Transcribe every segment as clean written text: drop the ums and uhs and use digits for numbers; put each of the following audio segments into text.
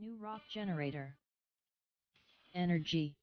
New rock generator. Energy.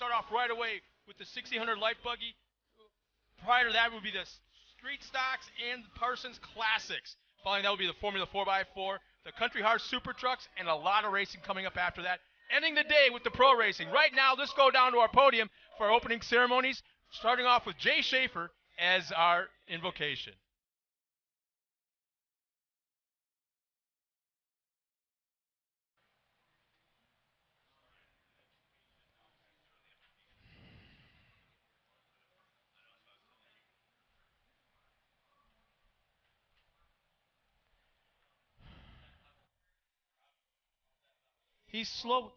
start off right away with the 1600 Light Buggy. Prior to that would be the Street Stocks and Parsons Classics. Following that would be the Formula 4x4, the Country Heart Super Trucks, and a lot of racing coming up after that. Ending the day with the pro racing. Right now, let's go down to our podium for our opening ceremonies, starting off with Jay Schaefer as our invocation. He's slow.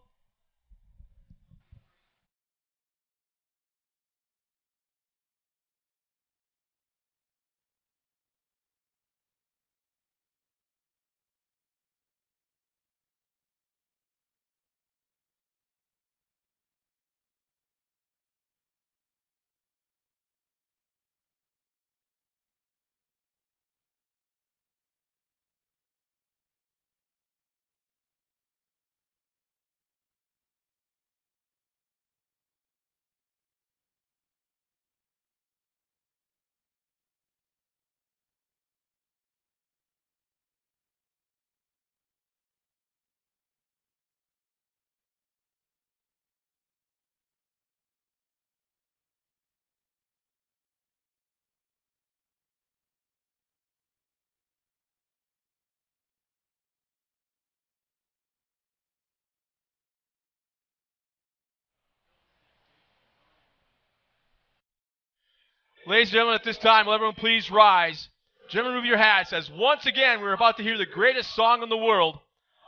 Ladies and gentlemen, at this time, will everyone please rise? Gentlemen, remove your hats, as once again, we're about to hear the greatest song in the world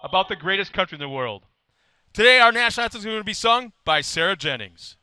about the greatest country in the world. Today, our national anthem is going to be sung by Sarah Jennings.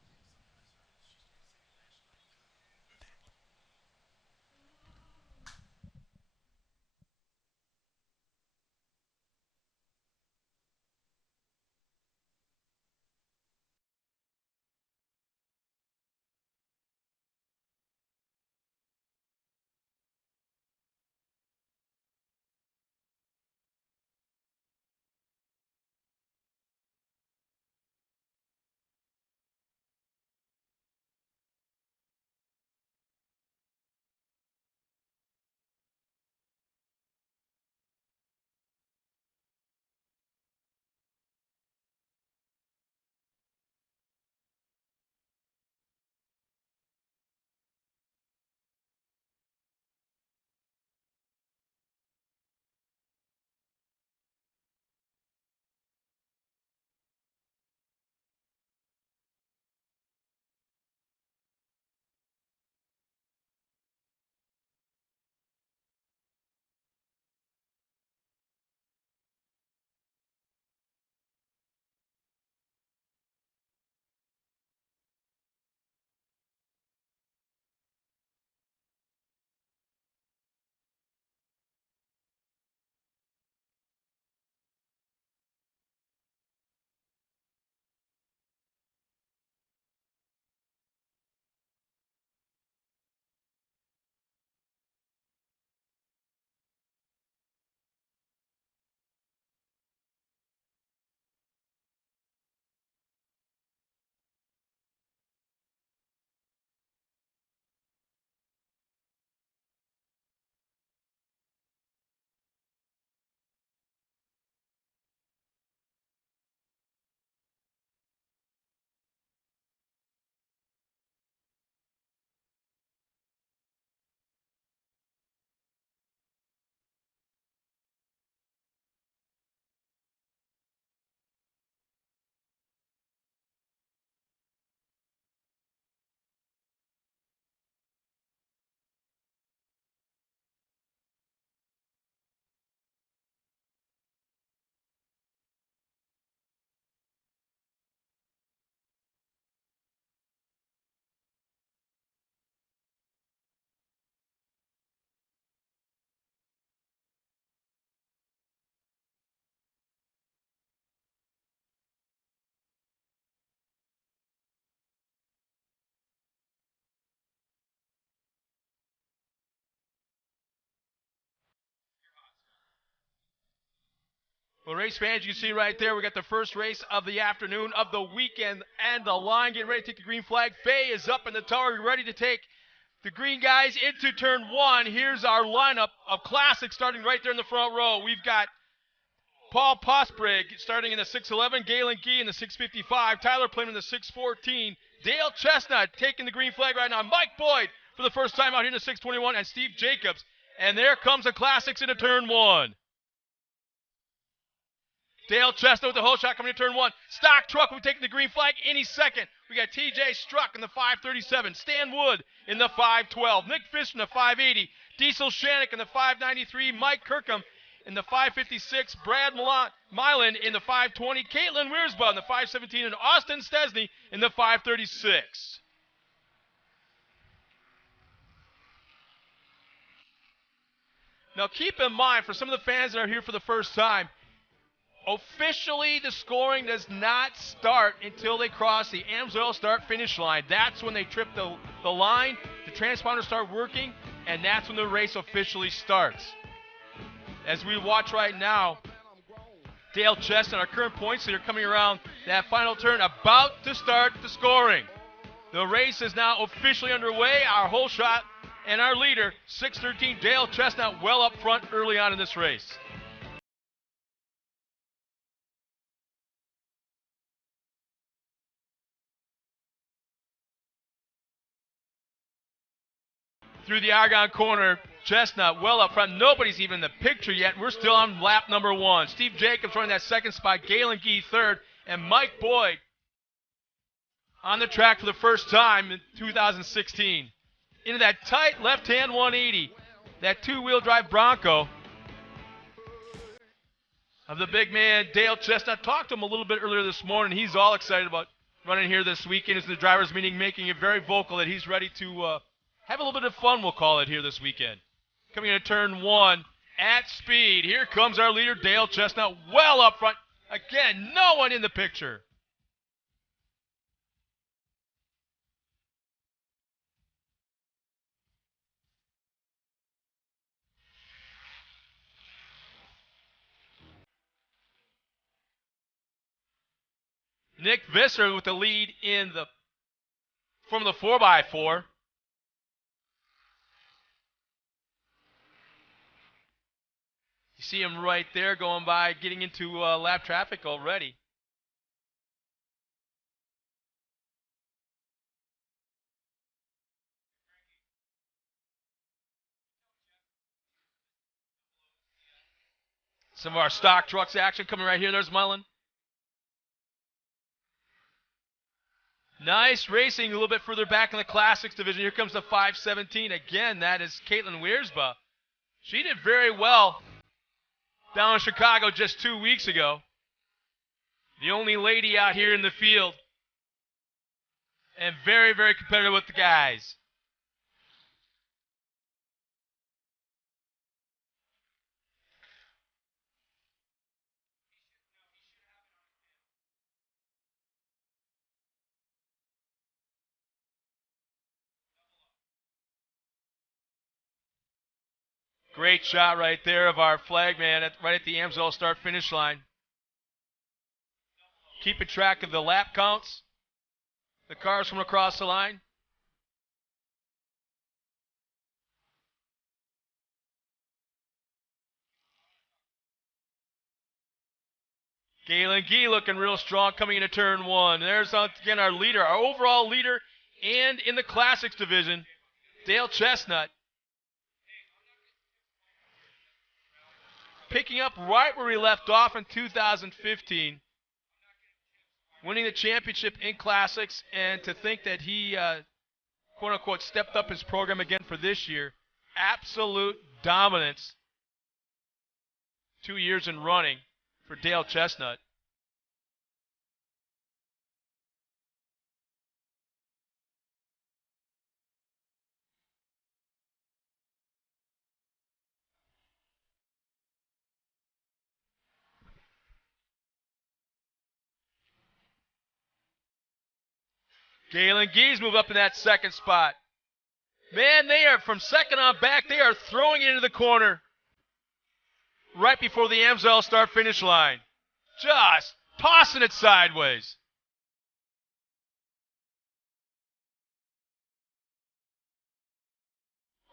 Well, race fans, you can see right there, we got the first race of the afternoon, of the weekend, and the line getting ready to take the green flag. Faye is up in the tower, ready to take the green guys into turn one. Here's our lineup of classics starting right there in the front row. We've got Paul Posbrig starting in the 6'11", Galen Gee in the 6'55", Tyler Plin in the 6'14", Dale Chestnut taking the green flag right now, Mike Boyd for the first time out here in the 6'21", and Steve Jacobs. And there comes the classics into turn one. Dale Chestnut with the whole shot coming to turn one. Stock Truck will be taking the green flag any second. We got TJ Struck in the 537. Stan Wood in the 512. Nick Fish in the 580. Diesel Shannick in the 593. Mike Kirkham in the 556. Brad Milan in the 520. Caitlin Wiersba in the 517. And Austin Stesney in the 536. Now keep in mind, for some of the fans that are here for the first time, officially, the scoring does not start until they cross the AMSOIL start-finish line. That's when they trip the line, the transponders start working, and that's when the race officially starts. As we watch right now, Dale Chestnut, our current points leader, coming around that final turn, about to start the scoring. The race is now officially underway. Our whole shot and our leader, 613 Dale Chestnut, well up front early on in this race. Through the Argonne corner, Chestnut well up front. Nobody's even in the picture yet. We're still on lap number one. Steve Jacobs running that second spot, Galen Gee third, and Mike Boyd on the track for the first time in 2016. Into that tight left-hand 180, that two-wheel drive Bronco of the big man, Dale Chestnut. Talked to him a little bit earlier this morning. He's all excited about running here this weekend as the drivers' meeting, making it very vocal that he's ready to have a little bit of fun, we'll call it, here this weekend. Coming into turn one at speed. Here comes our leader, Dale Chestnut, well up front. Again, no one in the picture. Nick Visser with the lead from the 4x4. You see him right there going by, getting into lap traffic already. Some of our stock trucks action coming right here. There's Mullen. Nice racing a little bit further back in the Classics division. Here comes the 517. Again, that is Caitlin Wiersba. She did very well down in Chicago just 2 weeks ago. The only lady out here in the field. And very, very competitive with the guys. Great shot right there of our flagman right at the AMSOIL start-finish line. Keeping track of the lap counts. The cars from across the line. Galen Gee looking real strong coming into turn one. There's again our leader, our overall leader, and in the Classics division, Dale Chestnut. Picking up right where he left off in 2015. Winning the championship in Classics, and to think that he, quote-unquote, stepped up his program again for this year. Absolute dominance 2 years in running for Dale Chestnut. Galen Gees move up in that second spot. Man, they are from second on back. They are throwing it into the corner. right before the Amsoil start-finish line. Just tossing it sideways.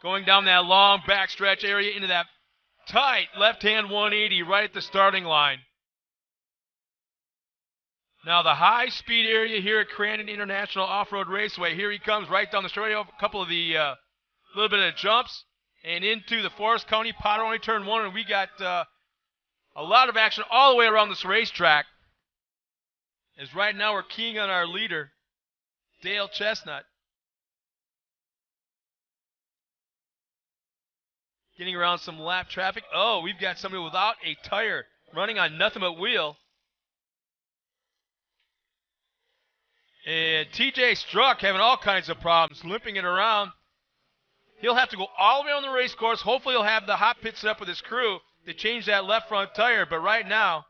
Going down that long backstretch area into that tight left-hand 180 right at the starting line. Now the high-speed area here at Crandon International Off-Road Raceway. Here he comes right down the straight, a couple of the little bit of jumps, and into the Forest County Potawatomi Turn 1, and we got a lot of action all the way around this racetrack. As right now we're keying on our leader, Dale Chestnut. Getting around some lap traffic. Oh, we've got somebody without a tire running on nothing but wheel. And TJ Struck having all kinds of problems, limping it around. He'll have to go all the way on the race course. Hopefully he'll have the hot pit set up with his crew to change that left front tire. But right now,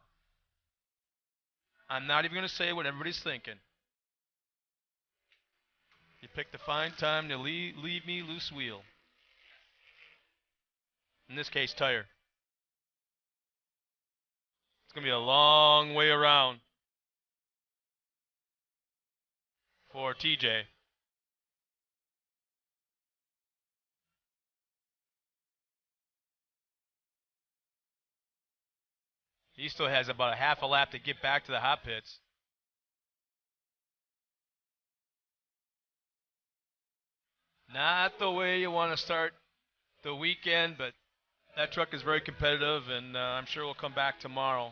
I'm not even going to say what everybody's thinking. You picked a fine time to leave me loose wheel. In this case, tire. It's going to be a long way around for TJ. He still has about a half a lap to get back to the hot pits. Not the way you want to start the weekend, but that truck is very competitive, and I'm sure we'll come back tomorrow.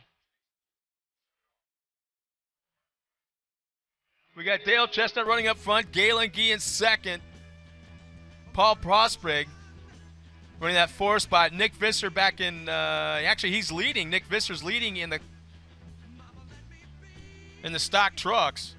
We got Dale Chestnut running up front, Galen Gee in second, Paul Prosperig running that 4 spot. Nick Visser back in, actually he's leading. Nick Visser's leading in the stock trucks.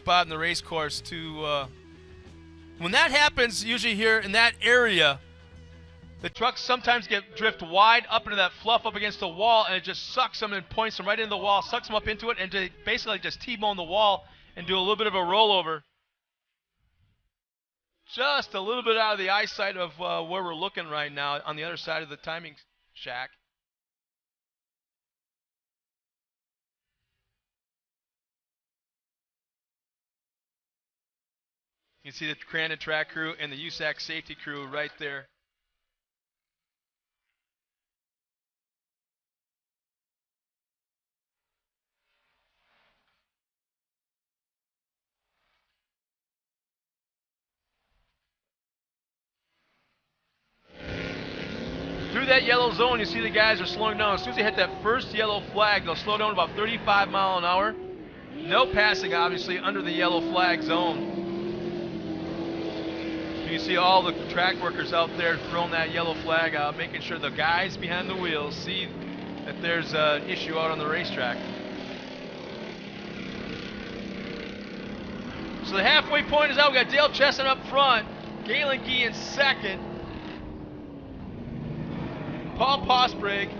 Spot in the race course to when that happens, usually here in that area, the trucks sometimes drift wide up into that fluff up against the wall, and it just sucks them and points them right into the wall, sucks them up into it, and to basically just T-bone the wall and do a little bit of a rollover. Just a little bit out of the eyesight of where we're looking right now on the other side of the timing shack. You can see the Crandon track crew and the USAC safety crew right there. Through that yellow zone, you see the guys are slowing down. As soon as they hit that first yellow flag, they'll slow down about 35 miles an hour. No passing, obviously, under the yellow flag zone. You see all the track workers out there throwing that yellow flag out, making sure the guys behind the wheels see that there's an issue out on the racetrack. So the halfway point is out. We got Dale Chestnut up front, Galen Gee in second, Paul Posbrigg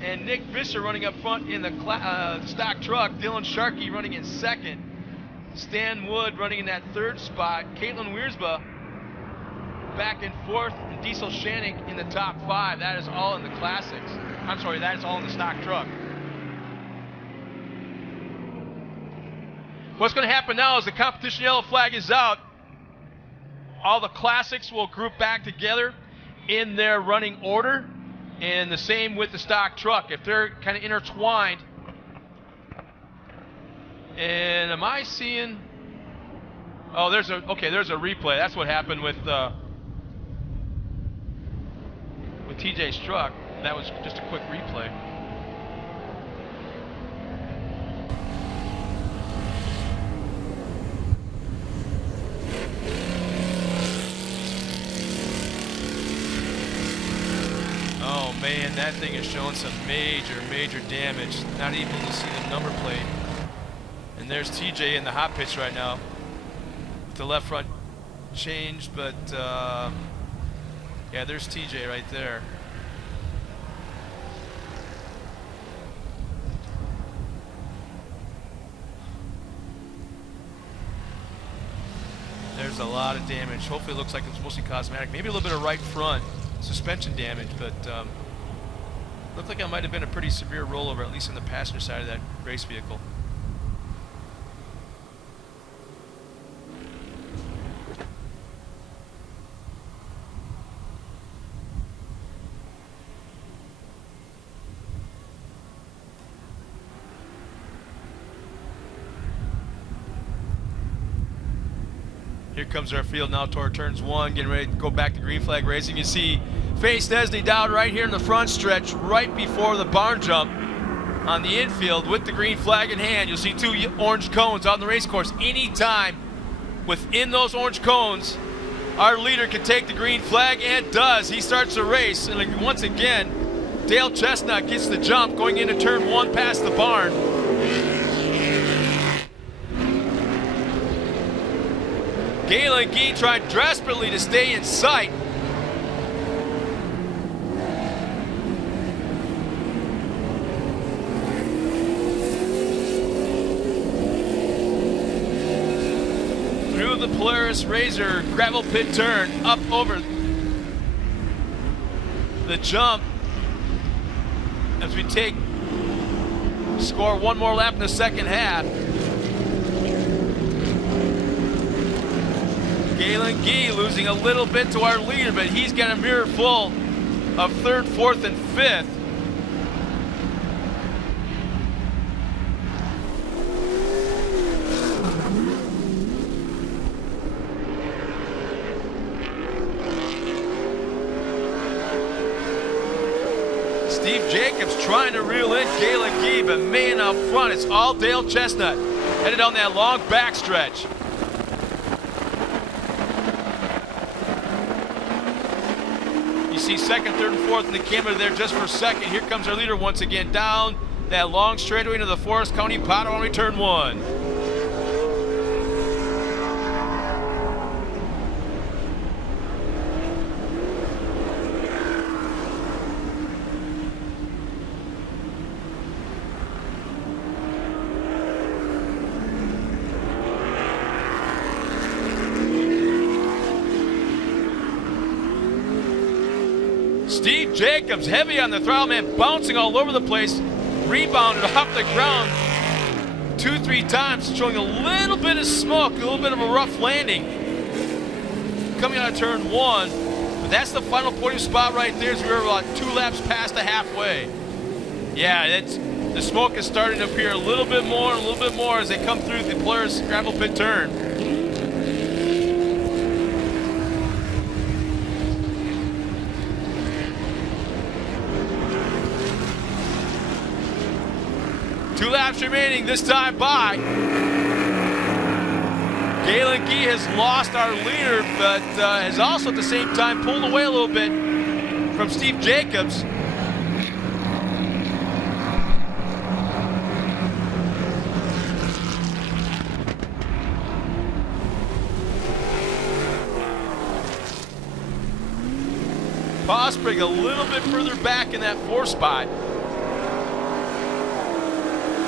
and Nick Visser running up front in the stock truck, Dylan Sharkey running in second, Stan Wood running in that third spot, Caitlin Wiersba back and forth, and Diesel Shannick in the top 5. That is all in the classics. I'm sorry, that is all in the stock truck. What's going to happen now is the competition yellow flag is out. All the classics will group back together in their running order, and the same with the stock truck. If they're kind of intertwined. And am I seeing? Oh, there's a replay. That's what happened with TJ's truck. That was just a quick replay. Oh man, that thing is showing some major damage. Not even to see the number plate. And there's TJ in the hot pitch right now. The left front changed, but yeah, there's TJ right there. There's a lot of damage. Hopefully it looks like it's mostly cosmetic. Maybe a little bit of right front suspension damage, but looked like it might have been a pretty severe rollover, at least on the passenger side of that race vehicle. Here comes our field now toward turns 1, getting ready to go back to green flag racing. You see Face Nesney down right here in the front stretch, right before the barn jump on the infield with the green flag in hand. You'll see 2 orange cones on the race course. Anytime within those orange cones, our leader can take the green flag, and does. He starts the race, and once again, Dale Chestnut gets the jump going into turn 1 past the barn. Galen Gee tried desperately to stay in sight. Through the Polaris Razor gravel pit turn, up over the jump as we score one more lap in the second half. Galen Gee losing a little bit to our leader, but he's got a mirror full of 3rd, 4th, and 5th. Steve Jacobs trying to reel in Galen Gee, but man, up front, it's all Dale Chestnut headed on that long backstretch. You see 2nd, 3rd, and 4th in the camera there just for a second. Here comes our leader once again down that long straightaway into the Forest County Potawatomi turn 1. Steve Jacobs heavy on the throttle, man, bouncing all over the place, rebounded off the ground 2-3 times, showing a little bit of smoke, a little bit of a rough landing coming out of turn 1. But that's the final podium spot right there, as we were about 2 laps past the halfway. Yeah, the smoke is starting to appear a little bit more and a little bit more as they come through the Polaris gravel pit turn. Two laps remaining this time by. Galen Gee has lost our leader, but has also at the same time pulled away a little bit from Steve Jacobs. Posbrig a little bit further back in that 4 spot.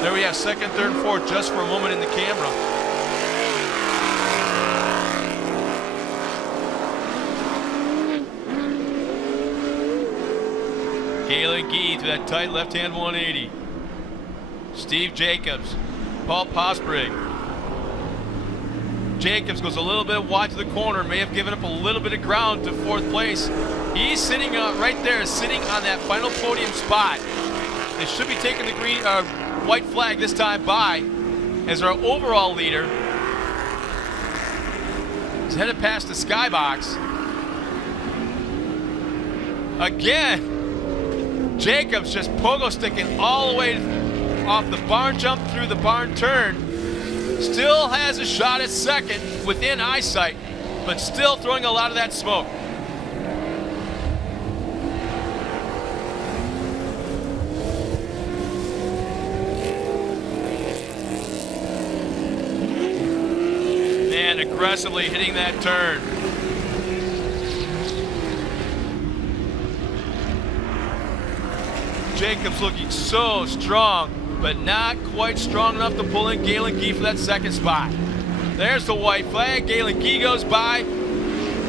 There we have 2nd, 3rd, and 4th just for a moment in the camera. Galen Gee to that tight left-hand 180. Steve Jacobs, Paul Posbrig. Jacobs goes a little bit wide to the corner, may have given up a little bit of ground to 4th place. He's sitting right there, sitting on that final podium spot. They should be taking the white flag this time by, as our overall leader is headed past the skybox. Again, Jacobs just pogo sticking all the way off the barn jump through the barn turn. Still has a shot at 2nd within eyesight, but still throwing a lot of that smoke. that aggressively, hitting that turn. Jacobs looking so strong, but not quite strong enough to pull in Galen Gee for that second spot. There's the white flag. Galen Gee goes by.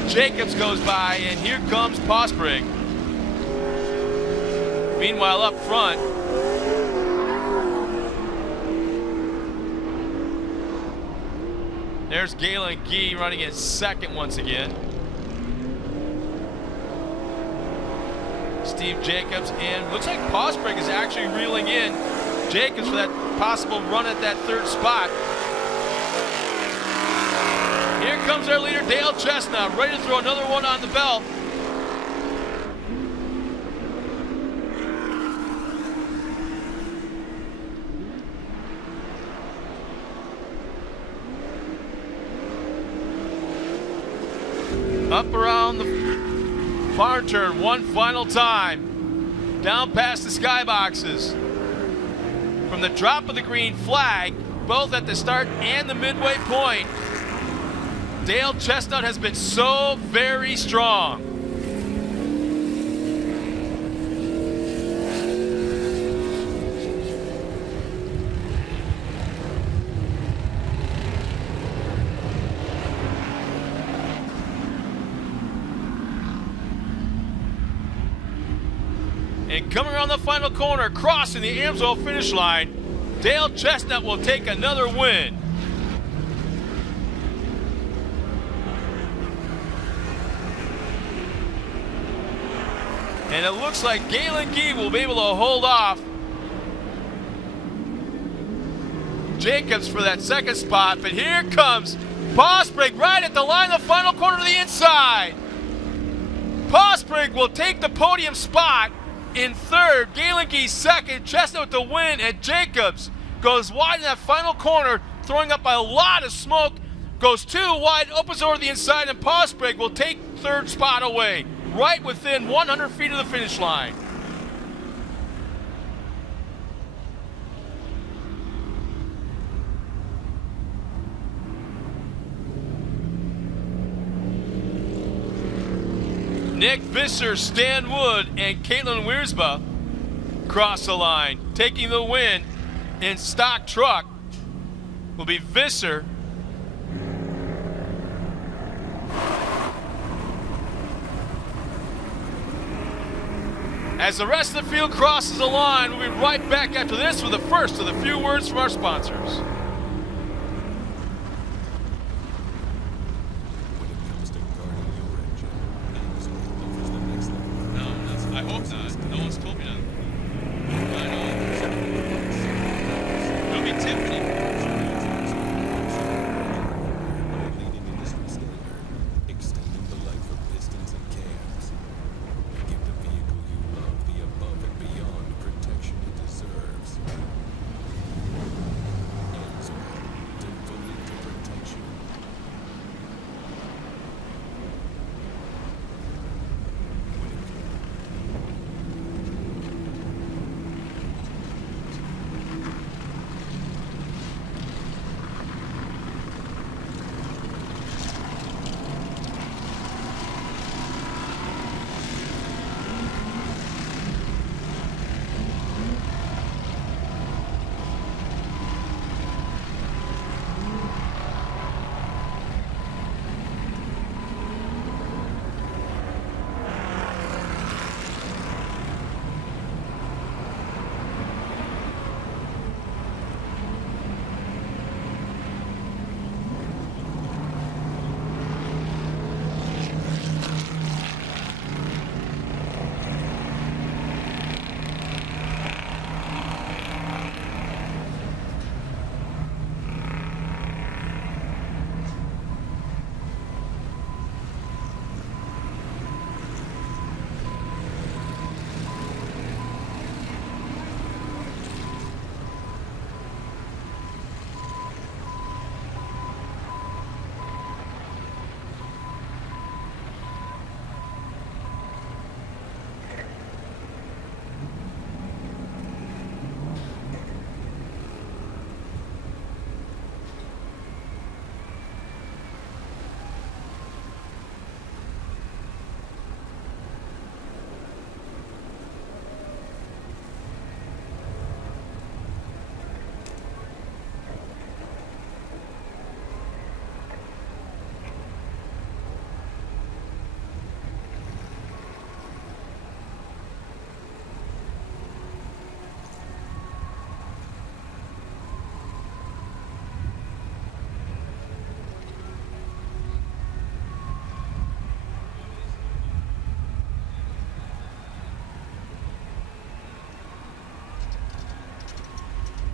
Jacobs goes by, and here comes Posbrink. Meanwhile, up front, there's Galen Gee running in second once again. Steve Jacobs, and looks like Posbrink is actually reeling in Jacobs for that possible run at that third spot. Here comes our leader, Dale Chestnut, ready to throw another one on the belt. Up around the barn turn one final time. Down past the skyboxes. From the drop of the green flag, both at the start and the midway point, Dale Chestnut has been so very strong. And coming around the final corner, crossing the Amsoil finish line, Dale Chestnut will take another win. And it looks like Galen Gee will be able to hold off Jacobs for that second spot, but here comes Posbrink right at the line of the final corner to the inside. Posbrink will take the podium spot in third, Galen Gee second, Chestnut with the win, and Jacobs goes wide in that final corner, throwing up a lot of smoke, goes too wide, opens over the inside, and Posbrink will take third spot away, right within 100 feet of the finish line. Nick Visser, Stan Wood, and Caitlin Wiersba cross the line. Taking the win in stock truck will be Visser. As the rest of the field crosses the line, we'll be right back after this with the first of the few words from our sponsors. I hope not. No one's told me that. I know. It'll be Tiffany. Leading industry standard, extending the life of pistons and cams. Give the vehicle you love the above and beyond protection it deserves. And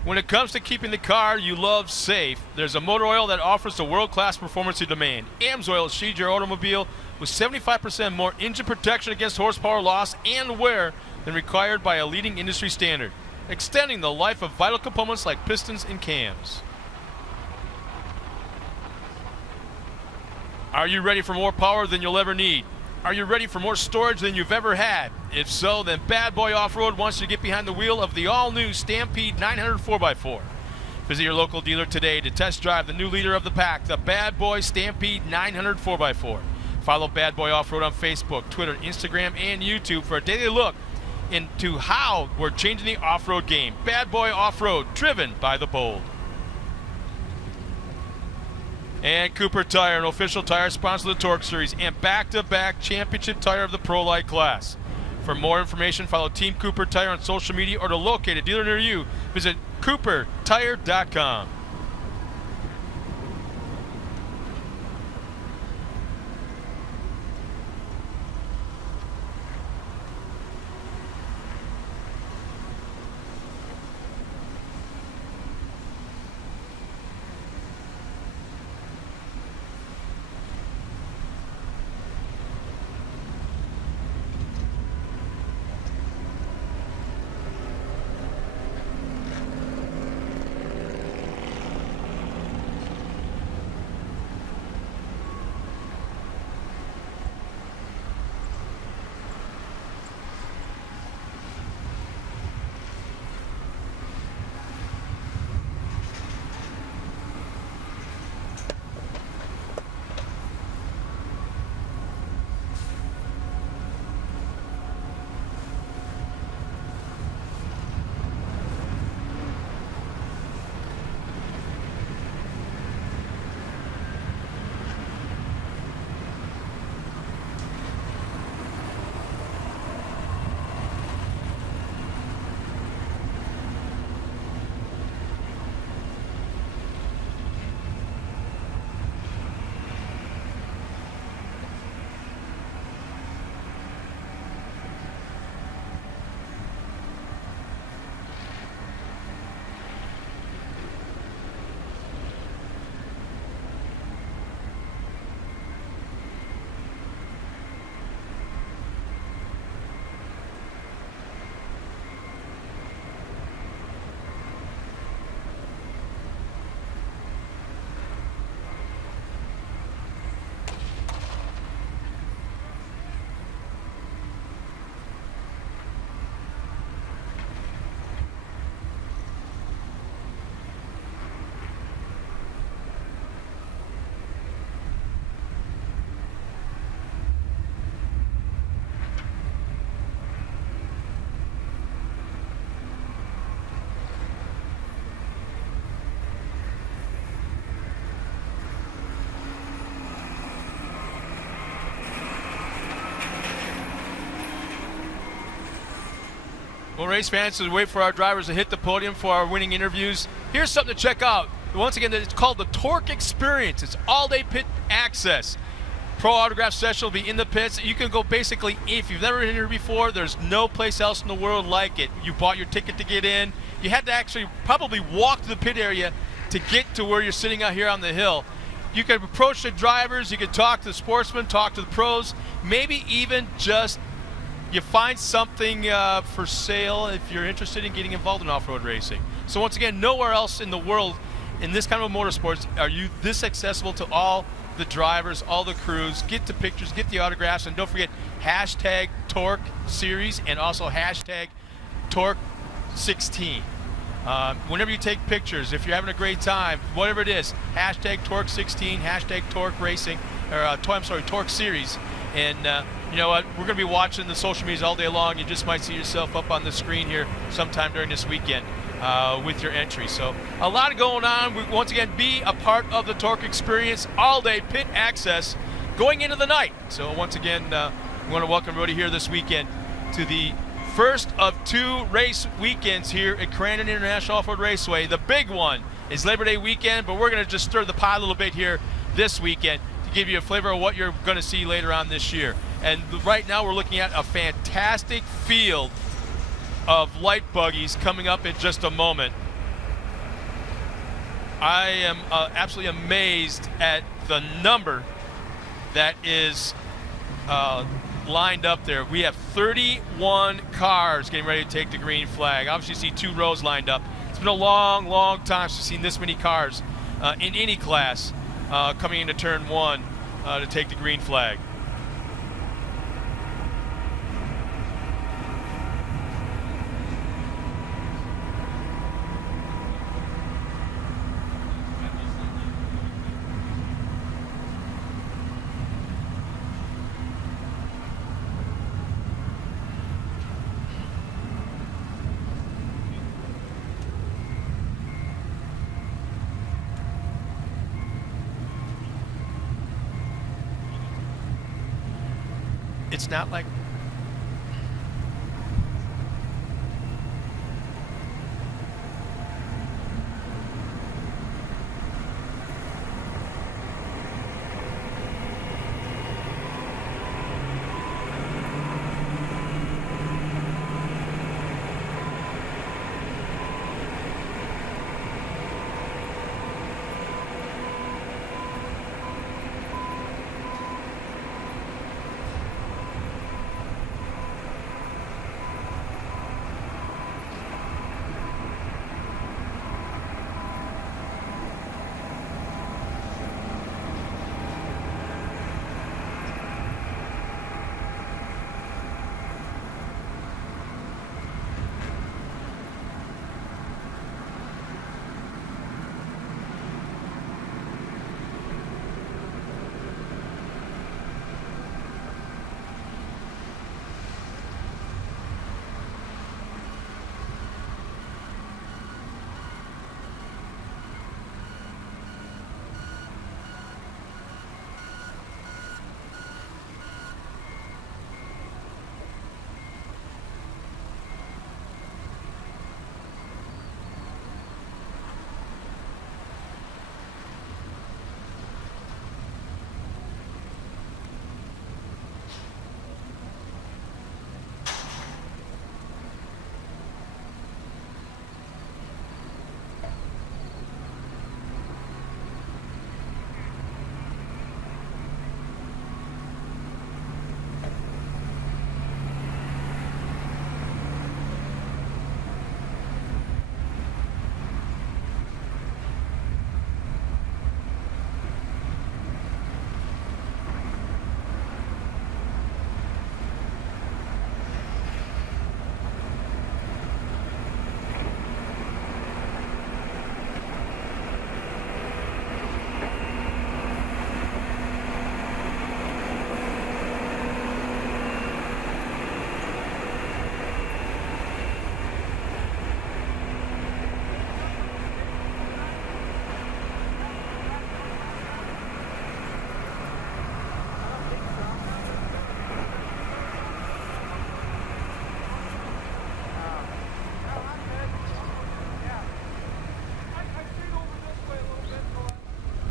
When it comes to keeping the car you love safe, there's a motor oil that offers the world-class performance you demand. AMSOIL sheathes your automobile with 75% more engine protection against horsepower loss and wear than required by a leading industry standard, extending the life of vital components like pistons and cams. Are you ready for more power than you'll ever need? Are you ready for more storage than you've ever had? If so, then Bad Boy Off-Road wants you to get behind the wheel of the all-new Stampede 900 4x4. Visit your local dealer today to test drive the new leader of the pack, the Bad Boy Stampede 900 4x4. Follow Bad Boy Off-Road on Facebook, Twitter, Instagram, and YouTube for a daily look into how we're changing the off-road game. Bad Boy Off-Road, driven by the bold. And Cooper Tire, an official tire sponsor of the TORC Series and back-to-back championship tire of the Pro Light class. For more information, follow Team Cooper Tire on social media or to locate a dealer near you, visit coopertire.com. Well, race fans, as we wait for our drivers to hit the podium for our winning interviews, here's something to check out. Once again, it's called the TORC Experience. It's all-day pit access. Pro autograph session will be in the pits. You can go basically, if you've never been here before, there's no place else in the world like it. You bought your ticket to get in. You had to actually probably walk to the pit area to get to where you're sitting out here on the hill. You can approach the drivers, you can talk to the sportsmen, talk to the pros, maybe even just you find something for sale if you're interested in getting involved in off-road racing. So once again, nowhere else in the world in this kind of motorsports are you this accessible to all the drivers, all the crews. Get the pictures, get the autographs, and don't forget hashtag TORC Series and also hashtag TORC 16. Whenever you take pictures, if you're having a great time, whatever it is, hashtag TORC 16, hashtag TORC Racing, or TORC Series. And you know what? We're going to be watching the social medias all day long. You just might see yourself up on the screen here sometime during this weekend with your entry. So a lot going on. We, once again, be a part of the TORC Experience, all-day pit access going into the night. So once again, we want to welcome everybody here this weekend to the first of 2 race weekends here at Crandon International Off-Road Raceway. The big one is Labor Day weekend, but we're going to just stir the pot a little bit here this weekend to give you a flavor of what you're going to see later on this year. And right now we're looking at a fantastic field of light buggies coming up in just a moment. I am absolutely amazed at the number that is lined up there. We have 31 cars getting ready to take the green flag. Obviously, you see 2 rows lined up. It's been a long, long time since we've seen this many cars in any class coming into turn 1 to take the green flag. It's not like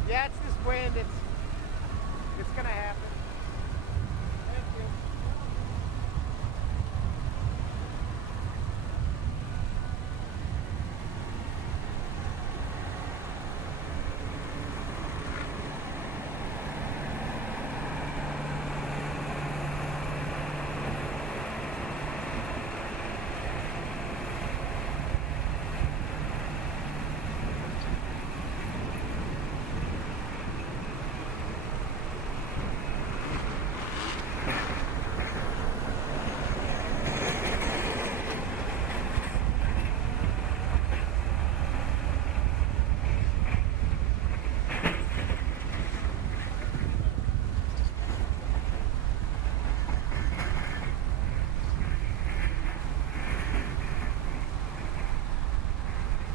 Yeah, it's this wind. It's gonna happen. Thank you.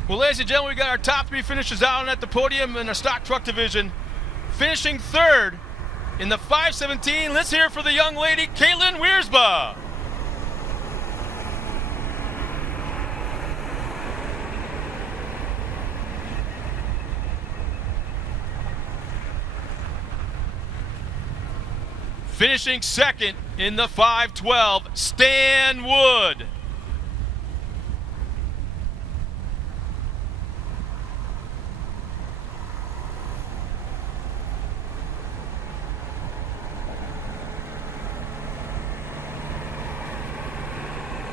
Well, ladies and gentlemen, we got our top 3 finishers out at the podium in our stock truck division. Finishing 3rd in the 517, let's hear it for the young lady, Caitlin Wiersba. Finishing 2nd in the 512, Stan Wood.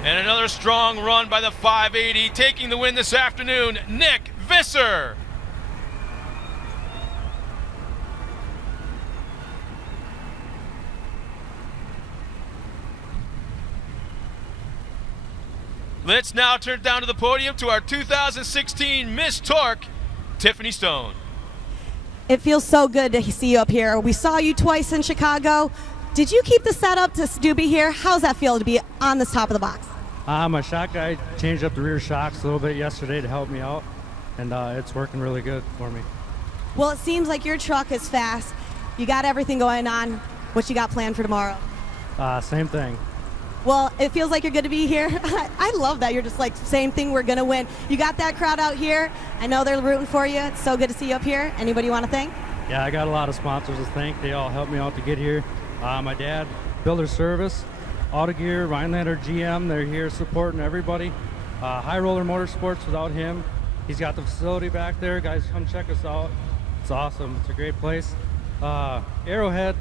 And another strong run by the 580, taking the win this afternoon, Nick Visser. Let's now turn down to the podium to our 2016 Miss TORC, Tiffany Stone. It feels so good to see you up here. We saw you twice in Chicago. Did you keep the setup to be here? How's that feel to be on this top of the box? My shock guy changed up the rear shocks a little bit yesterday to help me out, and it's working really good for me. Well, it seems like your truck is fast. You got everything going on. What you got planned for tomorrow? Same thing. Well, it feels like you're good to be here. I love that. You're just like, same thing, we're going to win. You got that crowd out here. I know they're rooting for you. It's so good to see you up here. Anybody you want to thank? Yeah, I got a lot of sponsors to thank. They all helped me out to get here. My dad, Builder Service, Autogear, Rhinelander GM, they're here supporting everybody. High Roller Motorsports, without him. He's got the facility back there. Guys, come check us out. It's awesome. It's a great place. Arrowhead,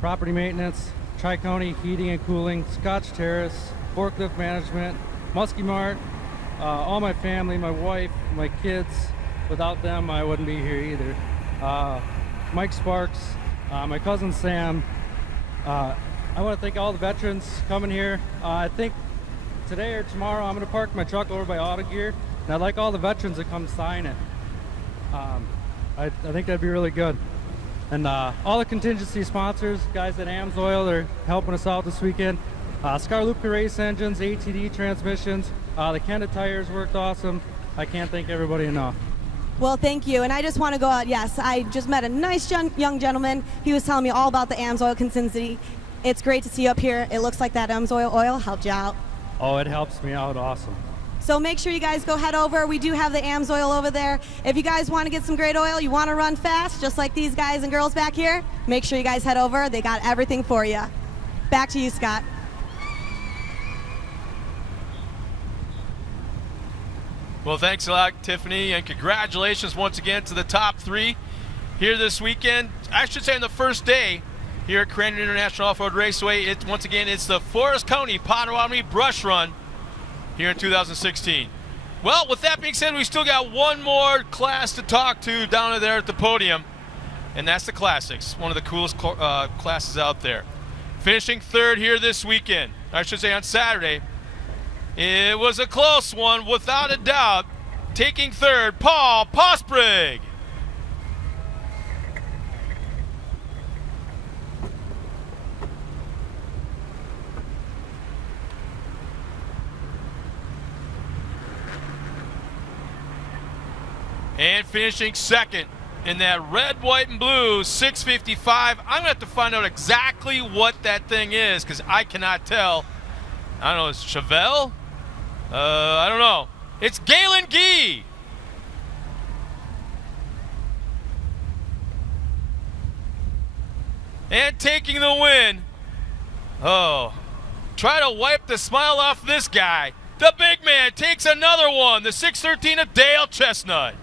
Property Maintenance, Tri-County Heating and Cooling, Scotch Terrace, Forklift Management, Muskie Mart, all my family, my wife, my kids. Without them, I wouldn't be here either. Mike Sparks, my cousin Sam. I want to thank all the veterans coming here. I think today or tomorrow I'm going to park my truck over by Autogear, and I'd like all the veterans to come sign it. I think that'd be really good. And all the contingency sponsors, guys at AMSOIL, are helping us out this weekend. Scarlupka Race Engines, ATD Transmissions, the Kenda Tires worked awesome. I can't thank everybody enough. Well, thank you. And I just want to go out. Yes, I just met a nice young gentleman. He was telling me all about the AMSOIL contingency. It's great to see you up here. It looks like that AMSOIL oil helped you out. Oh, it helps me out awesome. So make sure you guys go head over. We do have the AMSOIL over there. If you guys want to get some great oil, you want to run fast, just like these guys and girls back here, make sure you guys head over. They got everything for you. Back to you, Scott. Well, thanks a lot, Tiffany, and congratulations once again to the top three here this weekend. I should say on the first day here at Crandon International Off-Road Raceway. Once again, it's the Forest County Potawatomi Brush Run here in 2016. Well, with that being said, we still got one more class to talk to down there at the podium, and that's the Classics, one of the coolest classes out there. Finishing third here this weekend, I should say on Saturday. It was a close one, without a doubt. Taking third, Paul Posbrig. And finishing second in that red, white, and blue 655. I'm going to have to find out exactly what that thing is because I cannot tell. I don't know, it's Chevelle? I don't know. It's Galen Gee. And taking the win. Oh, try to wipe the smile off this guy. The big man takes another one. The 613 of Dale Chestnut.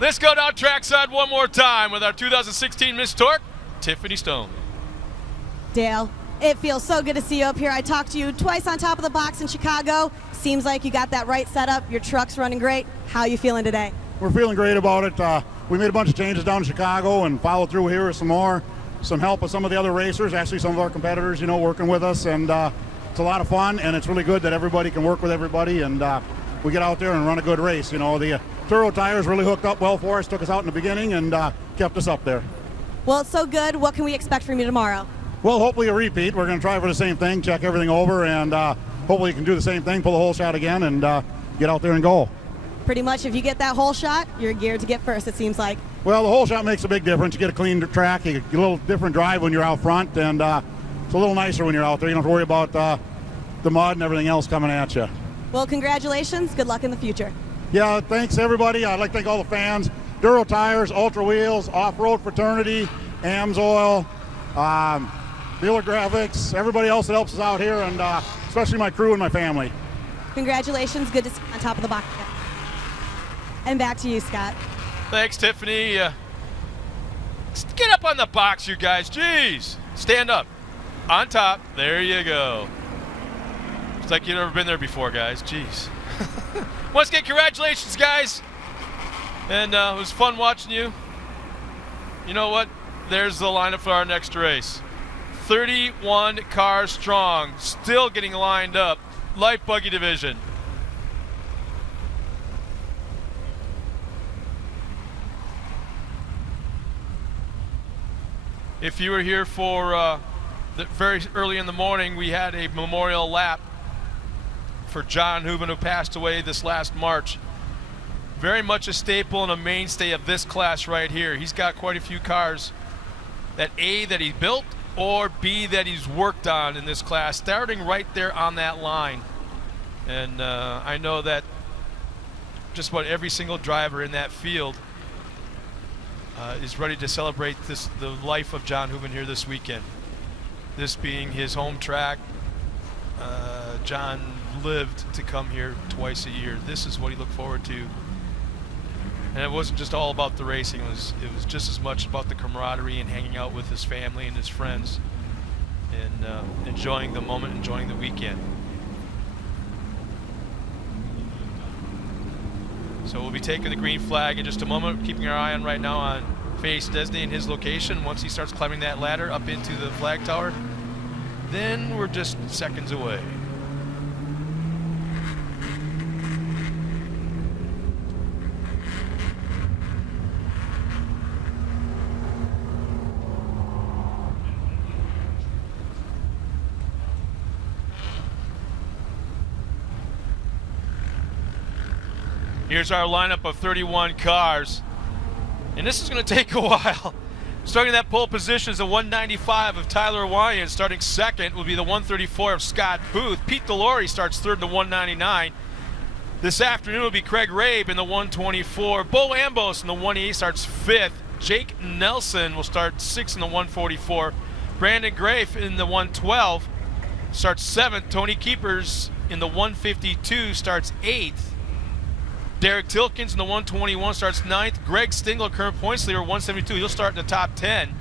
Let's go down trackside one more time with our 2016 Miss TORC, Tiffany Stone. Dale, it feels so good to see you up here. I talked to you twice on top of the box in Chicago. Seems like you got that right setup. Your truck's running great. How are you feeling today? We're feeling great about it. We made a bunch of changes down in Chicago and followed through here with some more. Some help with some of the other racers, actually some of our competitors, working with us. And it's a lot of fun, and it's really good that everybody can work with everybody. And we get out there and run a good race. The Turo tires really hooked up well for us, took us out in the beginning, and kept us up there. Well, it's so good. What can we expect from you tomorrow? Well, hopefully a repeat. We're going to try for the same thing, check everything over, and hopefully you can do the same thing, pull the whole shot again, and get out there and go. Pretty much, if you get that whole shot, you're geared to get first, it seems like. Well, the whole shot makes a big difference. You get a clean track, you get a little different drive when you're out front, and it's a little nicer when you're out there. You don't have to worry about the mud and everything else coming at you. Well, congratulations. Good luck in the future. Yeah, thanks everybody. I'd like to thank all the fans, Duro Tires, Ultra Wheels, Off-Road Fraternity, AMSOIL, Dealer Graphics, everybody else that helps us out here, and especially my crew and my family. Congratulations. Good to see you on top of the box. And back to you, Scott. Thanks, Tiffany. Get up on the box, you guys. Jeez. Stand up. On top. There you go. It's like you've never been there before, guys. Jeez. Once again, congratulations, guys. And it was fun watching you. You know what? There's the lineup for our next race. 31 cars strong. Still getting lined up. Light buggy division. If you were here for very early in the morning, we had a memorial lap for John Hooven, who passed away this last March. Very much a staple and a mainstay of this class right here. He's got quite a few cars that A, that he built, or B, that he's worked on in this class, starting right there on that line. And I know that just about every single driver in that field is ready to celebrate the life of John Hooven here this weekend. This being his home track. John lived to come here twice a year. This is what he looked forward to. And it wasn't just all about the racing. It was just as much about the camaraderie and hanging out with his family and his friends and enjoying the moment, enjoying the weekend. So we'll be taking the green flag in just a moment, keeping our eye on right now on Face Desney and his location. Once he starts climbing that ladder up into the flag tower, then we're just seconds away. Here's our lineup of 31 cars. And this is going to take a while. Starting that pole position is the 195 of Tyler Wyand. Starting second will be the 134 of Scott Booth. Pete Delory starts third in the 199. This afternoon will be Craig Rabe in the 124. Bo Ambos in the 180 starts fifth. Jake Nelson will start sixth in the 144. Brandon Grafe in the 112 starts seventh. Tony Keepers in the 152 starts eighth. Derek Tilkins in the 121 starts ninth. Greg Stingler, current points leader, 172. He'll start in the top 10.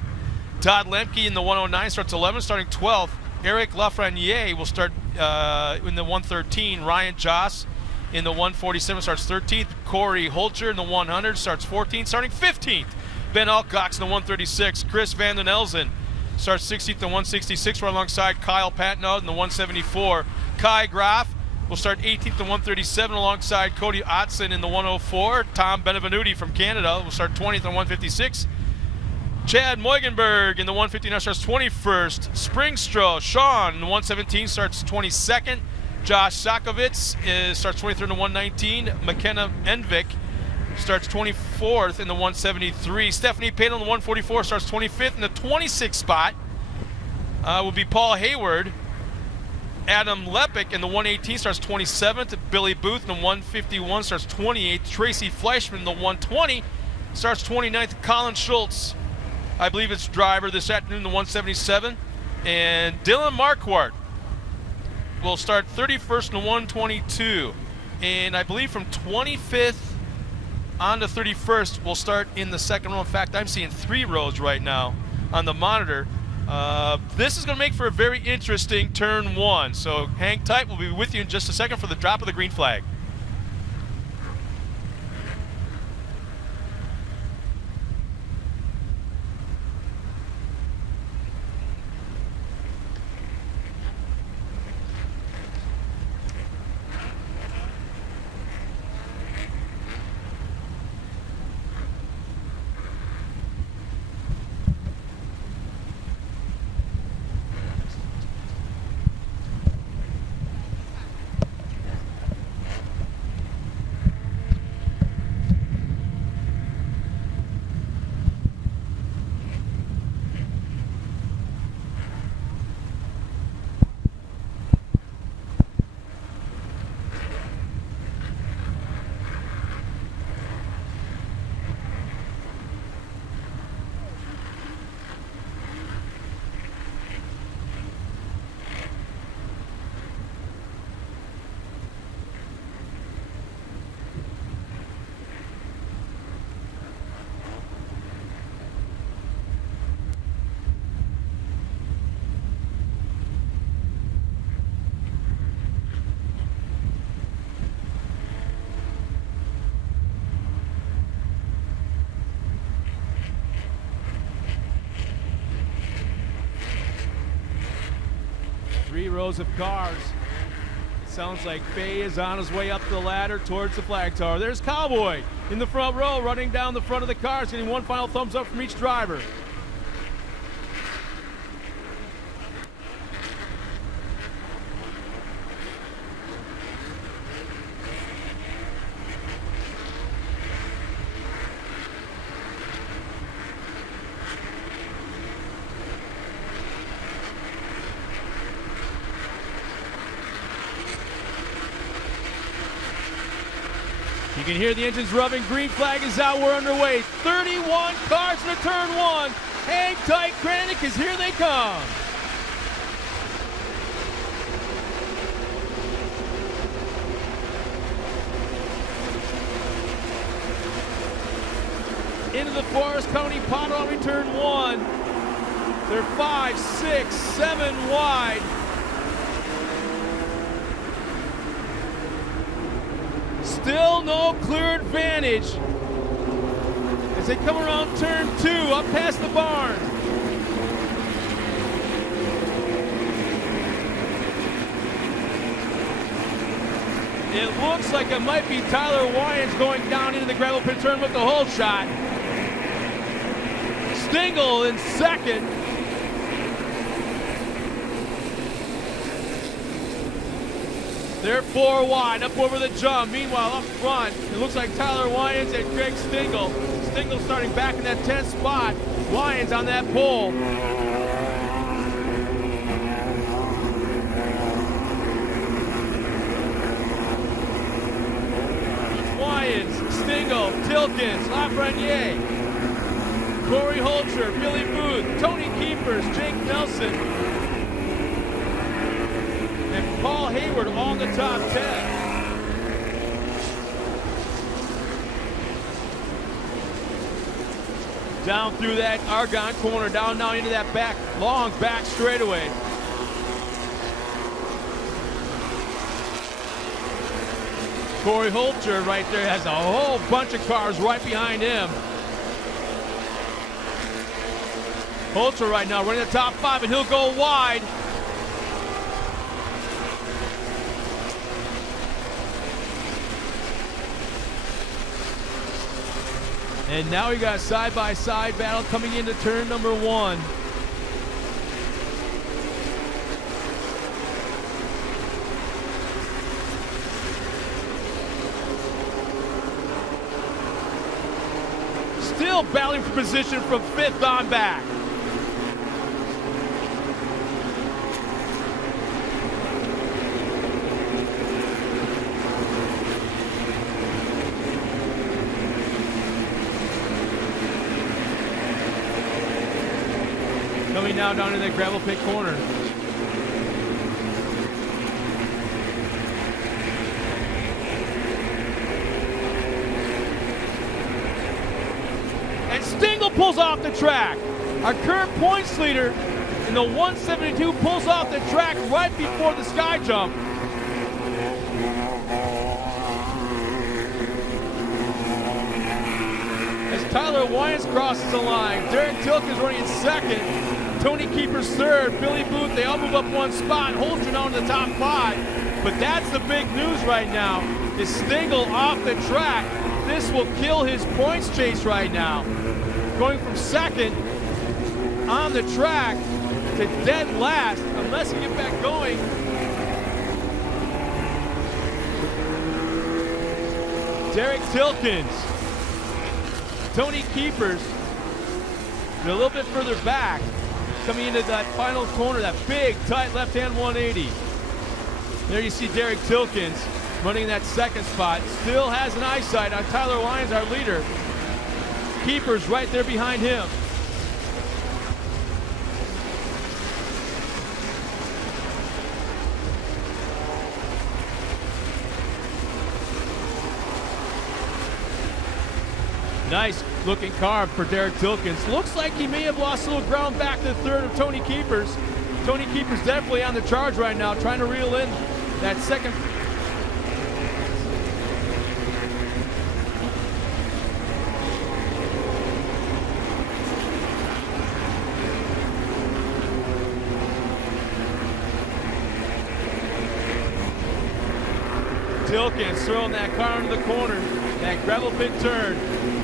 Todd Lemke in the 109 starts 11th, starting 12th. Eric Lafreniere will start in the 113. Ryan Joss in the 147 starts 13th. Corey Holcher in the 100 starts 14th, starting 15th. Ben Alcox in the 136. Chris Van den Elzen starts 16th in the 166, right alongside Kyle Patnaud in the 174. Kai Graf will start 18th in 137 alongside Cody Otson in the 104. Tom Benevenuti from Canada will start 20th in 156. Chad Moigenberg in the 159 starts 21st. Springstro Sean in the 117 starts 22nd. Josh Sakovitz starts 23rd in the 119. McKenna Envik starts 24th in the 173. Stephanie Payne on the 144 starts 25th in the 26th spot. Will be Paul Hayward. Adam Lepick in the 118 starts 27th. Billy Booth in the 151 starts 28th. Tracy Fleischman in the 120 starts 29th. Colin Schultz, I believe it's driver this afternoon in the 177. And Dylan Marquardt will start 31st in the 122. And I believe from 25th on to 31st will start in the second row. In fact, I'm seeing 3 rows right now on the monitor. This is going to make for a very interesting turn 1. So hang tight. We'll be with you in just a second for the drop of the green flag. rows of cars. It sounds like Faye is on his way up the ladder towards the flag tower. There's Cowboy in the front row, running down the front of the cars, getting one final thumbs up from each driver. You can hear the engines revving. Green flag is out. We're underway. 31 cars into turn one. Hang tight, Crandon, because here they come. Into the Forest County Potawatomi turn one. They're 5, 6, 7 wide. Still no clear advantage as they come around turn two, up past the barn. It looks like it might be Tyler Wyans going down into the gravel pit turn with the hole shot. Stingle in second. They're 4 wide, up over the jump. Meanwhile, up front, it looks like Tyler Wyans and Greg Stingle. Stingle starting back in that 10th spot. Wyans on that pole. Wyans, Stingle, Tilkins, Lafreniere, Corey Holcher, Billy Booth, Tony Keepers, Jake Nelson, and Paul Hayward on the top 10. Down through that Argonne corner, down now into that back, long back straightaway. Corey Holcher right there has a whole bunch of cars right behind him. Holcher right now running the top 5, and he'll go wide. And now we got a side-by-side battle coming into turn number 1. Still battling for position from 5th on back. Coming now down to the gravel pit corner. And Stingle pulls off the track. Our current points leader in the 172 pulls off the track right before the sky jump. As Tyler Wyans crosses the line, Derek Tilk is running in second. Tony Keeper's third, Billy Booth, they all move up 1 spot, Holster now in the top 5. But that's the big news right now, is Stingle off the track. This will kill his points chase right now. Going from second on the track to dead last, unless he gets back going. Derek Tilkins, Tony Keepers, a little bit further back. Coming into that final corner, that big, tight left-hand 180. There you see Derek Tilkins running that second spot. Still has an eyesight on Tyler Wyans, our leader. Keepers right there behind him. Nice looking carve for Derek Tilkins. Looks like he may have lost a little ground back to the third of Tony Keepers. Tony Keepers definitely on the charge right now, trying to reel in that second. Tilkins throwing that car into the corner, that gravel pit turn.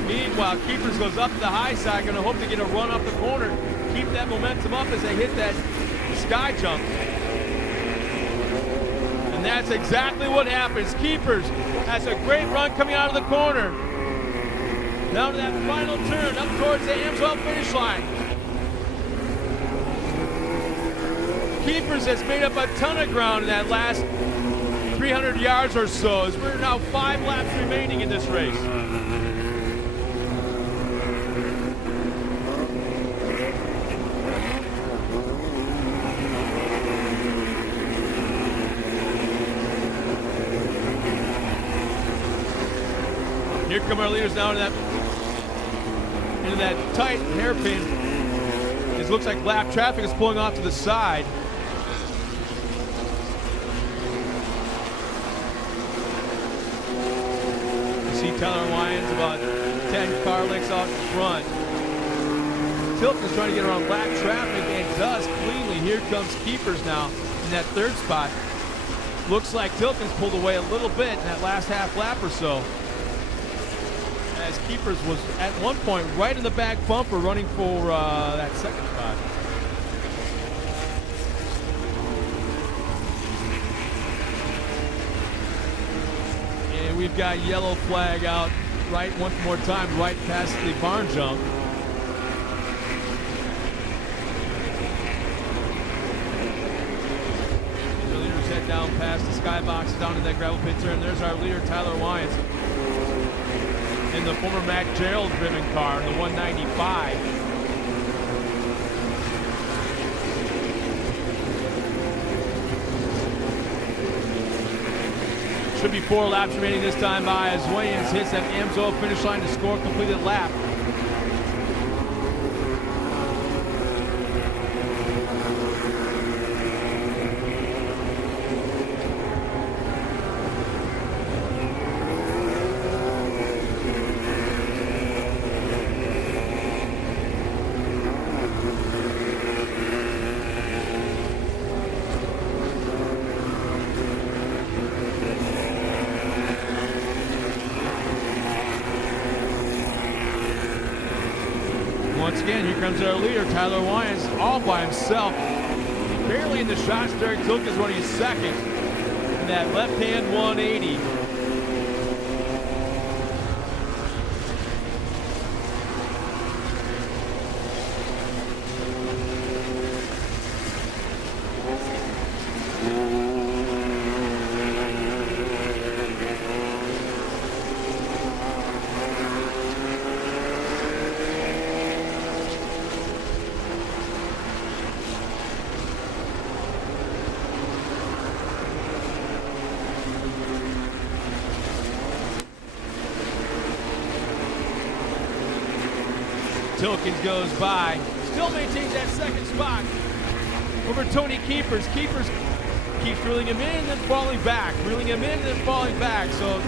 Meanwhile, Keepers goes up to the high side, going to hope to get a run up the corner, keep that momentum up as they hit that sky jump. And that's exactly what happens. Keepers has a great run coming out of the corner. Down to that final turn, up towards the Amsoil finish line. Keepers has made up a ton of ground in that last 300 yards or so, as we're now 5 laps remaining in this race. Here come our leaders now into that tight hairpin. It looks like lap traffic is pulling off to the side. You see Tyler Lyons about 10 car lengths out in front. Tilton's trying to get around lap traffic and does cleanly. Here comes Keepers now in that third spot. Looks like Tilton's pulled away a little bit in that last half lap or so, as Keepers was at one point right in the back bumper running for that second spot. And we've got yellow flag out right one more time, right past the barn jump. And the leaders head down past the skybox, down to that gravel pit turn. There's our leader, Tyler Lyons, in the former Matt Gerald driven car, the 195. Should be 4 laps remaining this time by as Williams hits that Amsoil finish line to score a completed lap. Once again, here comes our leader, Tyler Lyons, all by himself. Barely in the shots. Derek Tilkins running second in that left-hand 180. Tilkins goes by, still maintains that second spot over Tony Keepers. Keepers keeps reeling him in and then falling back, reeling him in and then falling back. So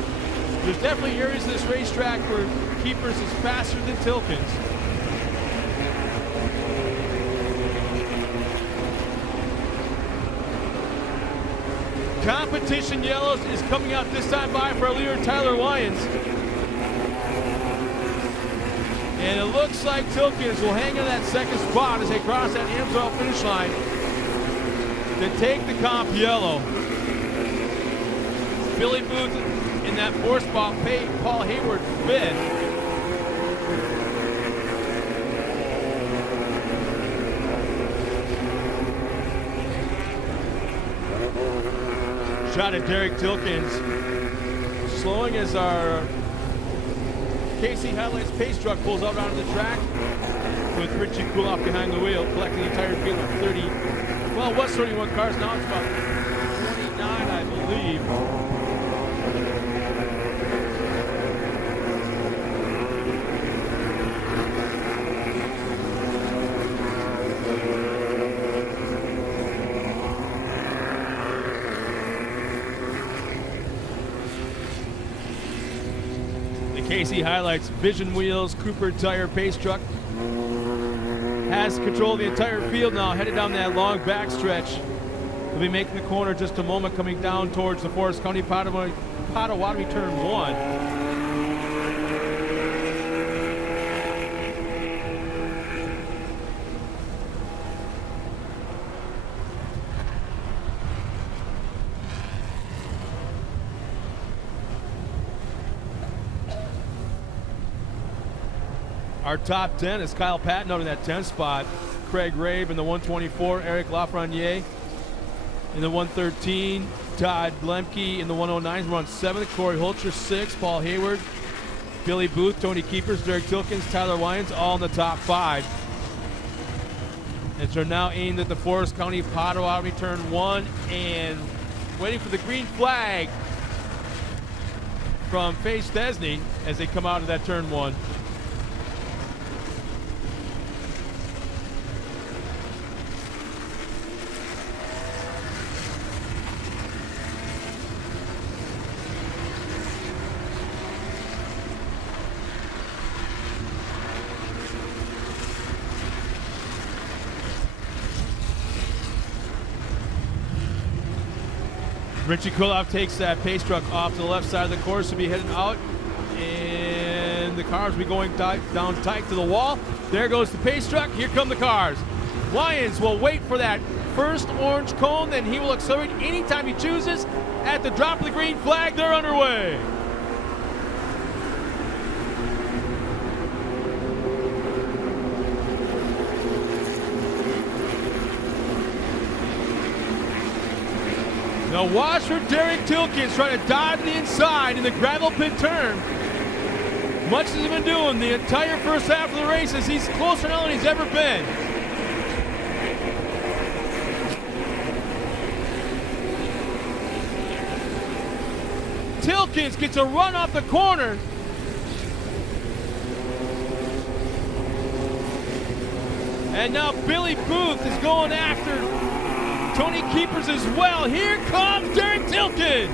there's definitely areas of this racetrack where Keepers is faster than Tilkins. Competition yellows is coming out this time by for our leader, Tyler Lyons. And it looks like Tilkins will hang in that second spot as they cross that Amsoil finish line to take the comp yellow. Billy Booth in that 4th spot, Paul Hayward 5th. Shot at Derek Tilkins, slowing as our KC Highlights pace truck pulls out onto the track with Richie Kuloff behind the wheel, collecting the entire field of 30. Well, it was 31 cars, now it's about 29, I believe. KC Highlights Vision Wheels Cooper Tire Pace Truck has control of the entire field now, headed down that long backstretch He'll be making the corner just a moment, coming down towards the Forest County Potawatomi turn 1. Our top 10 is Kyle Patton out in that 10th spot. Craig Rave in the 124. Eric Lafreniere in the 113. Todd Lemke in the 109s. We're on 7th. Corey Holcher 6. Paul Hayward. Billy Booth. Tony Keepers. Derek Tilkins. Tyler Wyans all in the top 5. As they're now aimed at the Forest County Potawatomi turn 1 and waiting for the green flag from Faye Stesney as they come out of that turn 1. Richie Krylov takes that pace truck off to the left side of the course to be heading out, and the cars will be going down tight to the wall. There goes the pace truck. Here come the cars. Wyans will wait for that first orange cone, then he will accelerate anytime he chooses. At the drop of the green flag, they're underway. Now watch for Derek Tilkins trying to dive to the inside in the gravel pit turn. Much as he's been doing the entire first half of the race, as he's closer now than he's ever been. Tilkins gets a run off the corner. And now Billy Booth is going after Tony Keepers as well. Here comes Derek Tilkins.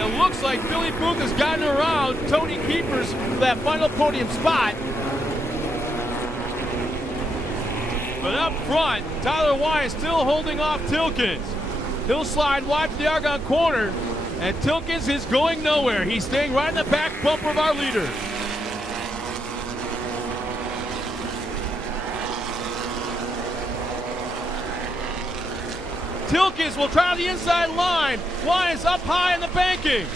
It looks like Billy Booth has gotten around Tony Keepers for that final podium spot. But up front, Tyler Wyans still holding off Tilkins. He'll slide wide to the Argonne corner, and Tilkins is going nowhere. He's staying right in the back bumper of our leader. Tilkins will try the inside line. Wyans up high in the banking.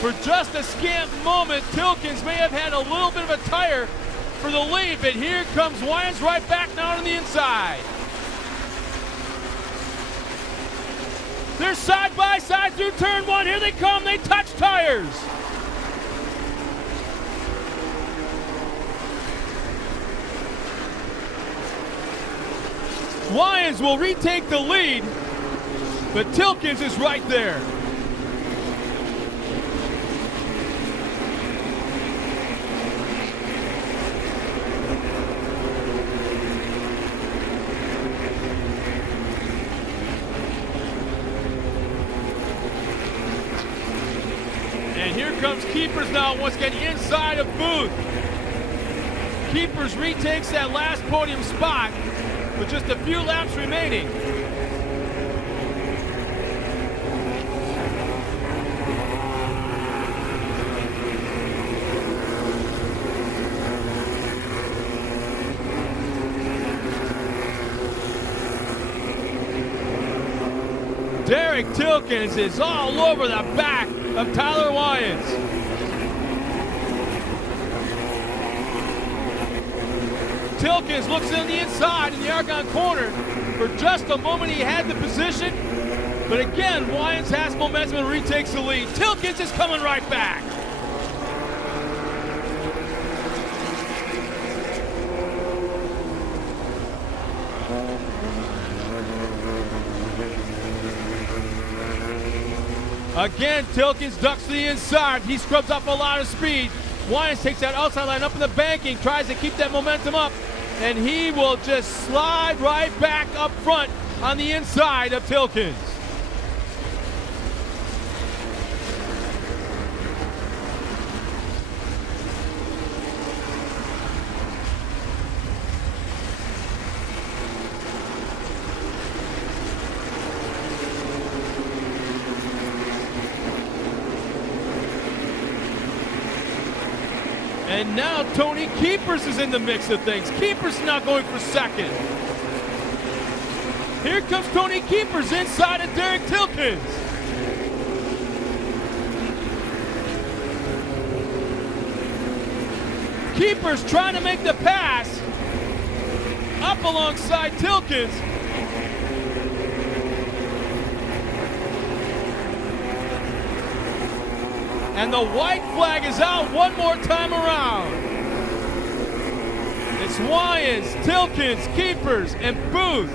For just a scant moment, Tilkins may have had a little bit of a tire for the lead, but here comes Wyans right back now on the inside. They're side by side through turn 1. Here they come. They touch tires. Wyans will retake the lead, but Tilkins is right there. And here comes Keepers now once again inside of Booth. Keepers retakes that last podium spot with just a few laps remaining. Derek Tilkins is all over the back of Tyler Wyans. Tilkins looks on the inside in the Argonne corner. For just a moment he had the position, but again, Wyans has momentum and retakes the lead. Tilkins is coming right back. Again, Tilkins ducks to the inside. He scrubs up a lot of speed. Wyans takes that outside line up in the banking, tries to keep that momentum up, and he will just slide right back up front on the inside of Tilkins. And now Tony Keepers is in the mix of things. Keepers now going for second. Here comes Tony Keepers inside of Derek Tilkins. Keepers trying to make the pass up alongside Tilkins. And the white flag is out one more time around. It's Wyans, Tilkins, Keepers, and Booth.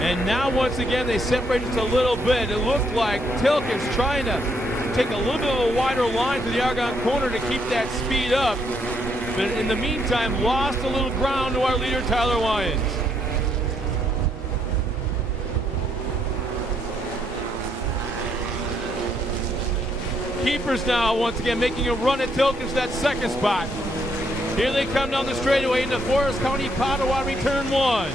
And now once again they separate just a little bit. It looked like Tilkins trying to take a little bit of a wider line to the Argonne corner to keep that speed up. But in the meantime, lost a little ground to our leader, Tyler Wyans. Keepers now once again making a run at Tilkins for that second spot. Here they come down the straightaway into Forest County Potawatomi turn 1.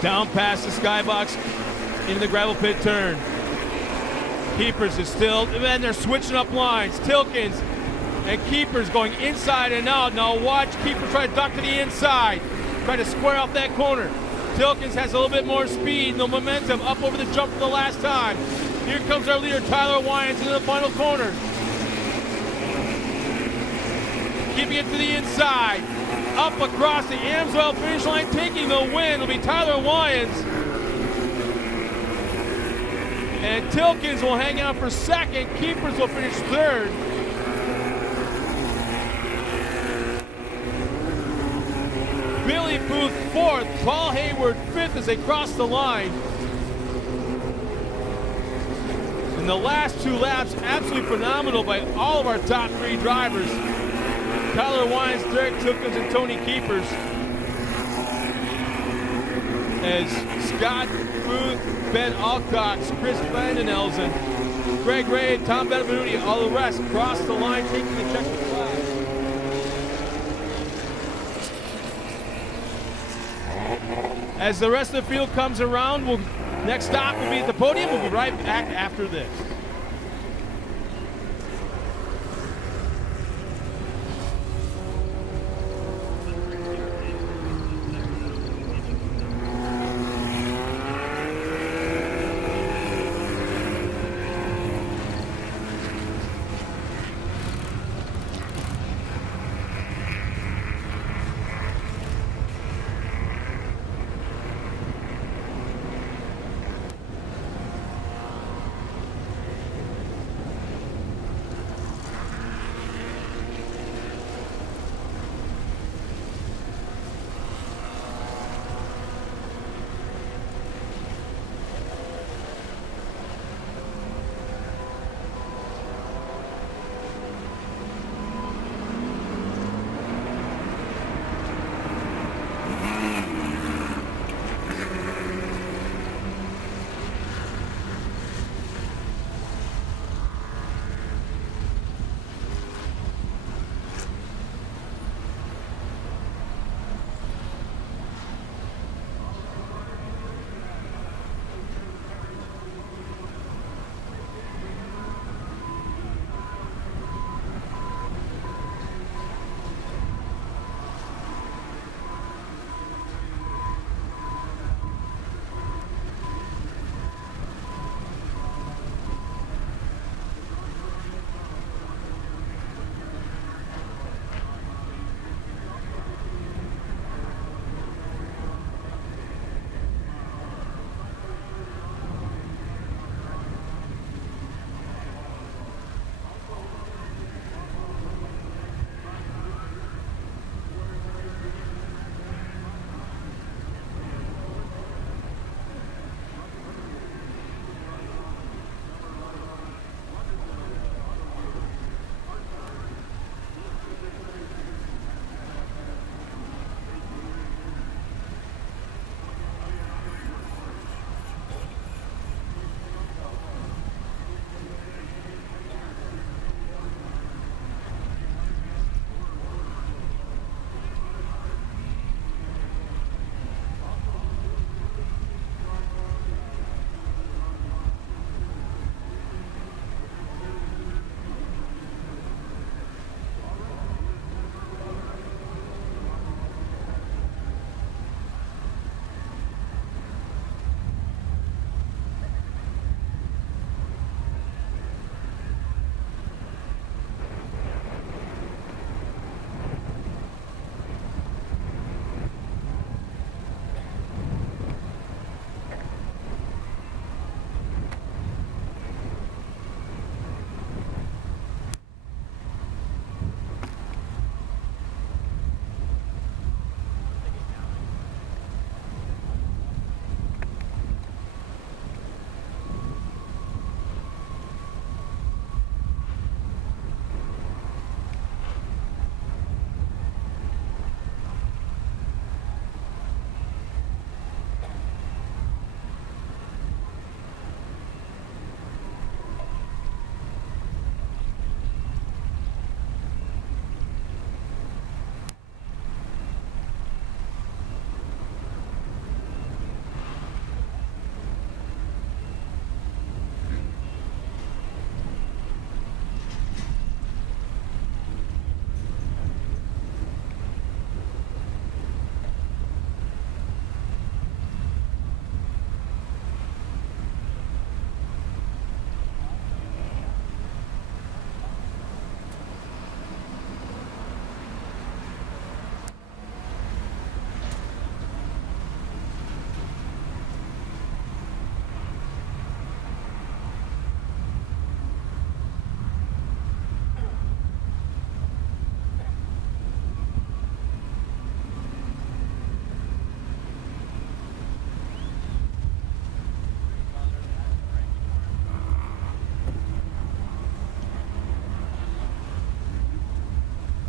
Down past the skybox into the gravel pit turn. Keepers is still, and they're switching up lines. Tilkins and Keepers going inside and out. Now watch Keepers try to duck to the inside. Try to square off that corner. Tilkins has a little bit more speed, no momentum, up over the jump for the last time. Here comes our leader, Tyler Wyans, into the final corner. Keeping it to the inside. Up across the Amsoil finish line, taking the win will be Tyler Wyans. And Tilkins will hang out for second. Keepers will finish third. Billy Booth fourth. Paul Hayward fifth as they cross the line. And the last two laps, absolutely phenomenal by all of our top three drivers. Tyler Wyans, Derek Tilkins, and Tony Keepers. As Scott Booth, Ben Alcox, Chris Vandenelsen, Greg Ray, Tom Benavenuti, all the rest cross the line, taking the checkered flag. As the rest of the field comes around, next stop will be at the podium. We'll be right back after this.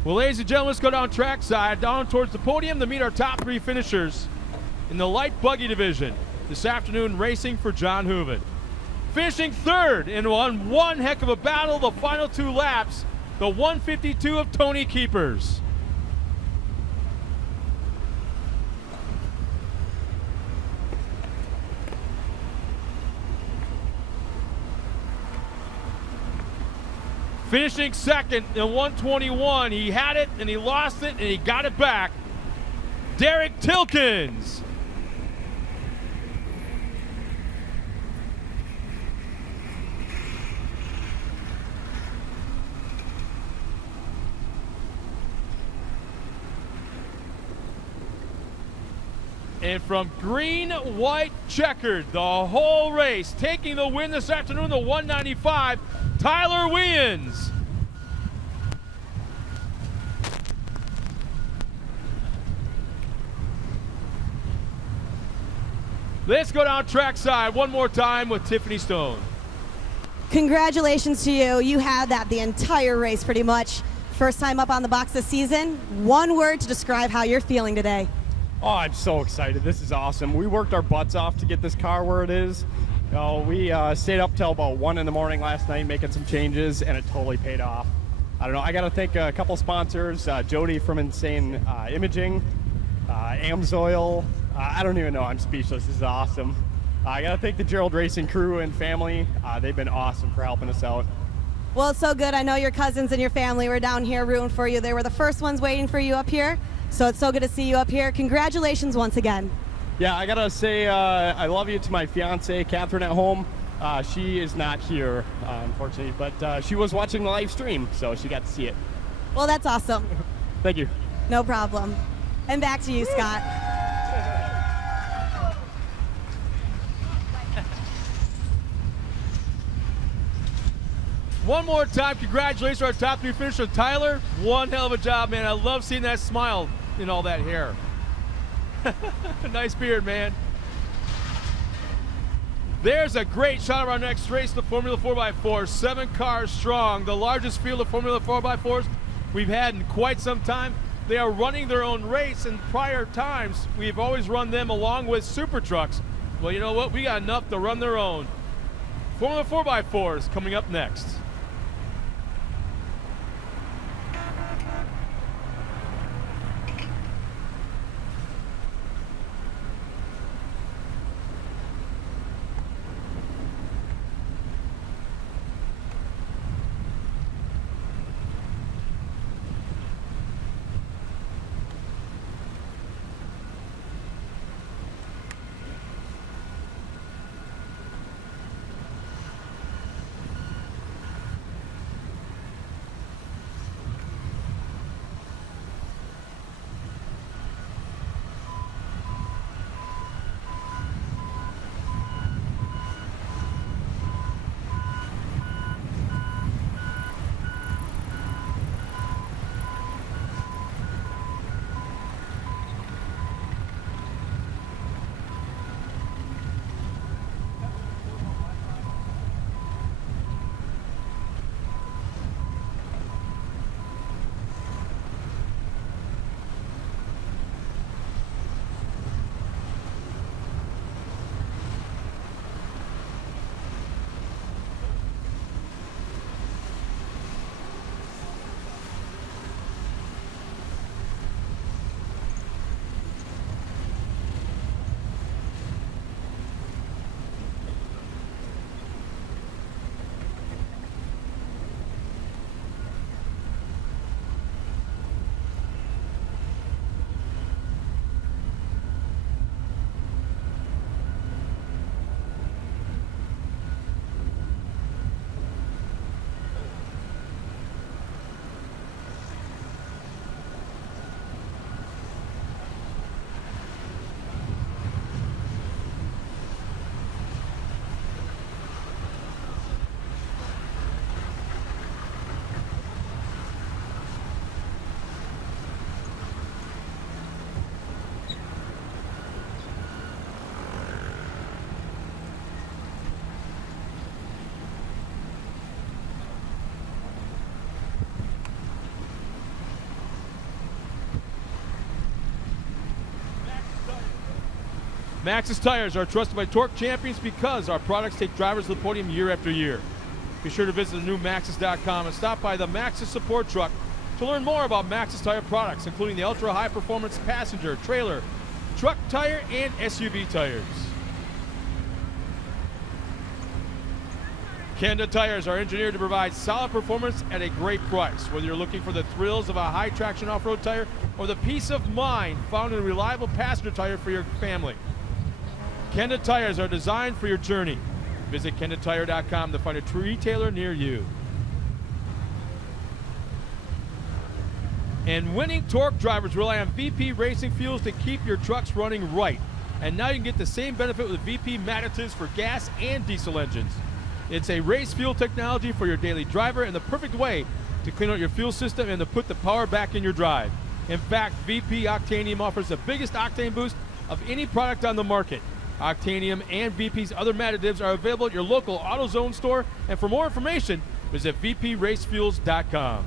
Well, ladies and gentlemen, let's go down trackside, down towards the podium to meet our top 3 finishers in the light buggy division this afternoon, racing for John Hooven. Finishing third in one heck of a battle, the final 2 laps, the 152 of Tony Keepers. Finishing second in 121, he had it and he lost it and he got it back. Derek Tilkins. And from green, white, checkered, the whole race, taking the win this afternoon, the 195, Tyler Wiens. Let's go down trackside one more time with Tiffany Stone. Congratulations to you. You had that the entire race pretty much. First time up on the box this season. One word to describe how you're feeling today. Oh, I'm so excited. This is awesome. We worked our butts off to get this car where it is. We stayed up till about 1 in the morning last night making some changes, and it totally paid off. I don't know. I got to thank a couple sponsors, Jody from Insane Imaging, Amsoil. I don't even know. I'm speechless. This is awesome. I got to thank the Gerald Racing crew and family. They've been awesome for helping us out. Well, it's so good. I know your cousins and your family were down here rooting for you. They were the first ones waiting for you up here. So it's so good to see you up here. Congratulations once again. Yeah, I gotta say I love you to my fiance, Catherine, at home. She is not here, unfortunately, but she was watching the live stream, so she got to see it. Well, that's awesome. Thank you. No problem. And back to you, Scott. One more time, congratulations to our top 3 finisher, Tyler. One hell of a job, man. I love seeing that smile in all that hair. Nice beard, man. There's a great shot of our next race, the Formula 4x4. 7 cars strong, the largest field of Formula 4x4s we've had in quite some time. They are running their own race. In prior times, we've always run them along with super trucks. Well, you know what? We got enough to run their own. Formula 4x4s coming up next. Maxxis tires are trusted by TORC champions because our products take drivers to the podium year after year. Be sure to visit the new Maxxis.com and stop by the Maxxis support truck to learn more about Maxxis tire products, including the ultra high performance passenger, trailer, truck tire, and SUV tires. Crandon tires are engineered to provide solid performance at a great price. Whether you're looking for the thrills of a high traction off-road tire or the peace of mind found in a reliable passenger tire for your family, Crandon tires are designed for your journey. Visit CrandonTire.com to find a retailer near you. And winning TORC drivers rely on VP racing fuels to keep your trucks running right. And now you can get the same benefit with VP additives for gas and diesel engines. It's a race fuel technology for your daily driver and the perfect way to clean out your fuel system and to put the power back in your drive. In fact, VP Octanium offers the biggest octane boost of any product on the market. Octanium and VP's other additives are available at your local AutoZone store, and for more information, visit VPRacefuels.com.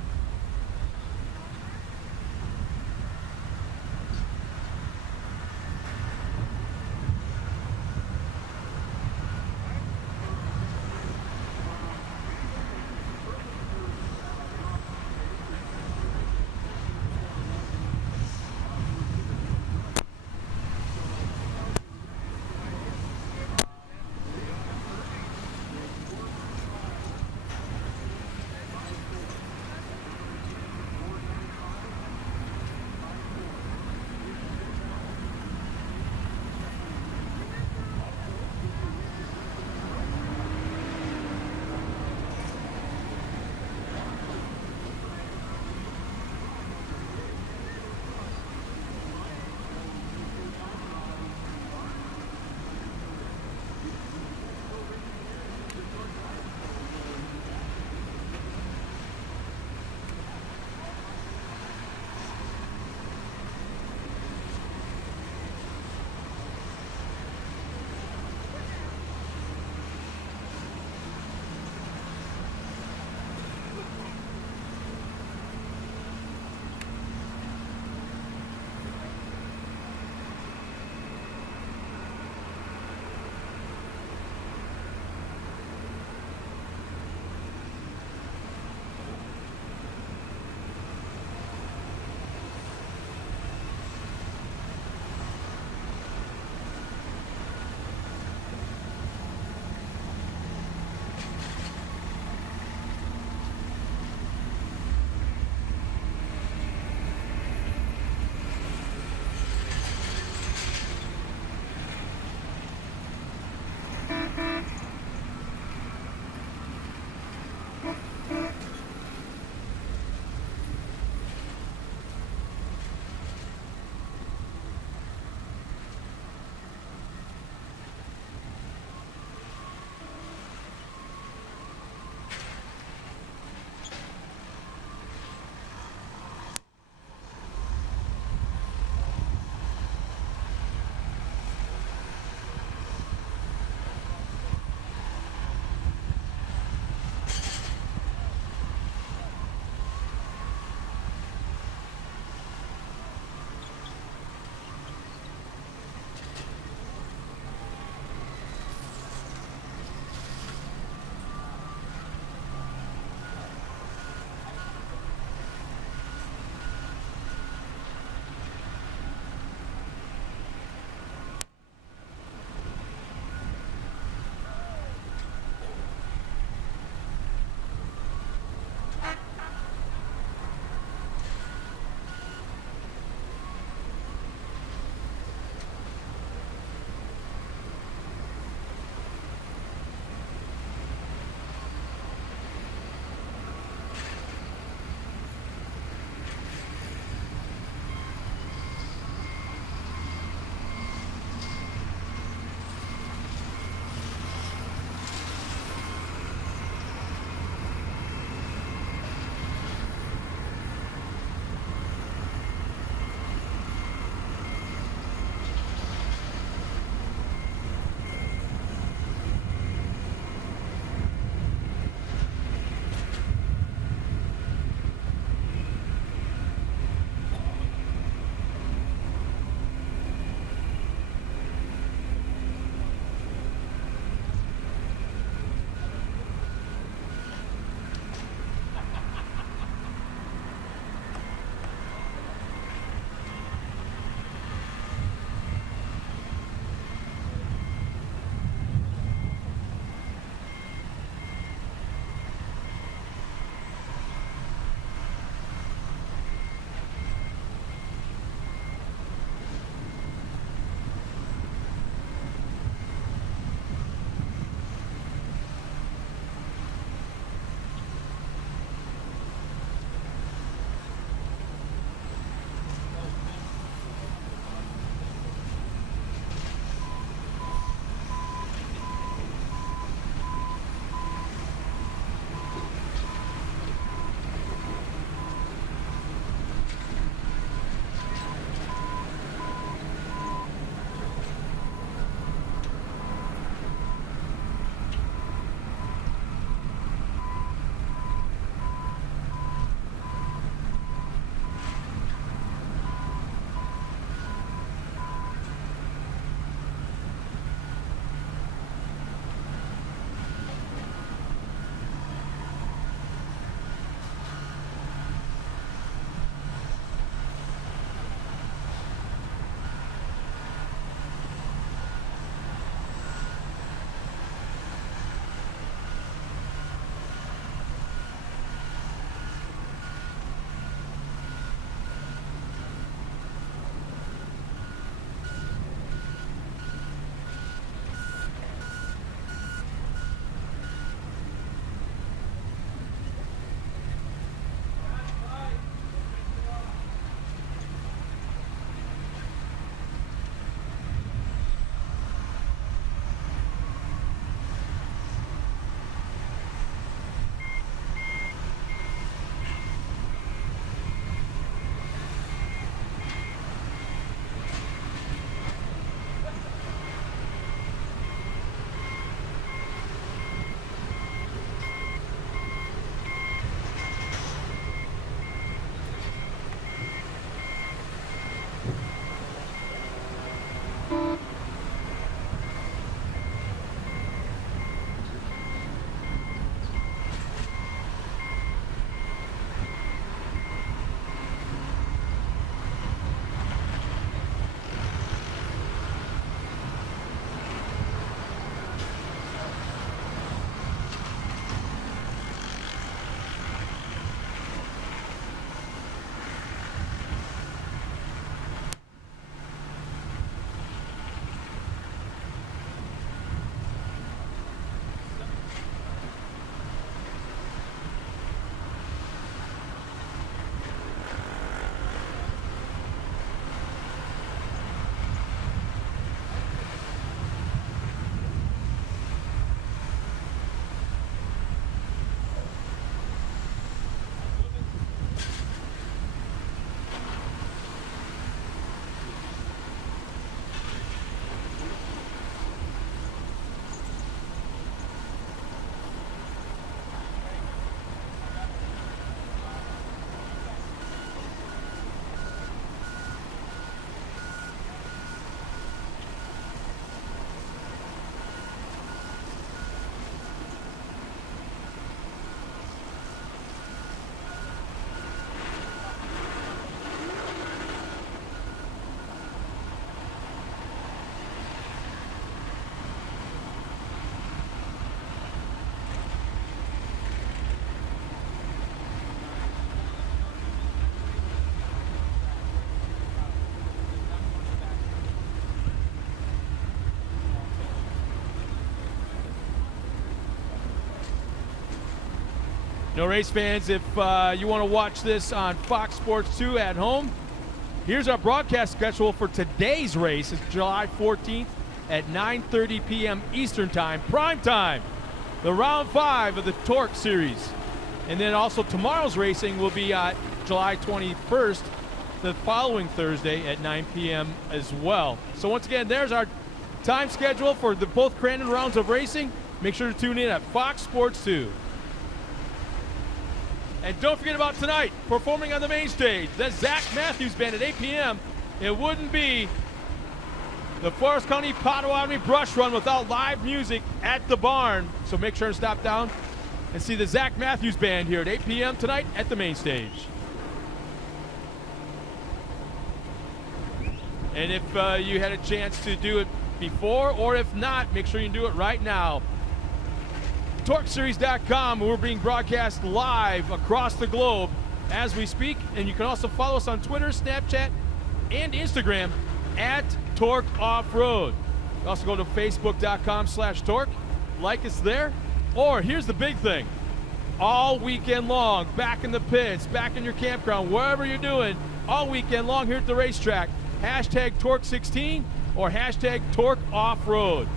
No, race fans, if you want to watch this on Fox Sports 2 at home, here's our broadcast schedule for today's race. It's July 14th at 9:30 p.m. Eastern Time, prime time, the round 5 of the TORC series. And then also tomorrow's racing will be July 21st, the following Thursday at 9 p.m. as well. So once again, there's our time schedule for the both Crandon rounds of racing. Make sure to tune in at Fox Sports 2. And don't forget about tonight, performing on the main stage, the Zach Matthews Band at 8 p.m. It wouldn't be the Forest County Potawatomi Brush Run without live music at the barn. So make sure to stop down and see the Zach Matthews Band here at 8 p.m. tonight at the main stage. And if you had a chance to do it before, or if not, make sure you do it right now. TORCseries.com, we're being broadcast live across the globe as we speak. And you can also follow us on Twitter, Snapchat, and Instagram at TORC Off-Road. You also go to Facebook.com/TORC, like us there. Or here's the big thing. All weekend long, back in the pits, back in your campground, wherever you're doing, all weekend long here at the racetrack, hashtag TORC16 or hashtag TORC Off-Road.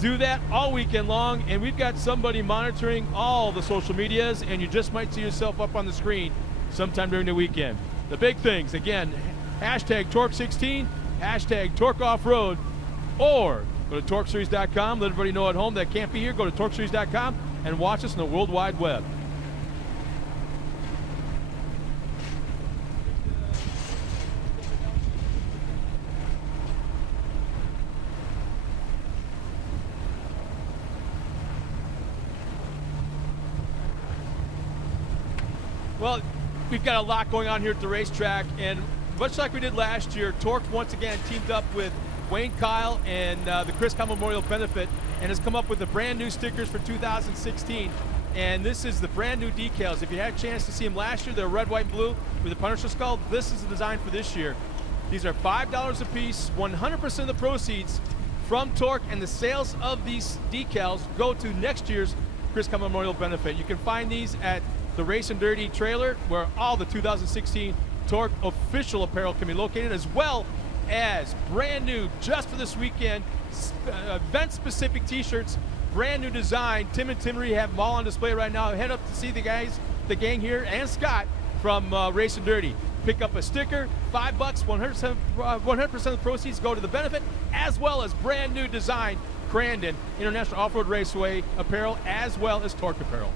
Do that all weekend long, and we've got somebody monitoring all the social medias, and you just might see yourself up on the screen sometime during the weekend. The big things, again, hashtag TORC16, hashtag TORC Off-Road, or go to TORCseries.com. Let everybody know at home that can't be here. Go to TORCseries.com and watch us on the World Wide Web. Well, we've got a lot going on here at the racetrack, and much like we did last year, TORC once again teamed up with Wayne Kyle and the Chris Kyle Memorial Benefit and has come up with the brand new stickers for 2016. And this is the brand new decals. If you had a chance to see them last year, they're red, white, and blue with the Punisher skull. This is the design for this year. These are $5 a piece. 100% of the proceeds from TORC and the sales of these decals go to next year's Chris Kyle Memorial Benefit. You can find these at the Race and Dirty trailer, where all the 2016 TORC official apparel can be located, as well as brand new, just for this weekend, event-specific t-shirts, brand new design. Tim and Timmery have them all on display right now. Head up to see the guys, the gang here, and Scott from Race and Dirty. Pick up a sticker, $5, 100% of the proceeds go to the benefit, as well as brand new design, Crandon International Off-Road Raceway apparel, as well as TORC apparel.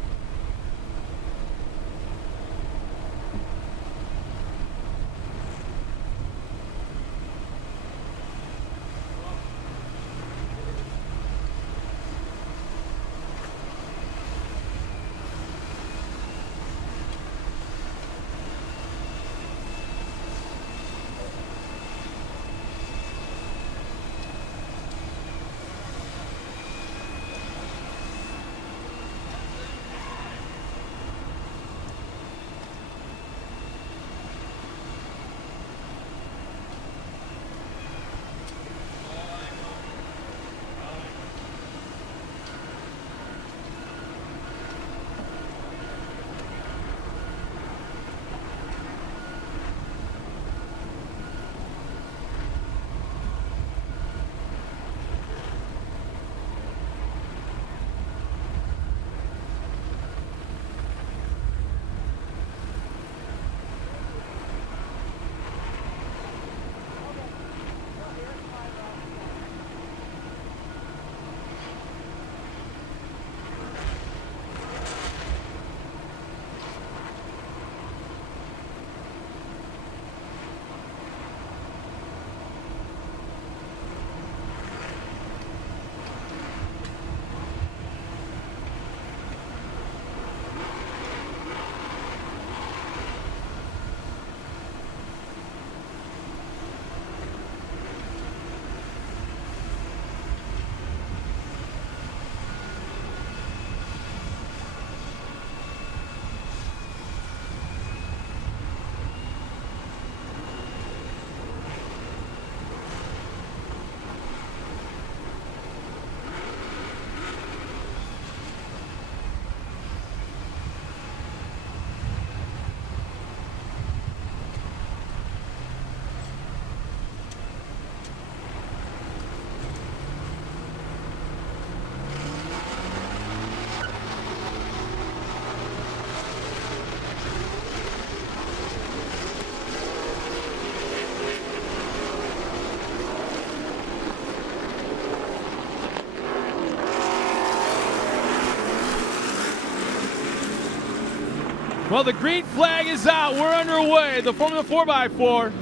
Well, the green flag is out. We're underway. The Formula 4x4.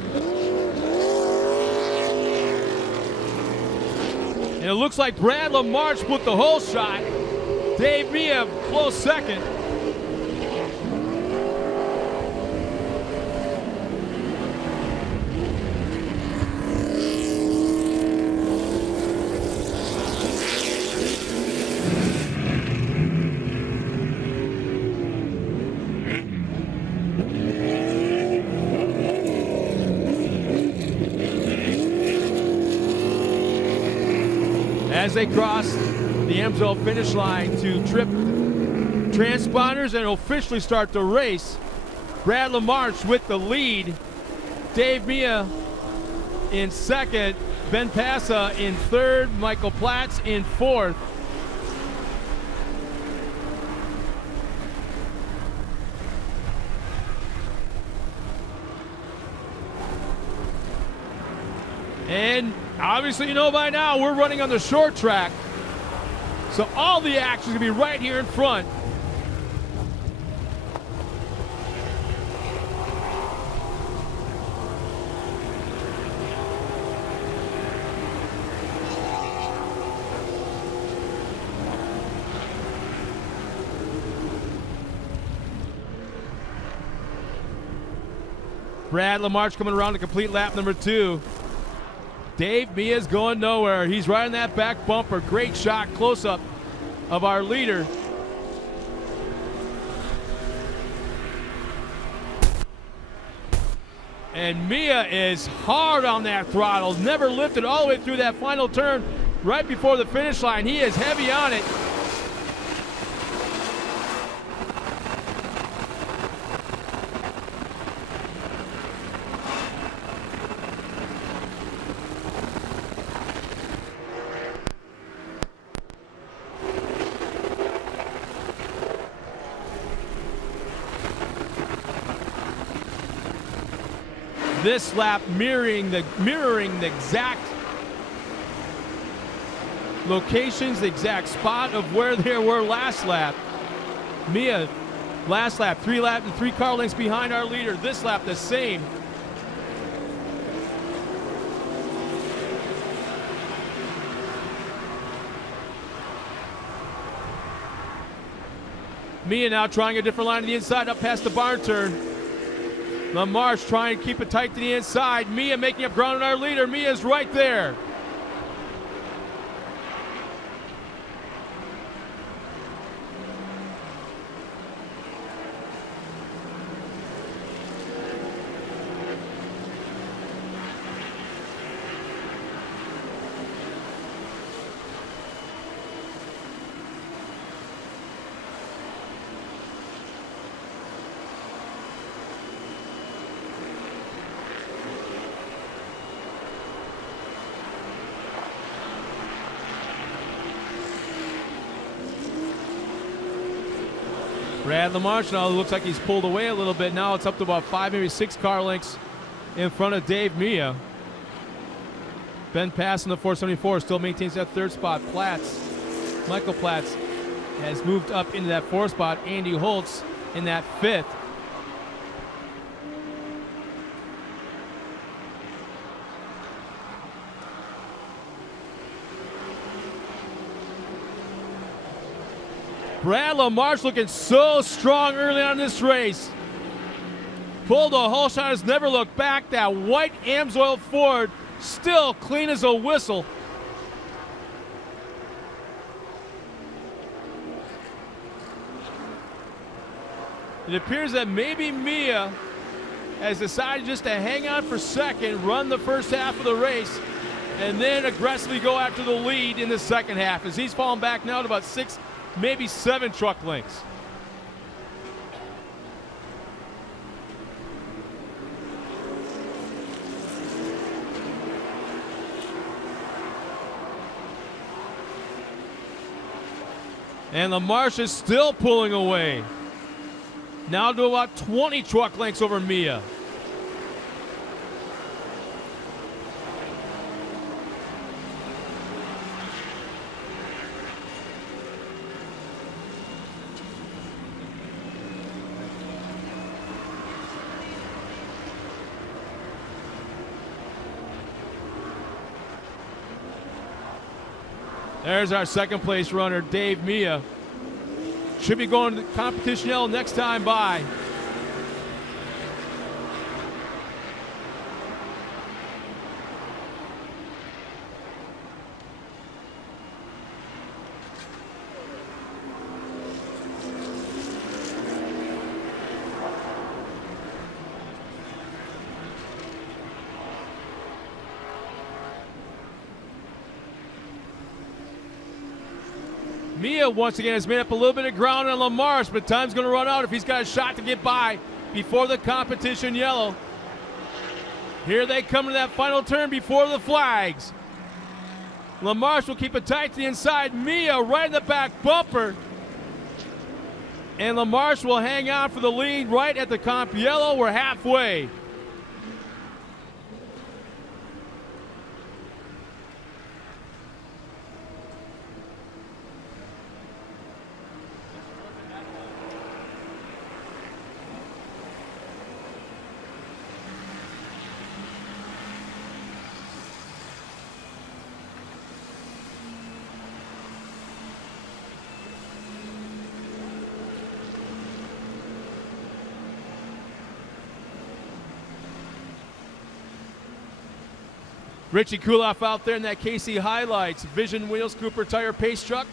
And it looks like Brad LaMarche put the whole shot. Dave Mia, close second. As they cross the AMSOIL finish line to trip transponders and officially start the race, Brad LaMarche with the lead, Dave Mia in second, Ben Passa in third, Michael Platz in fourth. And obviously, you know by now, we're running on the short track. So all the action is going to be right here in front. Brad LaMarche coming around to complete lap number 2. Dave Mia's going nowhere. He's right on that back bumper. Great shot, close-up of our leader. And Mia is hard on that throttle. Never lifted all the way through that final turn right before the finish line. He is heavy on it. This lap mirroring the exact locations, the exact spot of where they were last lap. Mia, last lap, 3 car lengths behind our leader. This lap, the same. Mia now trying a different line to the inside, up past the barn turn. LaMarche trying to keep it tight to the inside. Mia making up ground on our leader. Mia's right there. Brad LaMarche now looks like he's pulled away a little bit. Now it's up to about 5, maybe 6 car lengths in front of Dave Mia. Ben Pass in the 474 still maintains that 3rd spot. Michael Platz has moved up into that 4th spot. Andy Holtz in that 5th. Brad LaMarche looking so strong early on in this race. Pulled a whole shot, has never looked back. That white AMSOIL Ford still clean as a whistle. It appears that maybe Mia has decided just to hang on for second, run the first half of the race, and then aggressively go after the lead in the second half, as he's fallen back now to about 6, maybe 7 truck lengths. And LaMarche is still pulling away. Now to about 20 truck lengths over Mia. There's our second place runner, Dave Mia. Should be going to the competition yellow next time by. Mia, once again, has made up a little bit of ground on Lamarche, but time's going to run out if he's got a shot to get by before the competition yellow. Here they come to that final turn before the flags. Lamarche will keep it tight to the inside. Mia right in the back bumper. And Lamarche will hang on for the lead right at the comp yellow. We're halfway. Richie Kuloff out there in that KC Highlights Vision Wheels Cooper Tire Pace truck.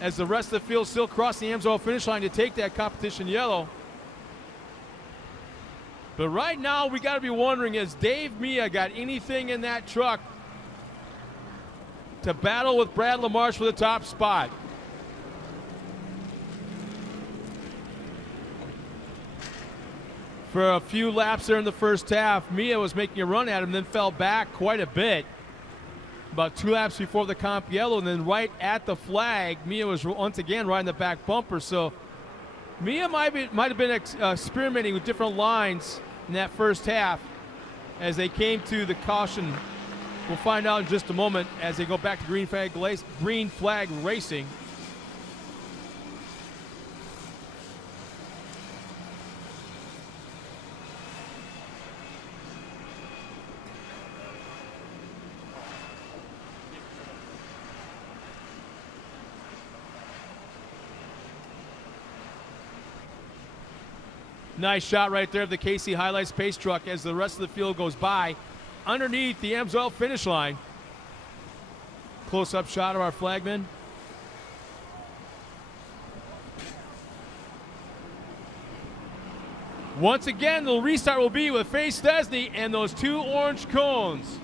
As the rest of the field still cross the AMSOIL finish line to take that competition yellow. But right now we got to be wondering, has Dave Mia got anything in that truck to battle with Brad Lamarche for the top spot? For a few laps there in the first half, Mia was making a run at him, then fell back quite a bit. About 2 laps before the comp yellow, and then right at the flag, Mia was once again riding the back bumper. So Mia might have been experimenting with different lines in that first half as they came to the caution. We'll find out in just a moment as they go back to green flag racing. Nice shot right there of the KC Highlights Pace truck as the rest of the field goes by underneath the AMSOIL finish line. Close-up shot of our flagman. Once again, the restart will be with Faye Stesney and those 2 orange cones.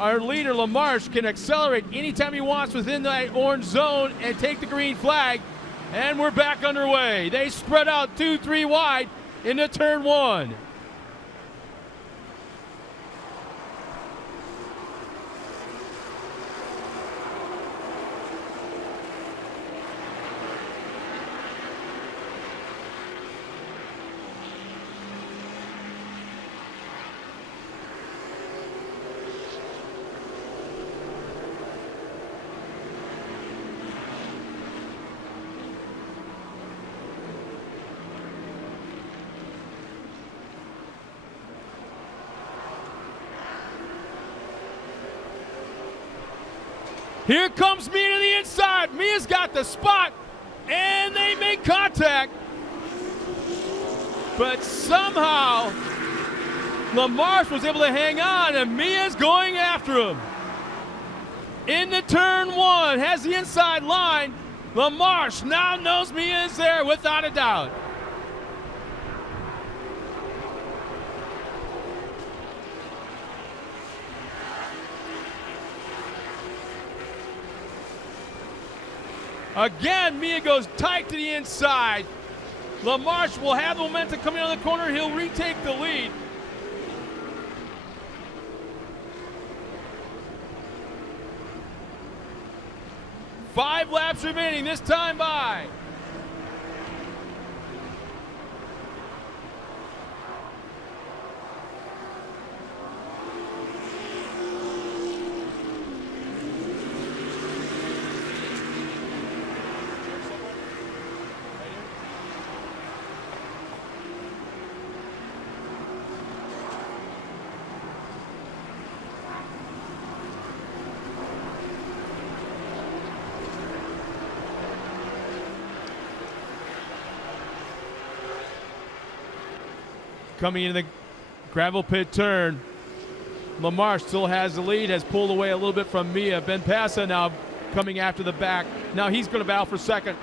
Our leader, Lamarche, can accelerate anytime he wants within that orange zone and take the green flag. And we're back underway. They spread out 2-3 wide into turn 1. Here comes Mia to the inside. Mia's got the spot, and they make contact. But somehow, Lamarche was able to hang on, and Mia's going after him. Into turn 1, has the inside line. Lamarche now knows Mia is there without a doubt. Again, Mia goes tight to the inside. Lamarche will have the momentum coming out of the corner. He'll retake the lead. Five laps remaining this time by. coming into the gravel pit turn. Lamar still has the lead, has pulled away a little bit from Mia. Ben Passa now coming after the back. Now he's going to battle for second.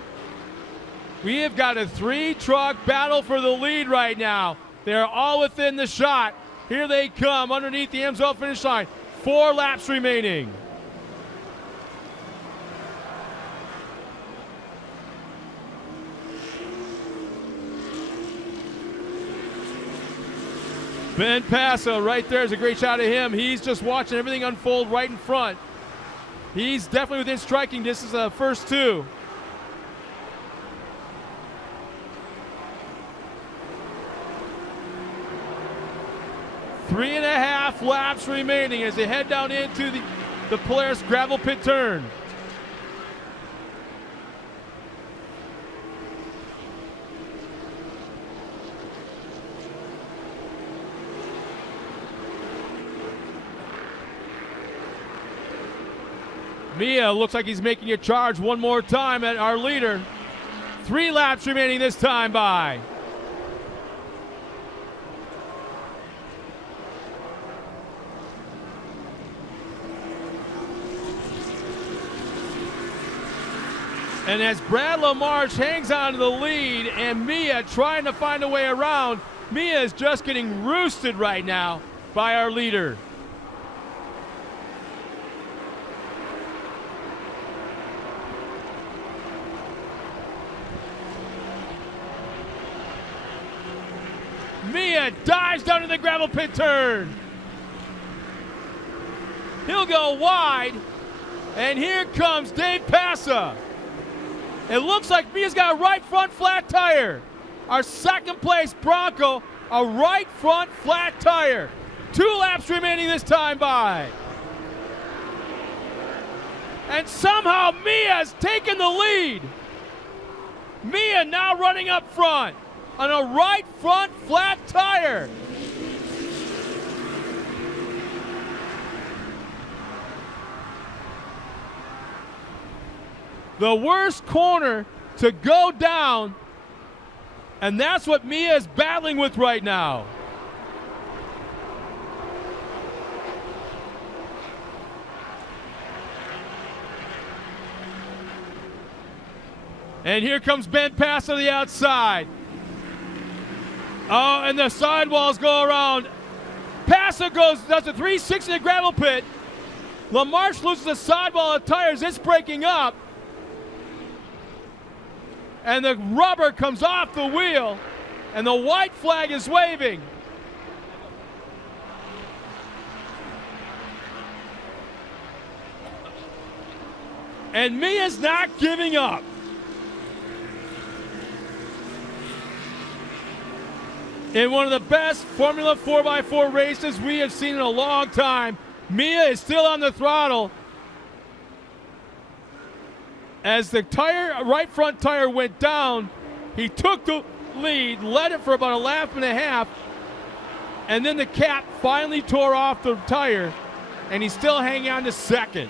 We have got a 3-truck battle for the lead right now. They're all within the shot. Here they come underneath the AMSOIL finish line. 4 laps remaining. Ben Passa right there is a great shot of him. He's just watching everything unfold right in front. He's definitely within striking distance of the first 2. Three and a half laps remaining as they head down into the Polaris gravel pit turn. Mia looks like he's making a charge one more time at our leader. 3 laps remaining this time by. And as Brad LaMarche hangs on to the lead and Mia trying to find a way around, Mia is just getting roosted right now by our leader. Mia dives down to the gravel pit turn. He'll go wide, and here comes Dave Passa. It looks like Mia's got a right front flat tire. Our second place Bronco, a right front flat tire. 2 laps remaining this time by. And somehow Mia's taken the lead. Mia now running up front on a right front flat tire. The worst corner to go down, and that's what Mia is battling with right now. And here comes Ben Passa to the outside. Oh, and the sidewalls go around. Passa does a 360 in the gravel pit. LaMarche loses the sidewall of tires. It's breaking up. And the rubber comes off the wheel, and the white flag is waving. And Mia's not giving up. In one of the best Formula 4x4 races we have seen in a long time, Mia is still on the throttle. As the right front tire went down, he took the lead, led it for about a lap and a half, and then the cap finally tore off the tire, and he's still hanging on to second.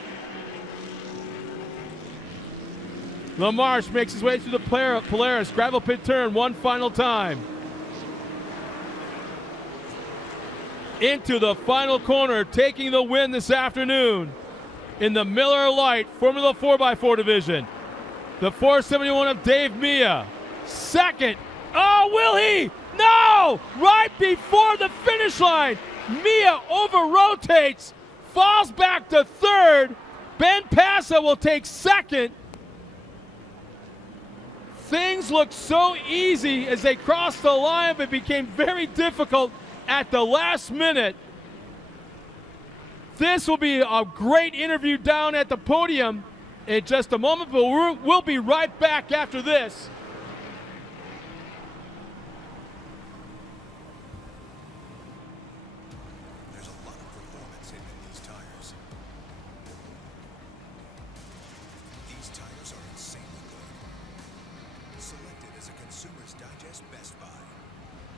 LaMarche makes his way through the Polaris gravel pit turn one final time. Into the final corner, taking the win this afternoon in the Miller Lite Formula 4x4 division. The 471 of Dave Mia. Second. Oh, will he? No! Right before the finish line, Mia over-rotates, falls back to third. Ben Passa will take second. Things looked so easy as they crossed the line, but became very difficult at the last minute. This will be a great interview down at the podium in just a moment, but we'll be right back after this. There's a lot of performance in these tires. These tires are insanely good. Selected as a Consumer's Digest Best Buy.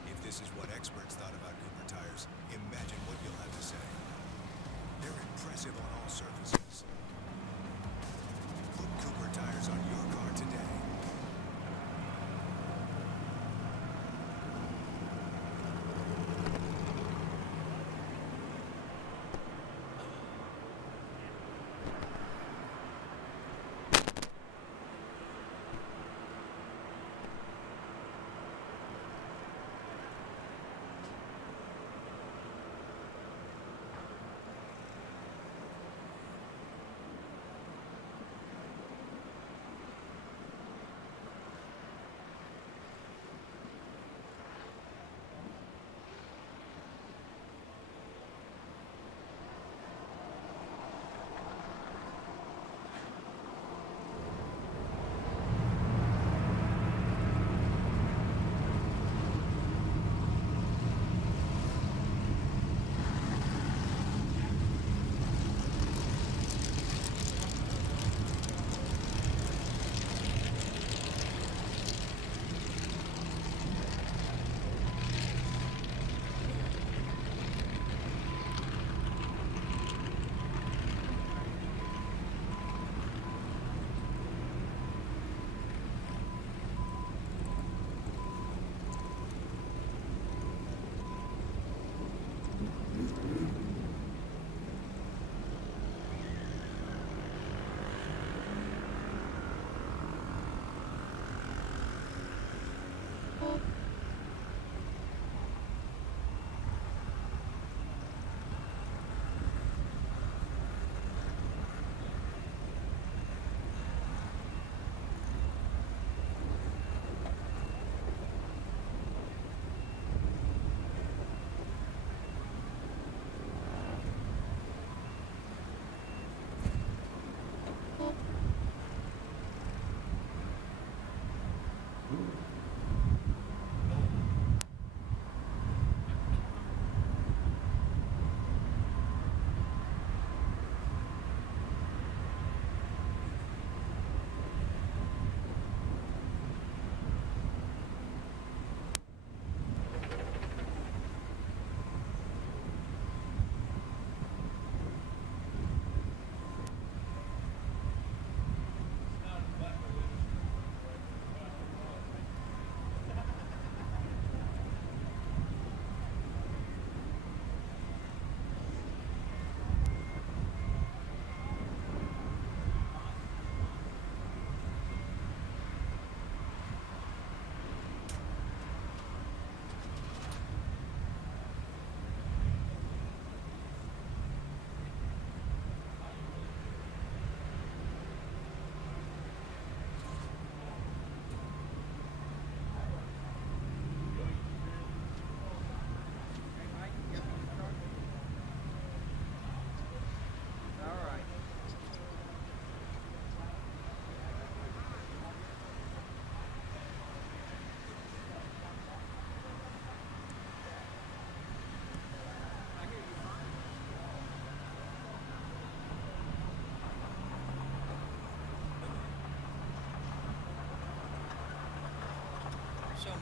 If this is what experts thought about Cooper tires, imagine what you'll have to say. They're impressive on all surfaces. Put Cooper tires on your car today.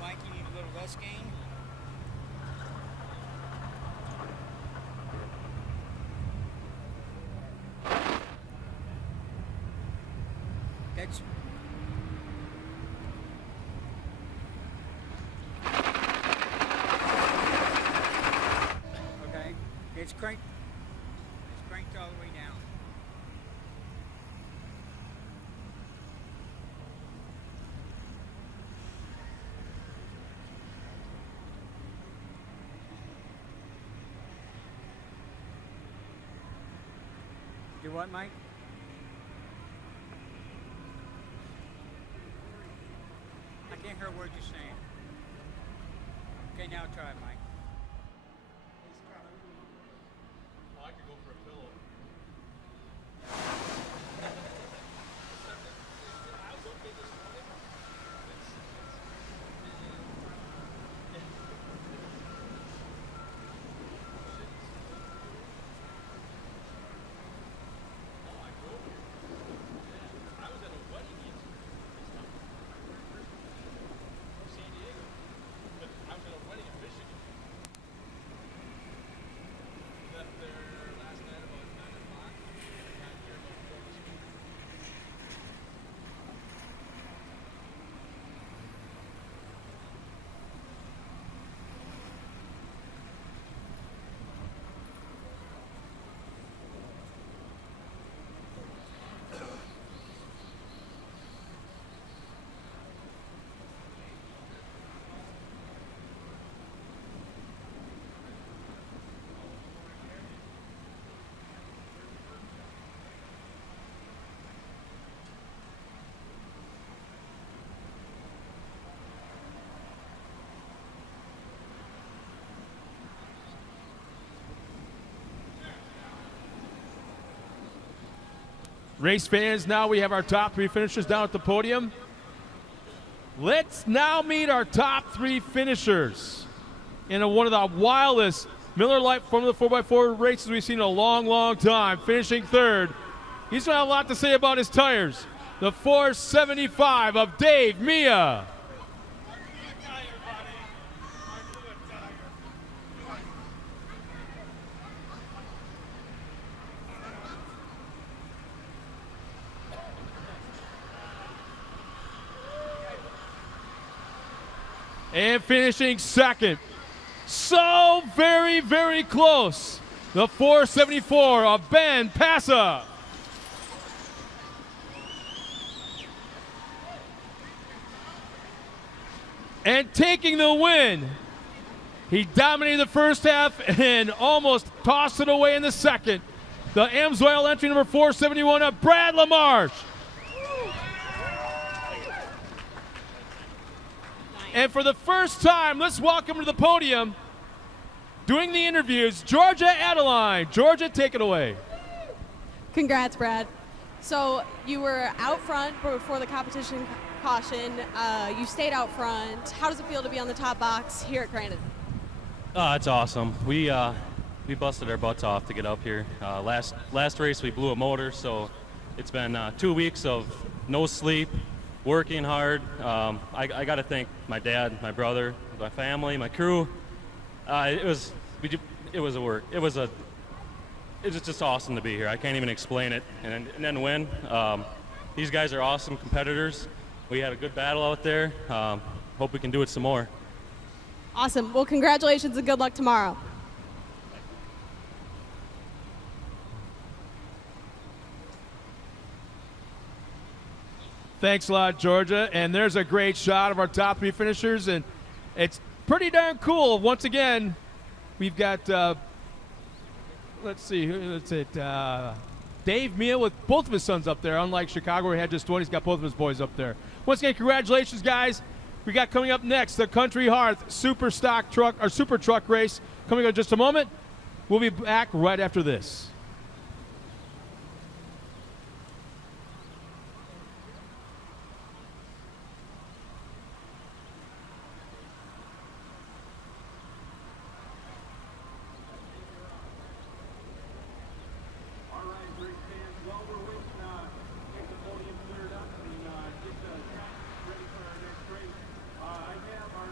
Mike, you need a little less gain. That's okay. It's cranked all the way down. Do what, Mike? I can't hear a word you're saying. Okay, now try it, Mike. I could go for a pillow. Race fans, now we have our top three finishers down at the podium. Let's now meet our top three finishers in one of the wildest Miller Lite Formula 4x4 races we've seen in a long, long time. Finishing third, he's got a lot to say about his tires. The 475 of Dave Mia. And finishing second, so very, very close, the 474 of Ben Passa. And taking the win, he dominated the first half and almost tossed it away in the second. The AMSOIL entry number 471 of Brad LaMarche. And for the first time, let's welcome to the podium, doing the interviews, Georgia Adeline. Georgia, take it away. Congrats, Brad. So you were out front before the competition caution. You stayed out front. How does it feel to be on the top box here at Crandon? It's awesome. We busted our butts off to get up here. Last race we blew a motor, so it's been 2 weeks of no sleep, working hard. I got to thank my dad, my brother, my family, my crew. It was just awesome to be here. I can't even explain it. And then win. These guys are awesome competitors. We had a good battle out there. Hope we can do it some more. Awesome. Well, congratulations and good luck tomorrow. Thanks a lot, Georgia. And there's a great shot of our top three finishers, and it's pretty darn cool. Once again, we've got, Dave Mia with both of his sons up there. Unlike Chicago, where he had just one, he's got both of his boys up there. Once again, congratulations, guys. We got coming up next the Country Hearth Super Truck race coming up in just a moment. We'll be back right after this. Get the track ready for our next race. I have our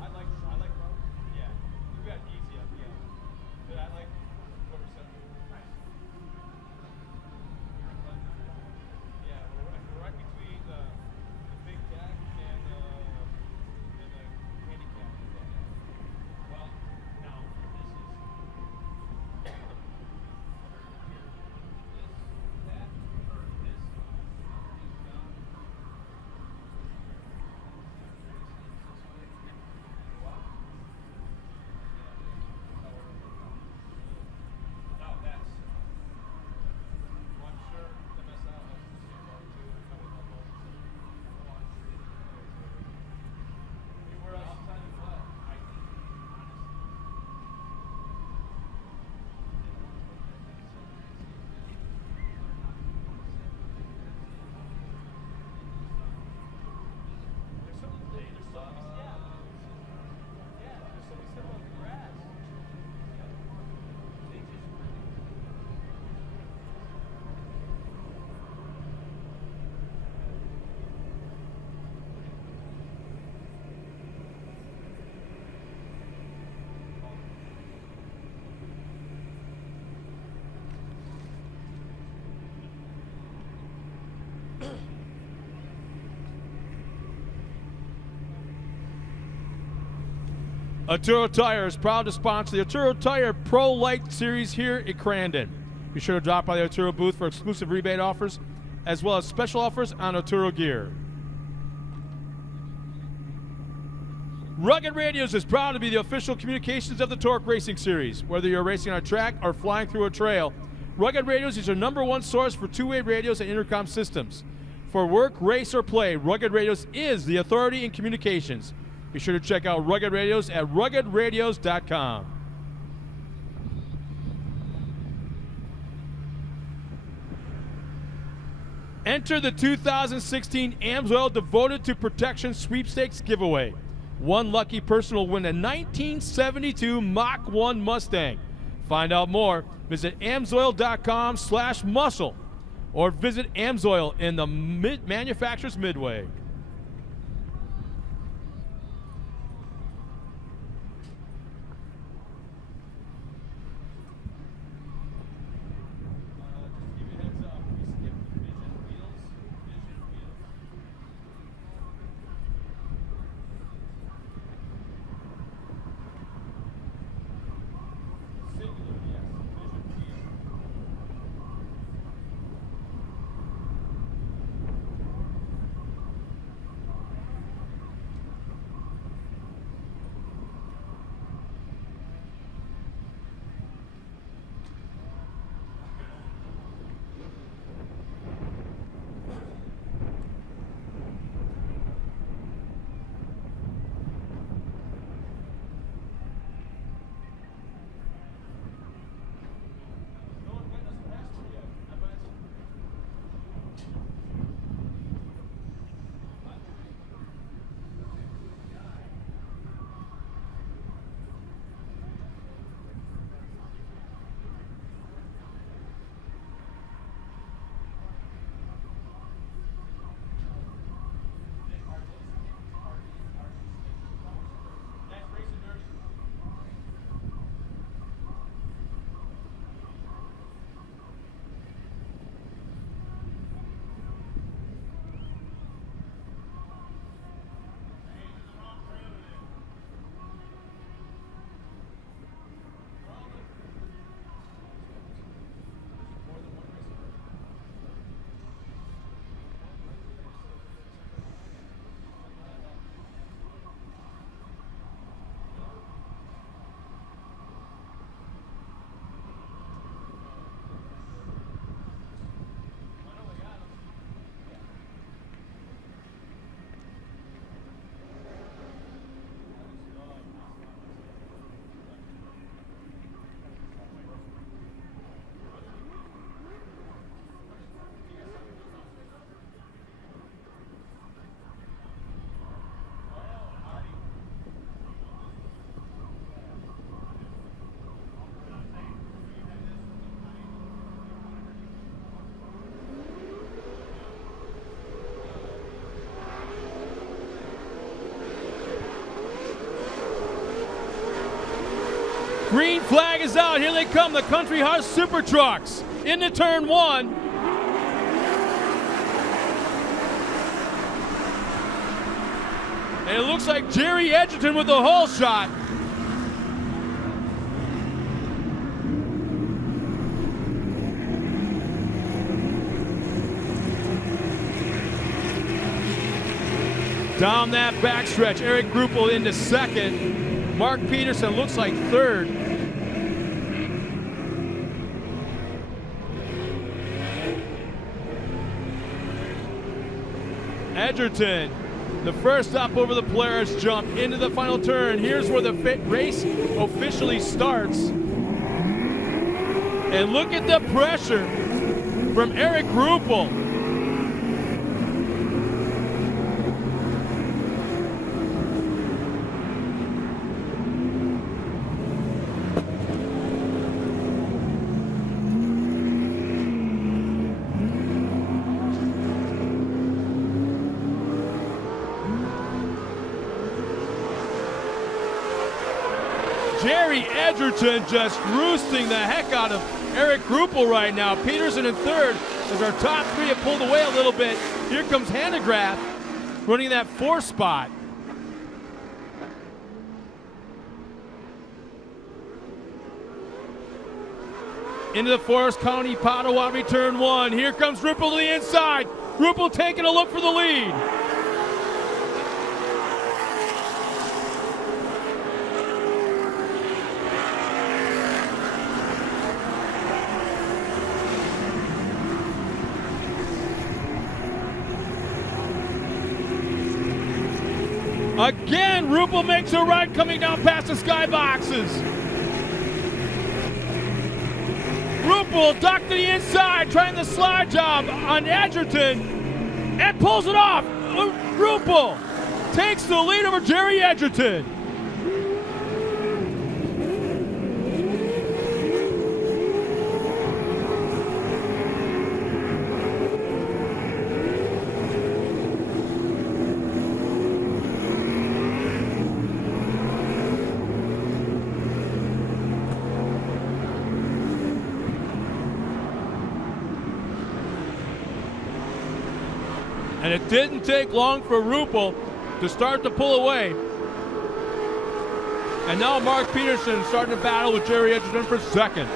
I like yeah. We got easy up, yeah. But I like what we're setting. Nice. Yeah, we're right between the big deck and the handicap. Well, now this is Arturo Tire is proud to sponsor the Arturo Tire Pro Light Series here at Crandon. Be sure to drop by the Arturo booth for exclusive rebate offers, as well as special offers on Arturo gear. Rugged Radios is proud to be the official communications of the TORC Racing Series. Whether you're racing on a track or flying through a trail, Rugged Radios is your #1 source for two-way radios and intercom systems. For work, race, or play, Rugged Radios is the authority in communications. Be sure to check out Rugged Radios at ruggedradios.com. Enter the 2016 AMSOIL Devoted to Protection Sweepstakes giveaway. One lucky person will win a 1972 Mach 1 Mustang. Find out more, visit amsoil.com/muscle or visit AMSOIL in the manufacturer's midway. Green flag is out. Here they come, the Country House Super Trucks into turn 1. And it looks like Jerry Edgerton with the hole shot. Down that backstretch, Eric Gruppel into second. Mark Peterson looks like third. Edgerton, the first stop over the Polaris jump into the final turn. Here's where the race officially starts. And look at the pressure from Eric Gruppel. Jerry Edgerton just roosting the heck out of Eric Gruppel right now. Peterson in third as our top three have pulled away a little bit. Here comes Hanegraaff running that 4th spot. Into the Forest County Potawatomi turn 1. Here comes Gruppel to the inside. Gruppel taking a look for the lead. Again, Gruppel makes a run coming down past the skyboxes. Gruppel ducked to the inside, trying the slide job on Edgerton, and pulls it off. Gruppel takes the lead over Jerry Edgerton. And it didn't take long for Gruppel to start to pull away. And now Mark Peterson starting to battle with Jerry Edgerton for second.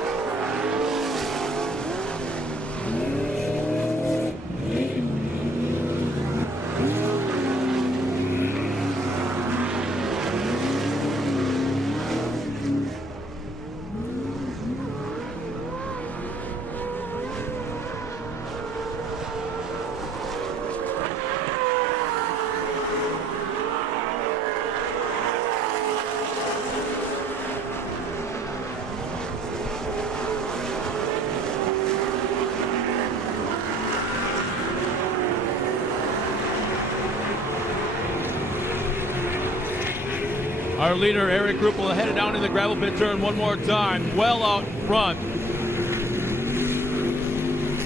Our leader, Eric Gruppel, headed down in the gravel pit turn one more time, well out front.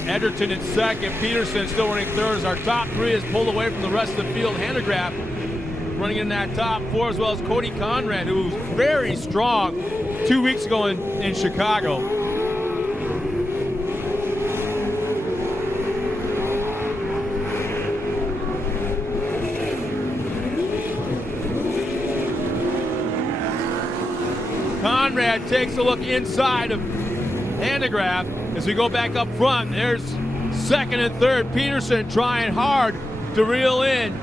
Edgerton in second, Peterson still running third as our top three is pulled away from the rest of the field. Hanegraaff running in that top 4, as well as Cody Conrad, who was very strong 2 weeks ago in Chicago. Conrad takes a look inside of Hanegraaff as we go back up front. There's second and third. Peterson trying hard to reel in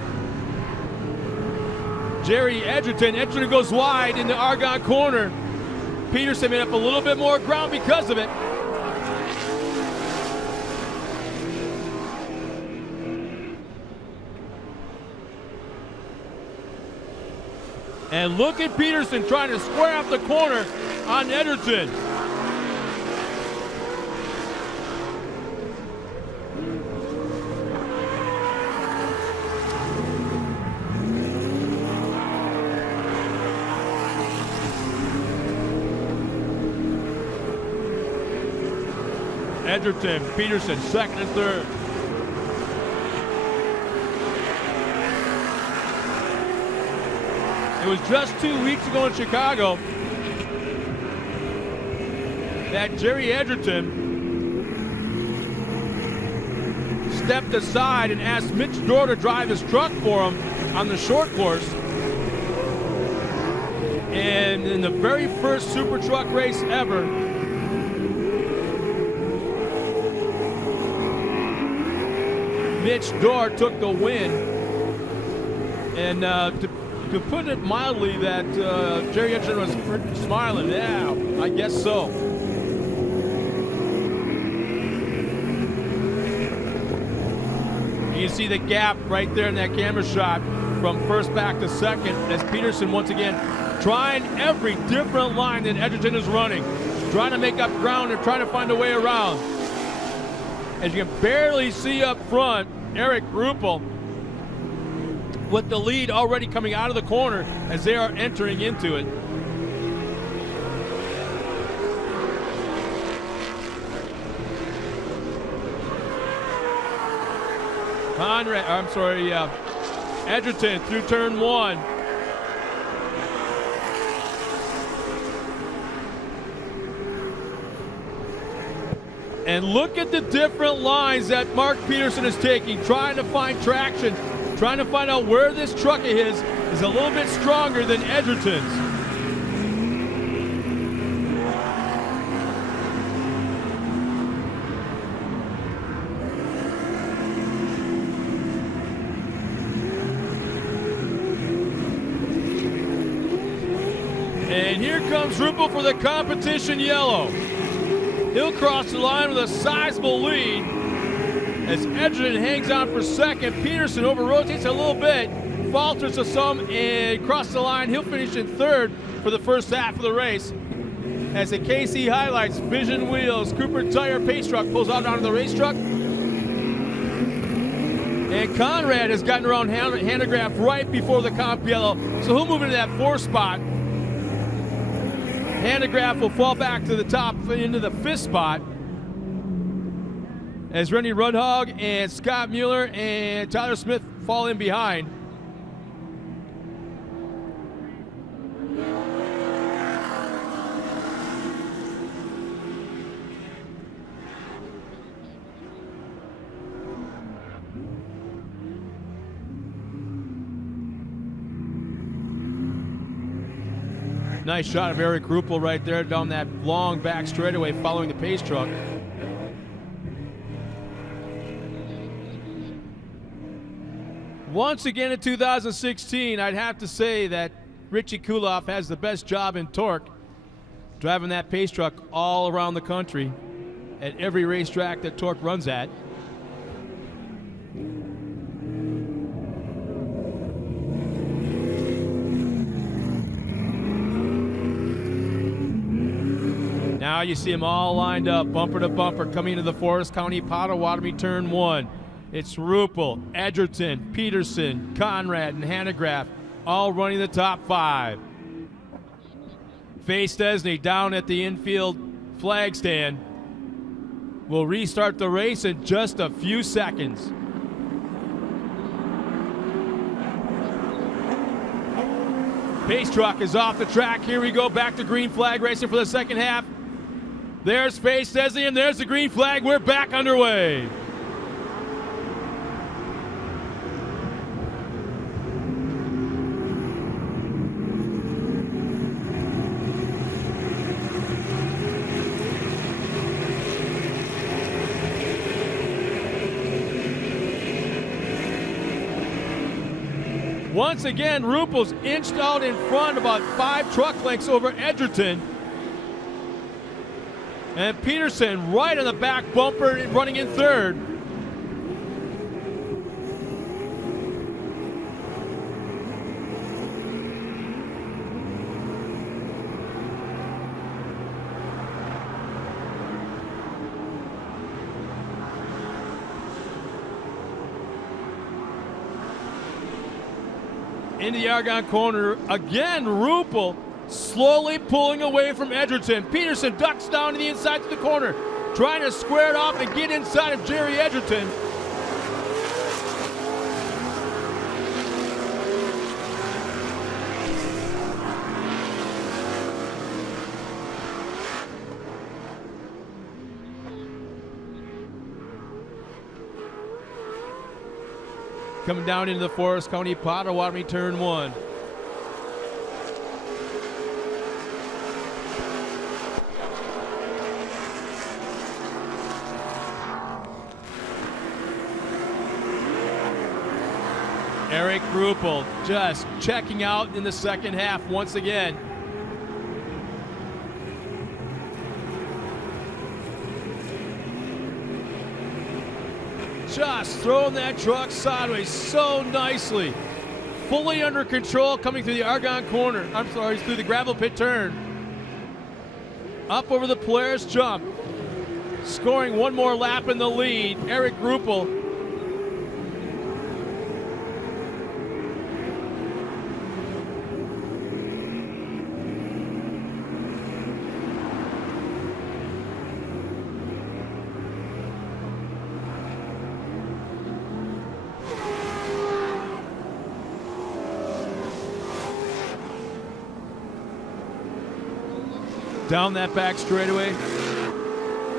Jerry Edgerton. Edgerton goes wide in the Argonne corner. Peterson made up a little bit more ground because of it. And look at Peterson trying to square off the corner on Edgerton. Edgerton, Peterson, second and third. It was just 2 weeks ago in Chicago that Jerry Edgerton stepped aside and asked Mitch Dorr to drive his truck for him on the short course. And in the very first Super Truck race ever, Mitch Dorr took the win. And to put it mildly, that Jerry Edgerton was smiling. Yeah, I guess so. You see the gap right there in that camera shot from first back to second as Peterson once again trying every different line that Edgerton is running, trying to make up ground and trying to find a way around. As you can barely see up front, Eric Ruppel with the lead already coming out of the corner as they are entering into it. Edgerton through turn one. And look at the different lines that Mark Peterson is taking, trying to find traction, trying to find out where this truck of his is a little bit stronger than Edgerton's. And here comes Ruppel for the competition yellow. He'll cross the line with a sizable lead as Edgerton hangs on for second. Peterson over-rotates a little bit, falters to some, and crosses the line. He'll finish in third for the first half of the race. As the KC highlights, Vision Wheels, Cooper Tire Pace Truck pulls out onto the race truck. And Conrad has gotten around Hanegraaff right before the comp yellow, so he'll move into that fourth spot. Hanegraaff will fall back to the top into the fifth spot as Rennie Rudhog and Scott Mueller and Tyler Smith fall in behind. Nice shot of Eric Ruppel right there down that long back straightaway following the pace truck. Once again in 2016, I'd have to say that Richie Kuloff has the best job in TORC, driving that pace truck all around the country at every racetrack that TORC runs at. Now you see them all lined up, bumper to bumper, coming into the Forest County Potawatomi turn one. It's Ruppel, Edgerton, Peterson, Conrad, and Hanegraaff all running the top five. Faye Stesney down at the infield flag stand will restart the race in just a few seconds. Pace truck is off the track. Here we go, back to green flag racing for the second half. There's Faye Stesney, and there's the green flag. We're back underway. Once again, Ruppel's inched out in front about 5 truck lengths over Edgerton. And Peterson right on the back bumper running in third. Into the Argonne corner, again Ruppel slowly pulling away from Edgerton. Peterson ducks down to the inside to the corner, trying to square it off and get inside of Jerry Edgerton. coming down into the Forest County Potawatomi turn 1. Eric Ruppel just checking out in the second half once again. Just throwing that truck sideways so nicely. Fully under control coming through the Argonne corner. I'm sorry, through the gravel pit turn. Up over the Polaris jump. Scoring one more lap in the lead. Eric Ruppel. Down that back straightaway.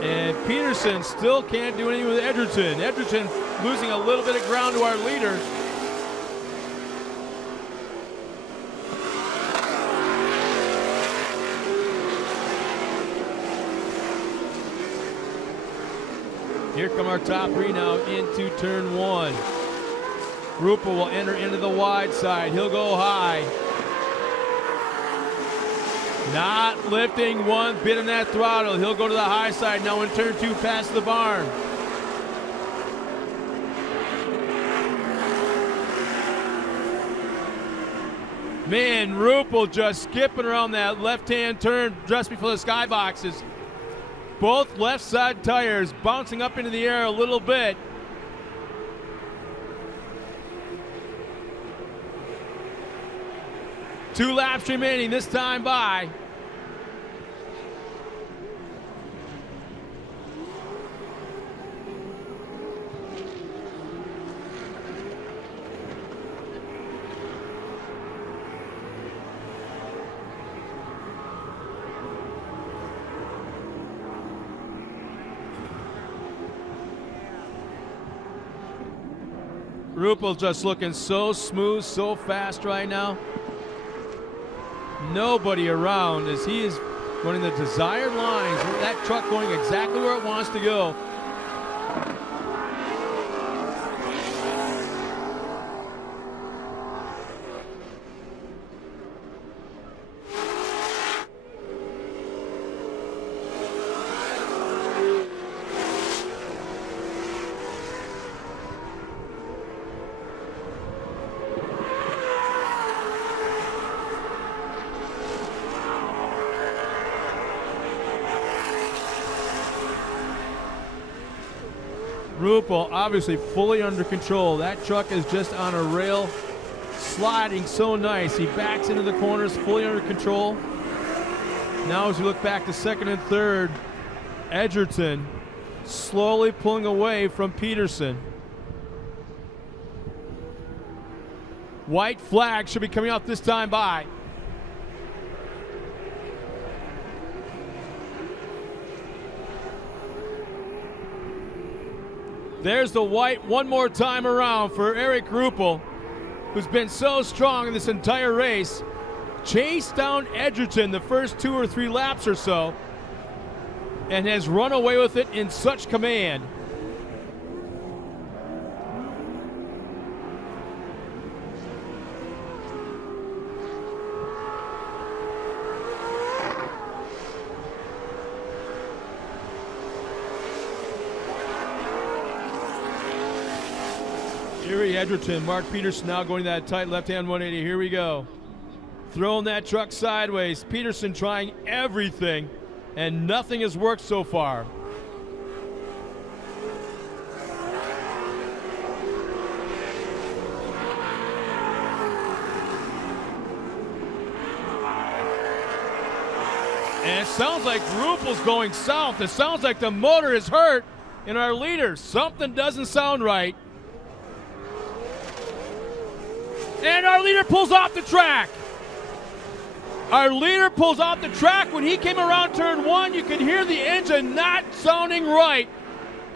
And Peterson still can't do anything with Edgerton. Edgerton losing a little bit of ground to our leader. Here come our top three now into turn 1. Ruppel will enter into the wide side. He'll go high. Not lifting one bit on that throttle. He'll go to the high side now in turn 2 past the barn. Man, Ruppel just skipping around that left-hand turn just before the skyboxes. Both left side tires bouncing up into the air a little bit. Two laps remaining this time by. Ruppel just looking so smooth, so fast right now. Nobody around as he is running the desired lines. That truck going exactly where it wants to go. Ruppel obviously fully under control. That truck is just on a rail, sliding so nice. He backs into the corners, fully under control. Now as we look back to second and third, Edgerton slowly pulling away from Peterson. White flag should be coming out this time by. There's the white one more time around for Eric Ruppel, who's been so strong in this entire race. Chased down Edgerton the first 2 or 3 laps or so, and has run away with it in such command. Erie Edgerton, Mark Peterson now going that tight left-hand 180. Here we go. Throwing that truck sideways. Peterson trying everything, and nothing has worked so far. And it sounds like Ruppel's going south. It sounds like the motor is hurt in our leader. Something doesn't sound right. And our leader pulls off the track. Our leader pulls off the track. When he came around turn 1, you could hear the engine not sounding right.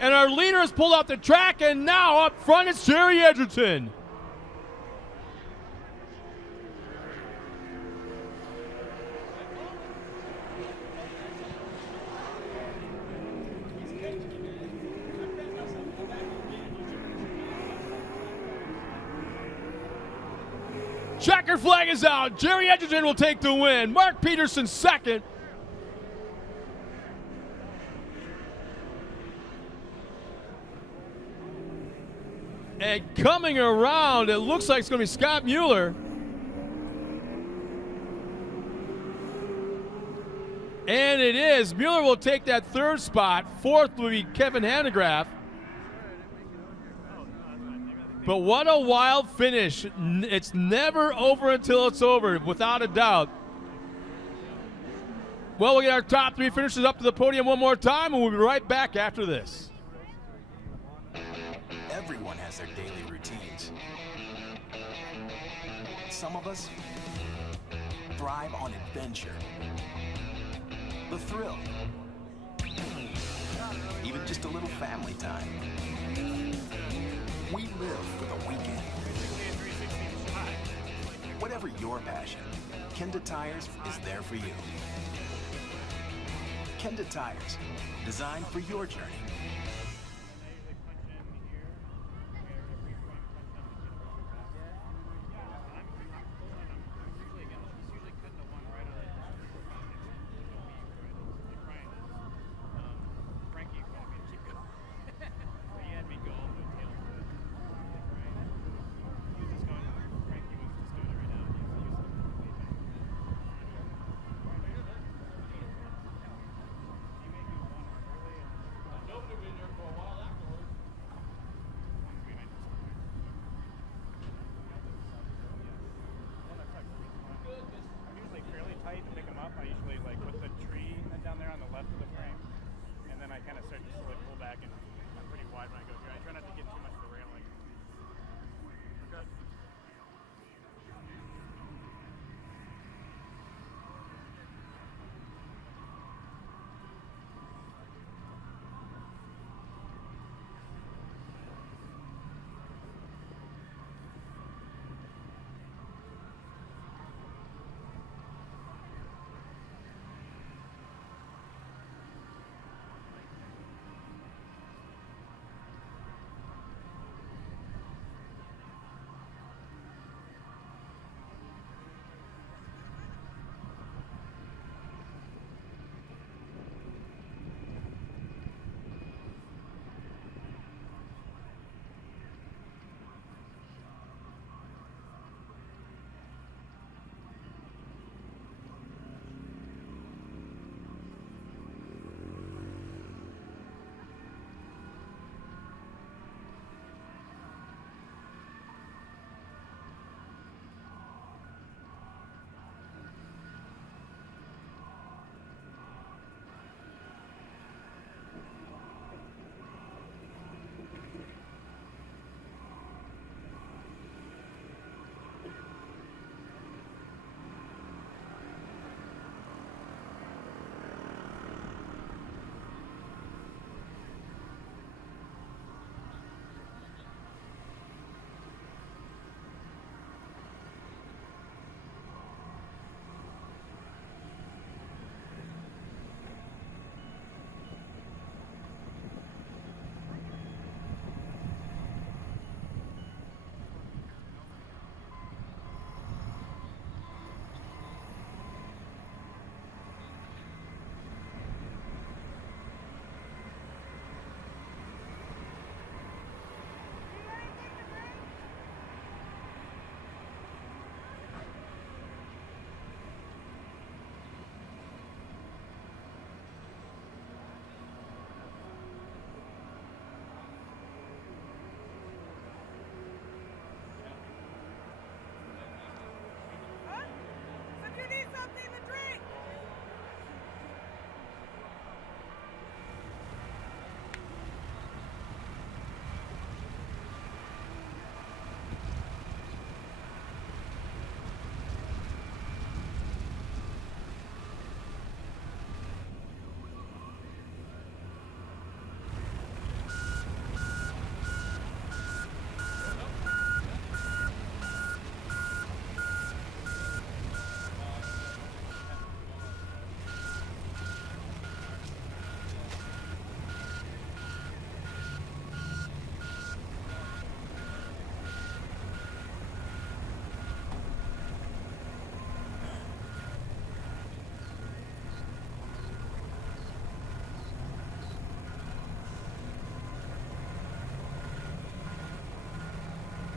And our leader has pulled off the track, and now up front is Jerry Edgerton. Checker flag is out. Jerry Edgerton will take the win. Mark Peterson second. And coming around, it looks like it's going to be Scott Mueller. And it is. Mueller will take that third spot. Fourth will be Kevin Hanegraaff. But what a wild finish. It's never over until it's over, without a doubt. Well, we'll get our top three finishers up to the podium one more time, and we'll be right back after this. Everyone has their daily routines. Some of us thrive on adventure, the thrill, even just a little family time. We live for the weekend. Whatever your passion, Kenda Tires is there for you. Kenda Tires, designed for your journey.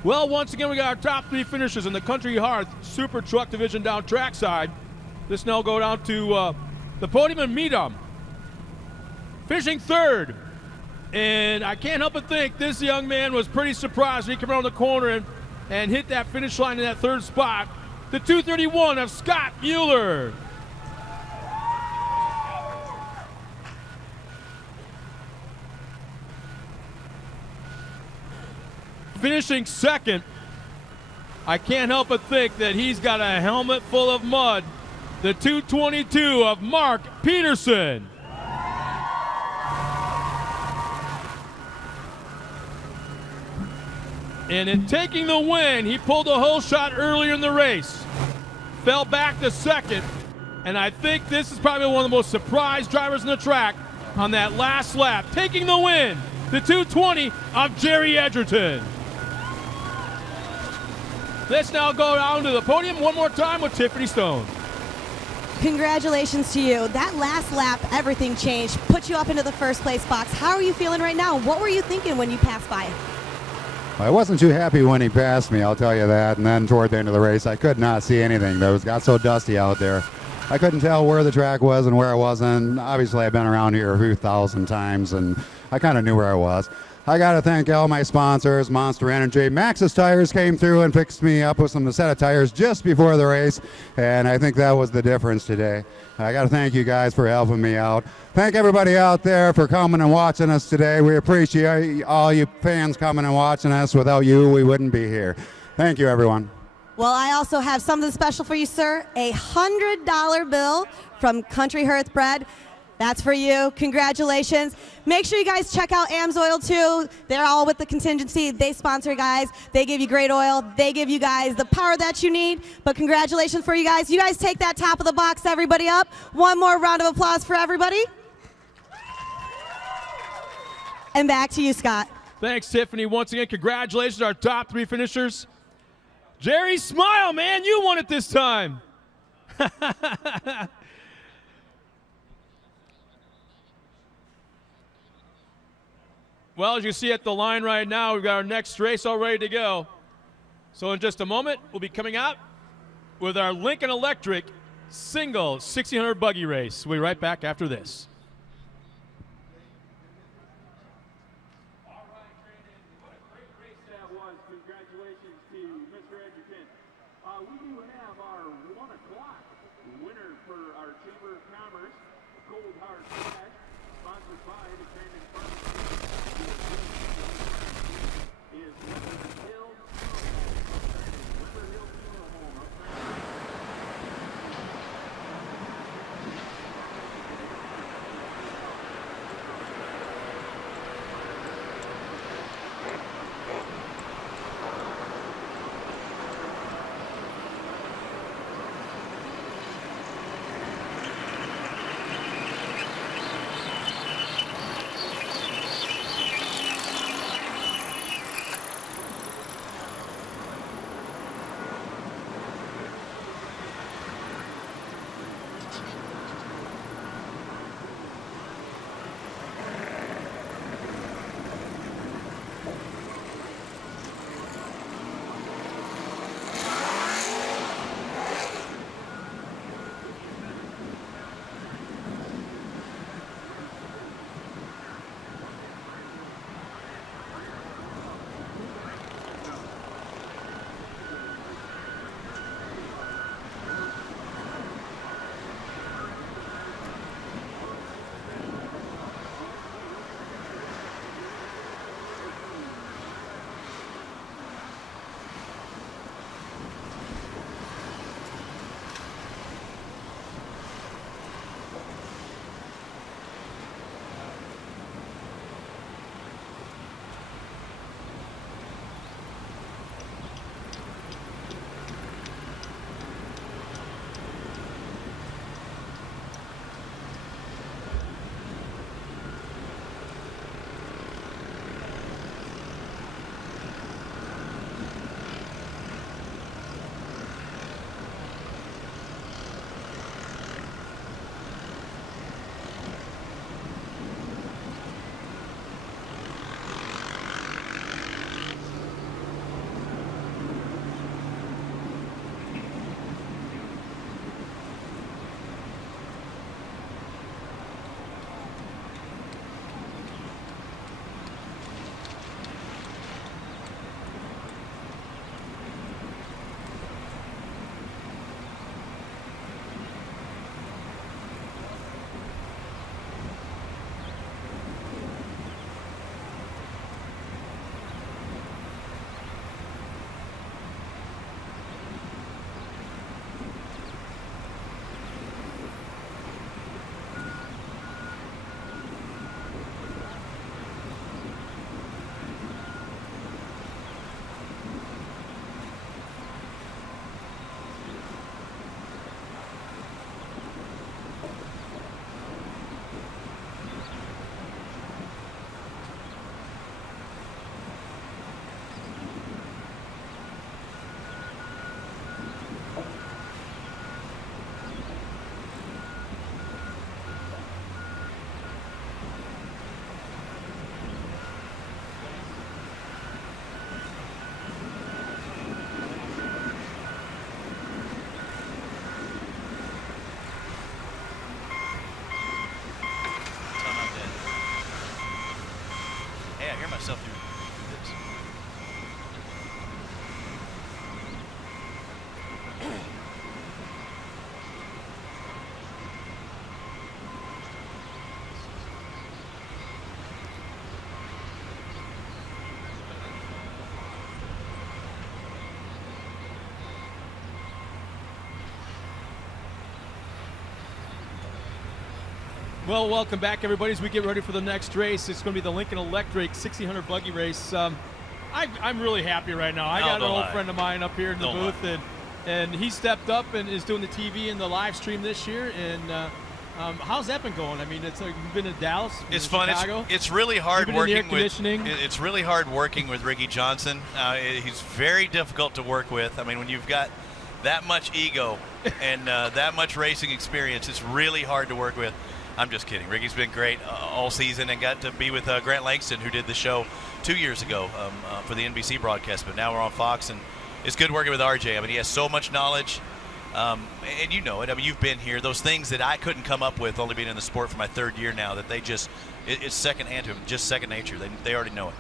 Well, once again, we got our top 3 finishers in the Country Hearth Super Truck Division down trackside. Let's now go down to the podium and meet them. Finishing third, and I can't help but think this young man was pretty surprised when he came around the corner and hit that finish line in that third spot. The 231 of Scott Mueller. Finishing second, I can't help but think that he's got a helmet full of mud. The 222 of Mark Peterson. And in taking the win, he pulled a hole shot earlier in the race. Fell back to second, and I think this is probably one of the most surprised drivers in the track on that last lap. Taking the win, the 220 of Jerry Edgerton. Let's now go down to the podium one more time with Tiffany Stone. Congratulations to you. That last lap, everything changed, put you up into the first place box. How are you feeling right now? What were you thinking when you passed by? I wasn't too happy when he passed me, I'll tell you that. And then toward the end of the race, I could not see anything. It got so dusty out there. I couldn't tell where the track was and where it wasn't. Obviously, I've been around here a few thousand times, and I kind of knew where I was. I got to thank all my sponsors, Monster Energy. Maxxis Tires came through and fixed me up with some set of tires just before the race, and I think that was the difference today. I got to thank you guys for helping me out. Thank everybody out there for coming and watching us today. We appreciate all you fans coming and watching us. Without you, we wouldn't be here. Thank you, everyone. Well, I also have something special for you, sir. A $100 bill from Country Hearth Bread. That's for you. Congratulations. Make sure you guys check out AMSOIL too. They're all with the contingency. They sponsor you guys. They give you great oil. They give you guys the power that you need. But congratulations for you guys. You guys take that top of the box, everybody up. One more round of applause for everybody. And back to you, Scott. Thanks, Tiffany. Once again, congratulations to our top 3 finishers. Jerry, smile, man. You won it this time. Well, as you see at the line right now, we've got our next race all ready to go. So in just a moment, we'll be coming out with our Lincoln Electric single 1600 buggy race. We'll be right back after this. All right, Crandon, what a great race that was. Congratulations to Mr. Edgerton. We do have our 1 o'clock winner for our Chamber of Commerce Cold Hard Cash, sponsored by the Crandon Pharmacy. yourself through this. Well, welcome back, everybody, as we get ready for the next race. It's going to be the Lincoln Electric 1600 buggy race. I'm really happy right now. I got an old friend of mine up here in the booth, and he stepped up and is doing the TV and the live stream this year. And how's that been going? I mean, it's like you've been in Dallas, It's fun. Chicago. It's really hard You've been in the working air with. conditioning. It's really hard working with Ricky Johnson. He's very difficult to work with. I mean, when you've got that much ego and that much racing experience, it's really hard to work with. I'm just kidding. Ricky's been great all season, and got to be with Grant Langston, who did the show 2 years ago for the NBC broadcast. But now we're on Fox, and it's good working with RJ. I mean, he has so much knowledge, and you know it. I mean, you've been here. Those things that I couldn't come up with, only being in the sport for my third year now, that they just it's second hand to them, just second nature. They already know it.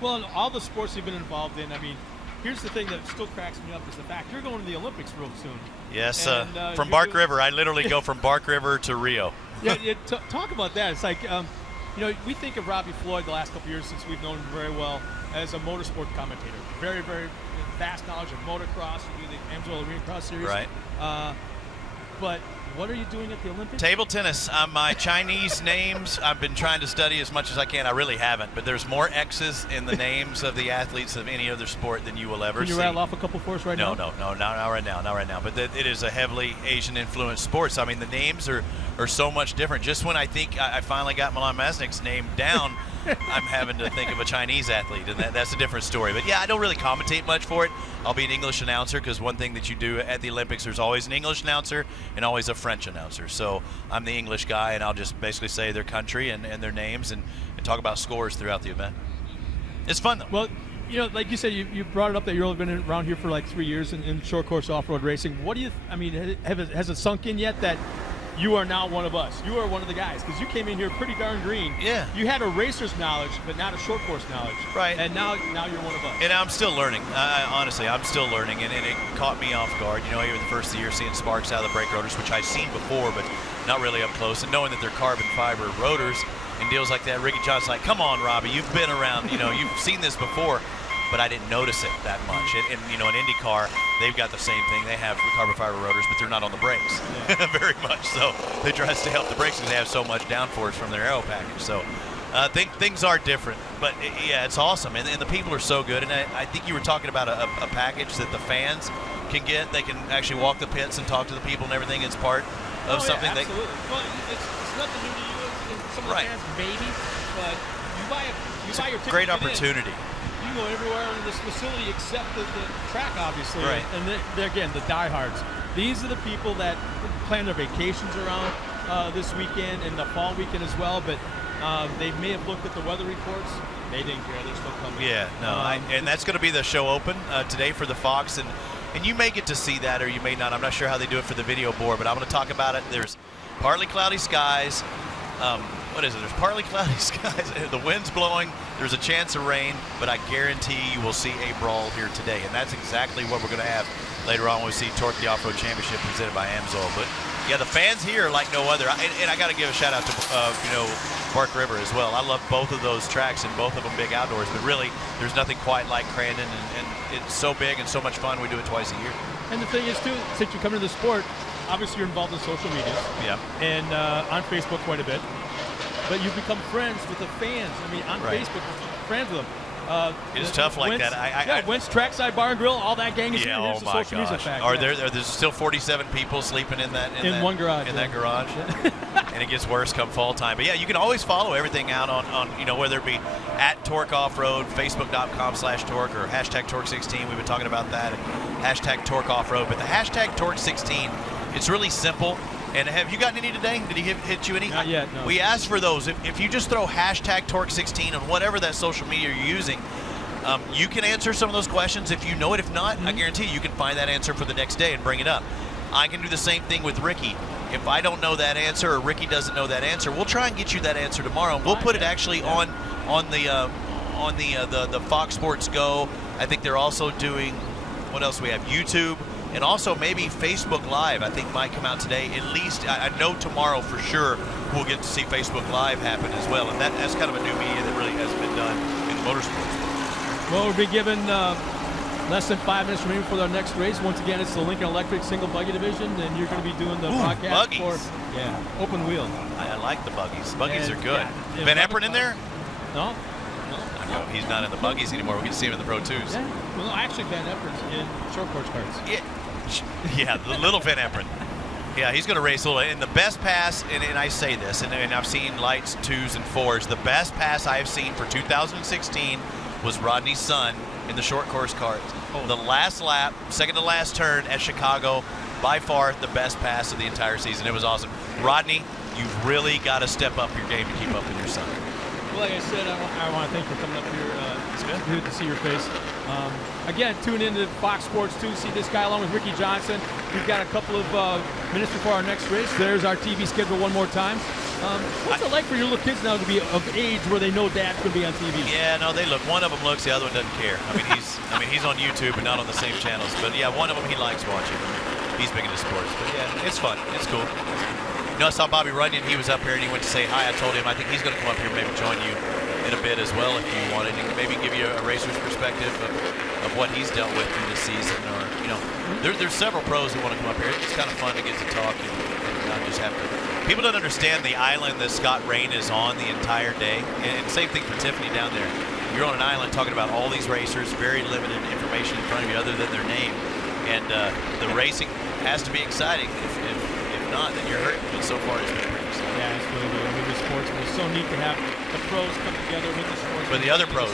Well, in all the sports you've been involved in, I mean, here's the thing that still cracks me up is the fact you're going to the Olympics real soon. Yes, And, from you're Bark doing- River. I literally go from Bark River to Rio. Yeah, talk about that. It's like, you know, we think of Robbie Floyd the last couple of years since we've known him very well as a motorsport commentator. Very, very vast knowledge of motocross. You do the Amsoil Arena Cross Series. Right. But what are you doing at the Olympics? Table tennis. My Chinese names, I've been trying to study as much as I can. I really haven't, but there's more X's in the names of the athletes of any other sport than you will ever Can you see. rattle off a couple for us right now? No, not right now. But it is a heavily Asian-influenced sport. So, I mean, the names are so much different. Just when I think I finally got Milan Masnik's name down, I'm having to think of a Chinese athlete, and that's a different story. But, yeah, I don't really commentate much for it. I'll be an English announcer because one thing that you do at the Olympics, there's always an English announcer and always a French announcer. So I'm the English guy, and I'll just basically say their country and their names and talk about scores throughout the event. It's fun, though. Well, you know, like you said, you brought it up that you've only been around here for like 3 years in short course off-road racing. What do you, I mean, has it sunk in yet that you are now one of us? You are one of the guys, because you came in here pretty darn green. Yeah. You had a racer's knowledge, but not a short course knowledge. Right. And now you're one of us. And I'm still learning. Honestly, I'm still learning, and it caught me off guard. You know, even the first of the year, seeing sparks out of the brake rotors, which I've seen before, but not really up close, and knowing that they're carbon fiber rotors and deals like that. Ricky Johnson's like, come on, Robbie, you've been around. You know, you've seen this before. But I didn't notice it that much. And you know, in IndyCar, they've got the same thing. They have carbon fiber rotors, but they're not on the brakes very much. So they try to stay off the brakes because they have so much downforce from their aero package. So things are different. But yeah, it's awesome. And the people are so good. And I think you were talking about a package that the fans can get. They can actually walk the pits and talk to the people and everything. It's part of something. Yeah, absolutely. Well, it's nothing new to you. Some of the fans, maybe. But you buy your ticket. Great opportunity. You can go everywhere in this facility except the track, obviously. Right. And they're, again, the diehards. These are the people that plan their vacations around this weekend and the fall weekend as well. But they may have looked at the weather reports. They didn't care. They're still coming. Yeah, no. And that's going to be the show open today for the Fox. And you may get to see that, or you may not. I'm not sure how they do it for the video board, but I'm going to talk about it. There's partly cloudy skies. What is it? There's partly cloudy skies. The wind's blowing. There's a chance of rain, but I guarantee you will see a brawl here today. And that's exactly what we're going to have later on when we see TORC, the Off-Road Championship presented by Amsoil. But, yeah, the fans here are like no other. And I got to give a shout-out to, Bark River as well. I love both of those tracks, and both of them big outdoors. But, really, there's nothing quite like Crandon, and it's so big and so much fun. We do it twice a year. And the thing is, too, since you come into the sport, obviously you're involved in social media. Yeah. And on Facebook quite a bit. But you've become friends with the fans. I mean, on Facebook, friends with them. It's tough like that. Wentz Trackside Bar and Grill, all that gang is here. Yeah, Here's oh the my social media gosh. fact. Are there's still 47 people sleeping in that one garage? In that garage, and it gets worse come fall time. But yeah, you can always follow everything out on whether it be at TORC Off-Road, Facebook.com/TORC, or hashtag TORC16. We've been talking about that, and hashtag TORC Off-Road. But the hashtag TORC16, it's really simple. And have you gotten any today? Did he hit you any? Not yet, no. We asked for those. If you just throw hashtag TORC16 on whatever that social media you're using, you can answer some of those questions if you know it. If not, I guarantee you can find that answer for the next day and bring it up. I can do the same thing with Ricky. If I don't know that answer, or Ricky doesn't know that answer, we'll try and get you that answer tomorrow. We'll put it actually on on the Fox Sports Go. I think they're also doing, what else we have? YouTube, and also maybe Facebook Live. I think might come out today. At least I know tomorrow for sure we'll get to see Facebook Live happen as well, and that's kind of a new media that really hasn't been done in motorsports. Well, we'll be given less than 5 minutes remaining for our next race. Once again, it's the Lincoln Electric single buggy division, and you're going to be doing the broadcast for open wheel. I like the buggies. Buggies are good. Yeah, Ben Epron in there? No. No, he's not in the buggies anymore. We can see him in the Pro 2s. Yeah. Well, actually, Ben Epron's in short course carts. Yeah, the little Ben Epron. Yeah, he's going to race a little. And the best pass, and I say this, and I've seen lights 2s and 4s, the best pass I've seen for 2016 was Rodney's son in the short course carts. The last lap, second to last turn at Chicago, by far the best pass of the entire season. It was awesome. Rodney, you've really got to step up your game to keep up with your son. Well, like I said, I want to thank you for coming up here. It's good to see your face. Again, tune in to Fox Sports 2, see this guy along with Ricky Johnson. We've got a couple of minutes before our next race. There's our TV schedule one more time. What's it like for your little kids now to be of age where they know Dad's going to be on TV? Yeah, no, they look. One of them looks, the other one doesn't care. I mean, he's on YouTube and not on the same channels. But yeah, one of them he likes watching. He's big into sports. But yeah, it's fun. It's cool. You know, I saw Bobby Runyon. He was up here and he went to say hi. I told him I think he's going to come up here and maybe join you in a bit as well if you wanted. And maybe give you a racer's perspective of what he's dealt with through the season. Or, you know, there's several pros who want to come up here. It's kind of fun to get to talk and not just have to. People don't understand the island that Scott Rain is on the entire day. And same thing for Tiffany down there. You're on an island talking about all these racers, very limited information in front of you other than their name. And the racing has to be exciting. If not, then you're hurting. But so far, it's been pretty exciting. Yeah, it's really good. With the sports, it's so neat to have the pros come together with the sports. With the other pros.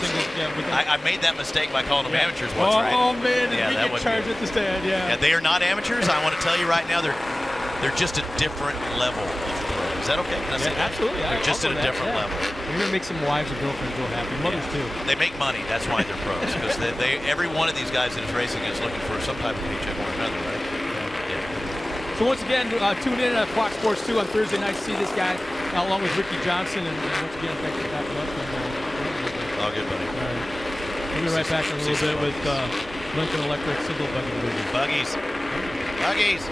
I made that mistake by calling them amateurs once, right? Oh, man, yeah, that get charged at the stand, Yeah, they are not amateurs. I want to tell you right now, they're just a different level of pro. Is that okay? Can I say that? Absolutely. They're just at a different level. You're going to make some wives and girlfriends real happy. Mothers, too. They make money. That's why they're pros. Because every one of these guys that is racing is looking for some type of paycheck or another, right? So once again, tune in at Fox Sports 2 on Thursday night to see this guy along with Ricky Johnson. And once again, thanks for backing up. All good, buddy. All right. We'll be right back in a little bit with Lincoln Electric single buggy division. Buggies.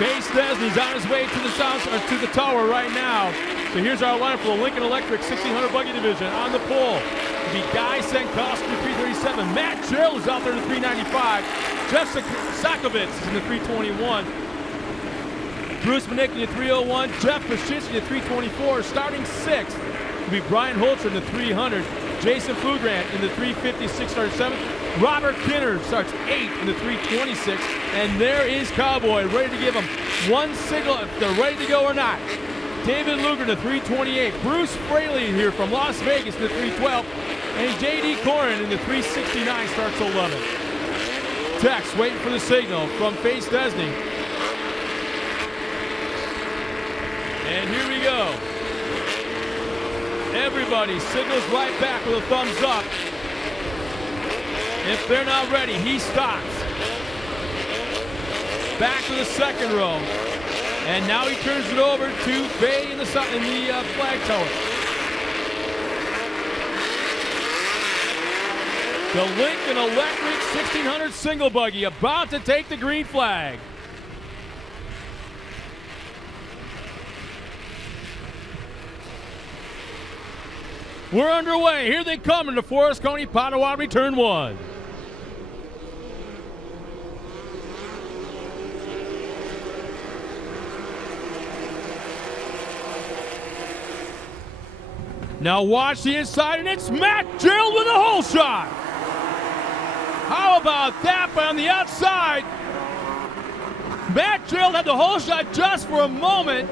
Face Desney's on his way to the tower right now. So here's our lineup for the Lincoln Electric 1600 buggy division. On the pole, it'll be Guy Senkowski, 337. Matt Gerald is out there in the 395. Jeff Sakovitz is in the 321. Bruce Manicki in the 301. Jeff Pashinsky in the 324. Starting sixth will be Brian Holzer in the 300. Jason Fugrant in the 350, 607. Robert Kinner starts 8th in the 326. And there is Cowboy, ready to give them one signal if they're ready to go or not. David Luger in the 328. Bruce Fraley here from Las Vegas in the 312. And J.D. Corrin in the 369 starts 11th. Tex waiting for the signal from Face Desney. And here we go. Everybody signals right back with a thumbs up. If they're not ready, he stops. Back to the second row. And now he turns it over to Bay in the flag tower. The Lincoln Electric 1600 single buggy about to take the green flag. We're underway. Here they come into Forest County Potawatomi turn 1. Now watch the inside, and it's Matt Gerald with a hole shot. How about that? But on the outside, Matt Gerald had the hole shot just for a moment.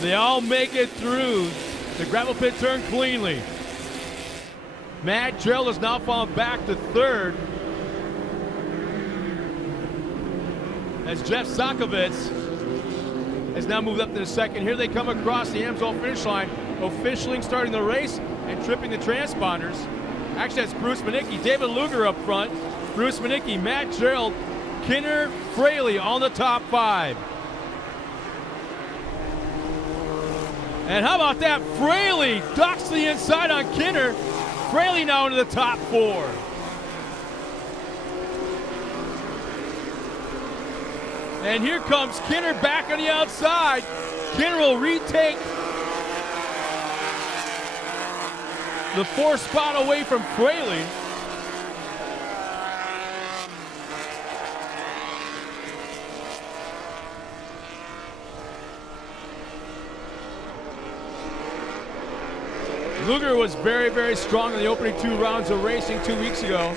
They all make it through the gravel pit turn cleanly. Matt Gerald has now fallen back to third as Jeff Sakovitz has now moved up to the second. Here they come across the Amsoil finish line, officially starting the race and tripping the transponders. Actually, that's Bruce Manicki. David Luger up front. Bruce Manicki, Matt Gerald, Kinner, Fraley on the top 5. And how about that? Fraley ducks to the inside on Kinner. Fraley now into the top 4. And here comes Kinner back on the outside. Kinner will retake the 4th spot away from Fraley. Luger was very, very strong in the opening 2 rounds of racing 2 weeks ago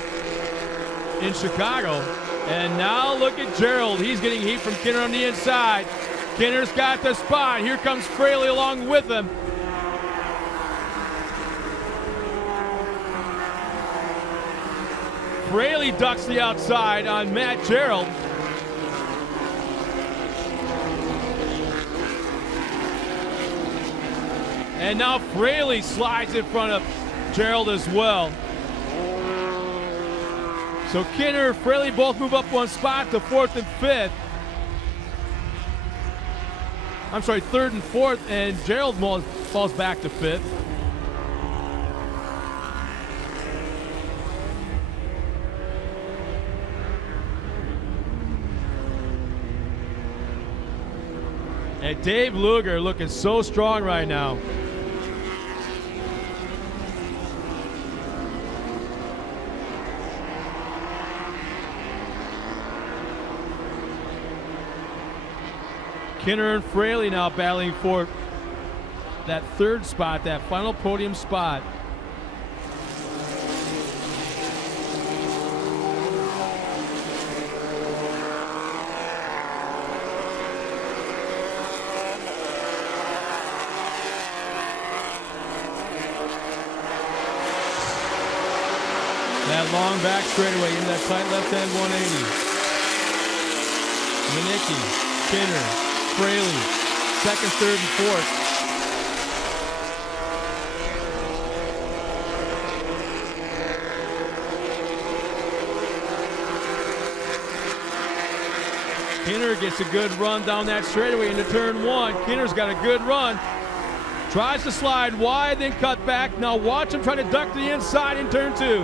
in Chicago. And now look at Gerald. He's getting heat from Kinner on the inside. Kinner's got the spot. Here comes Fraley along with him. Fraley ducks the outside on Matt Gerald. And now Fraley slides in front of Gerald as well. So Kinner and Fraley both move up 1 spot to 4th and 5th. I'm sorry, 3rd and 4th, and Gerald falls back to 5th. And Dave Luger looking so strong right now. Kinner and Fraley now battling for that 3rd spot, that final podium spot. That long back straightaway into that tight left-hand 180. Manicki, Kinner, Fraley, 2nd, 3rd, and Luger gets a good run down that straightaway into turn 1. Kinner's got a good run. Tries to slide wide, then cut back. Now watch him try to duck to the inside in turn 2.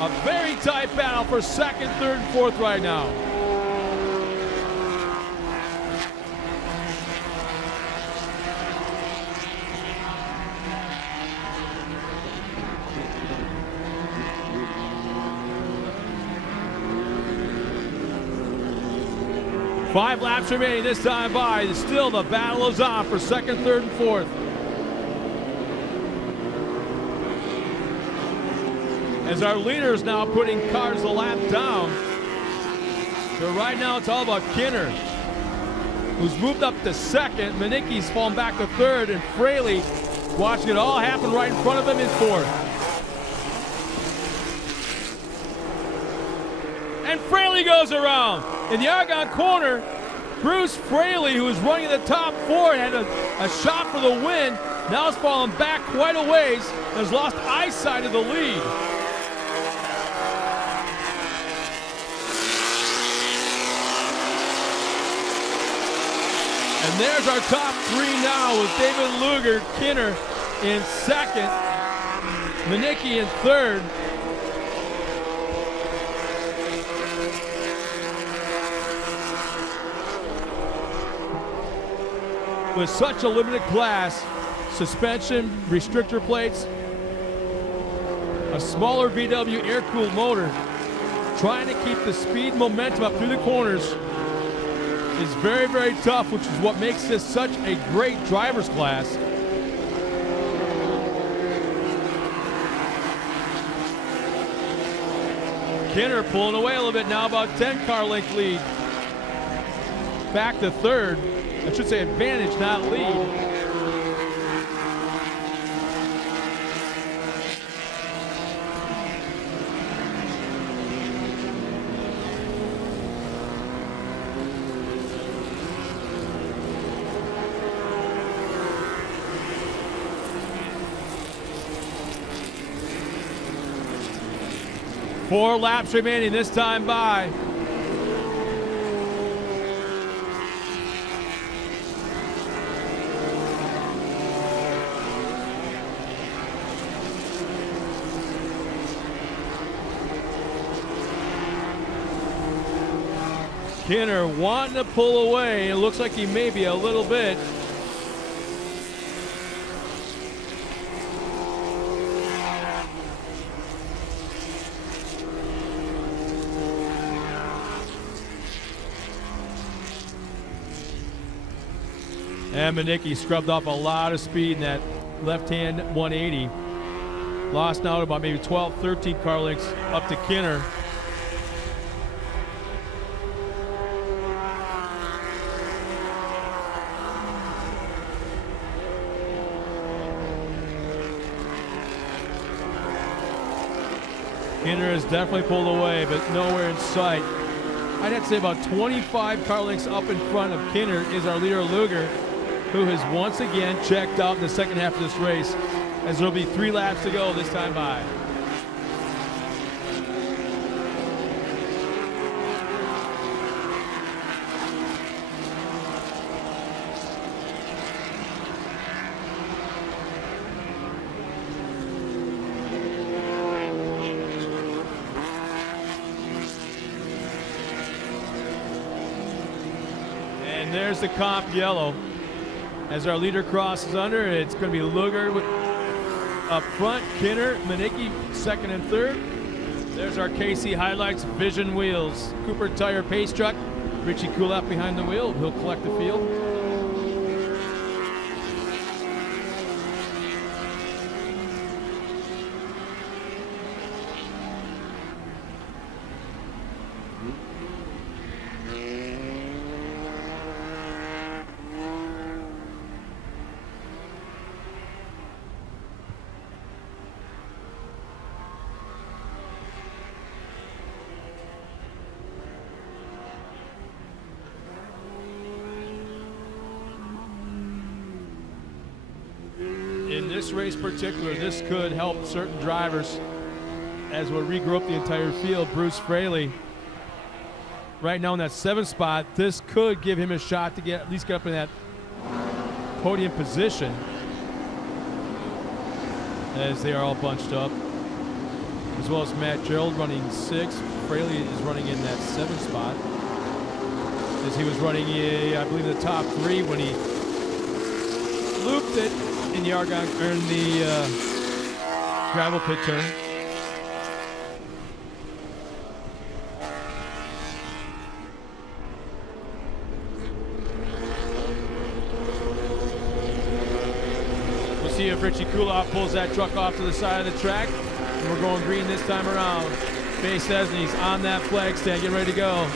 A very tight battle for second, third, and fourth right now. Five laps remaining this time by. Still the battle is on for second, third, and fourth. As our leader is now putting cars a lap down. So right now it's all about Kinner, who's moved up to second. Manicki's fallen back to third, and Fraley watching it all happen right in front of him in fourth. And Fraley goes around. In the Argonne corner, Bruce Fraley, who was running in the top 4, had a shot for the win. Now has fallen back quite a ways and has lost eyesight of the lead. And there's our top 3 now with David Luger, Kinner in second, Manicki in third. With such a limited class, suspension, restrictor plates, a smaller VW air-cooled motor, trying to keep the speed momentum up through the corners is very, very tough, which is what makes this such a great driver's class. Kinner pulling away a little bit now, about 10 car length lead. Back to third. I should say advantage, not lead. Four laps remaining this time by. Kinner wanting to pull away. It looks like he may be a little bit. And Manicki scrubbed off a lot of speed in that left-hand 180. Lost now to about maybe 12, 13 car lengths up to Kinner. Kinner has definitely pulled away, but nowhere in sight. I'd have to say about 25 car lengths up in front of Kinner is our leader, Luger, who has once again checked out in the second half of this race, as there'll be 3 laps to go this time by. And there's the comp yellow. As our leader crosses under, it's going to be Luger with up front, Kinner, Manicki second and third. There's our KC Highlights Vision Wheels. Cooper Tire Pace Truck. Richie Kulap behind the wheel. He'll collect the field. this race particular, this could help certain drivers as we'll regroup the entire field. Bruce Fraley right now in that 7th spot. This could give him a shot to at least get up in that podium position as they are all bunched up, as well as Matt Gerald running 6th. Fraley is running in that 7th spot, as he was running, I believe, the top 3 when he looped it in the Argonne, or in the gravel pit turn. We'll see if Richie Kuloff pulls that truck off to the side of the track. And we're going green this time around. Faye Stesney's on that flag stand, getting ready to go.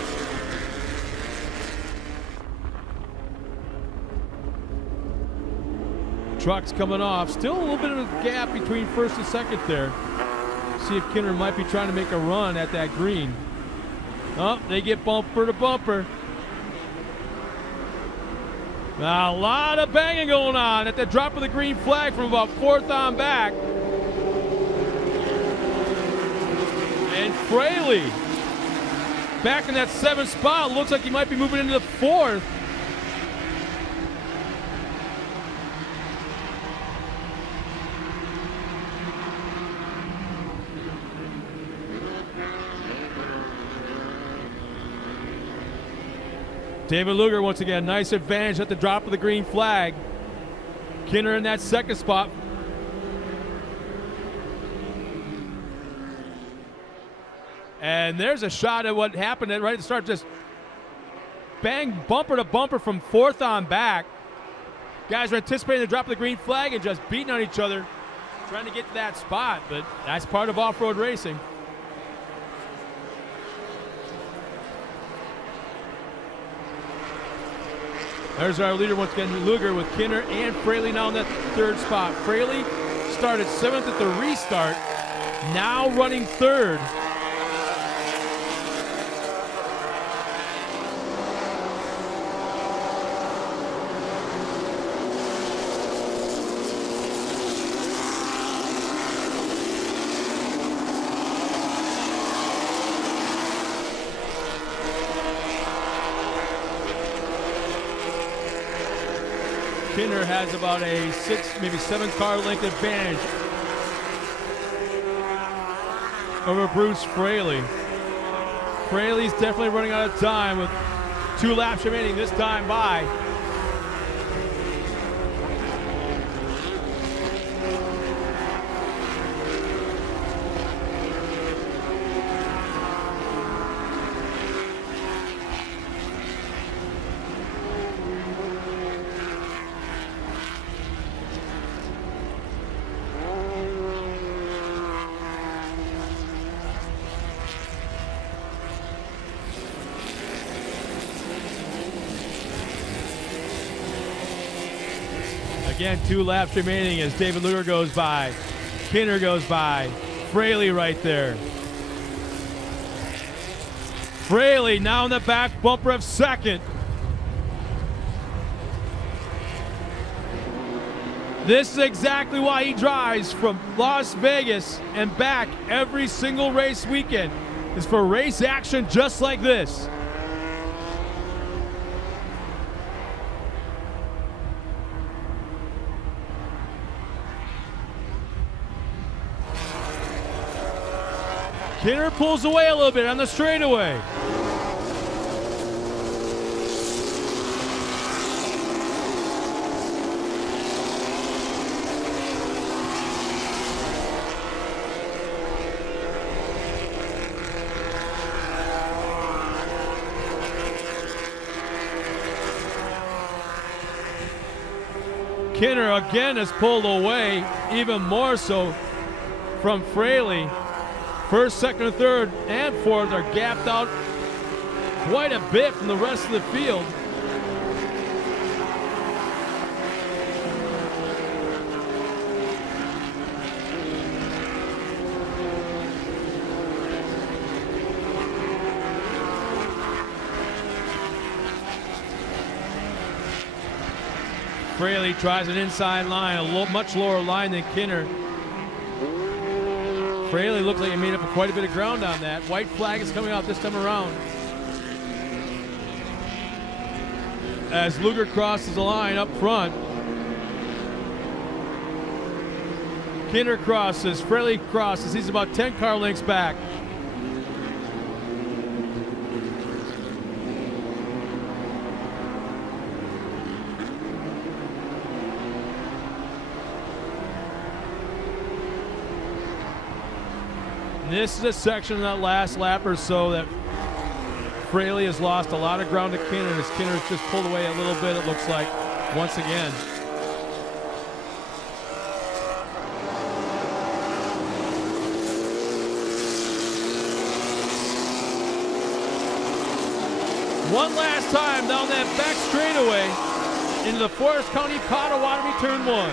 Trucks coming off. Still a little bit of a gap between 1st and 2nd there. See if Kinner might be trying to make a run at that green. Oh, they get bumper to bumper. Now, a lot of banging going on at the drop of the green flag from about 4th on back. And Fraley back in that 7th spot. Looks like he might be moving into the 4th. David Luger once again, nice advantage at the drop of the green flag. Kinner in that 2nd spot. And there's a shot at what happened right at the start. Just bang, bumper to bumper from 4th on back. Guys are anticipating the drop of the green flag and just beating on each other, trying to get to that spot. But that's part of off-road racing. There's our leader once again, Luger, with Kinner and Fraley now in that 3rd spot. Fraley started 7th at the restart, now running 3rd. Kinner has about a 6, maybe 7 car length advantage over Bruce Fraley. Fraley's definitely running out of time with 2 laps remaining this time by. Again, 2 laps remaining as David Luger goes by. Kinner goes by. Fraley right there. Fraley now in the back bumper of 2nd. This is exactly why he drives from Las Vegas and back every single race weekend, is for race action just like this. Kinner pulls away a little bit on the straightaway. Kinner again has pulled away, even more so from Fraley. 1st, 2nd, 3rd, and 4th are gapped out quite a bit from the rest of the field. Fraley tries an inside line, a much lower line than Kinner. Fraley looks like he made up for quite a bit of ground on that. White flag is coming out this time around. As Luger crosses the line up front. Kinner crosses, Fraley crosses. He's about 10 car lengths back. This is a section of that last lap or so that Fraley has lost a lot of ground to Kinner, as Kinner's just pulled away a little bit, it looks like, once again. One last time down that back straightaway into the Forest County Potawatomi Turn 1.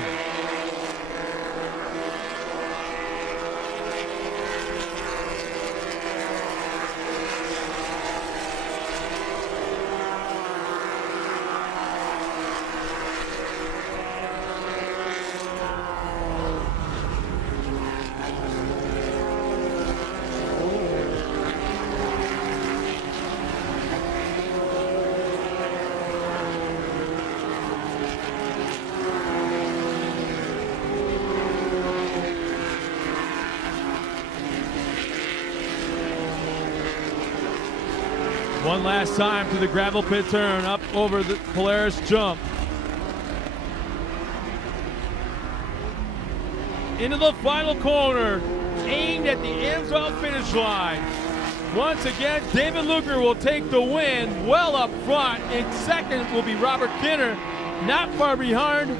One last time to the gravel pit turn up over the Polaris jump. Into the final corner, aimed at the Amsoil finish line. Once again, David Luger will take the win well up front. In second will be Robert Kinner, not far behind.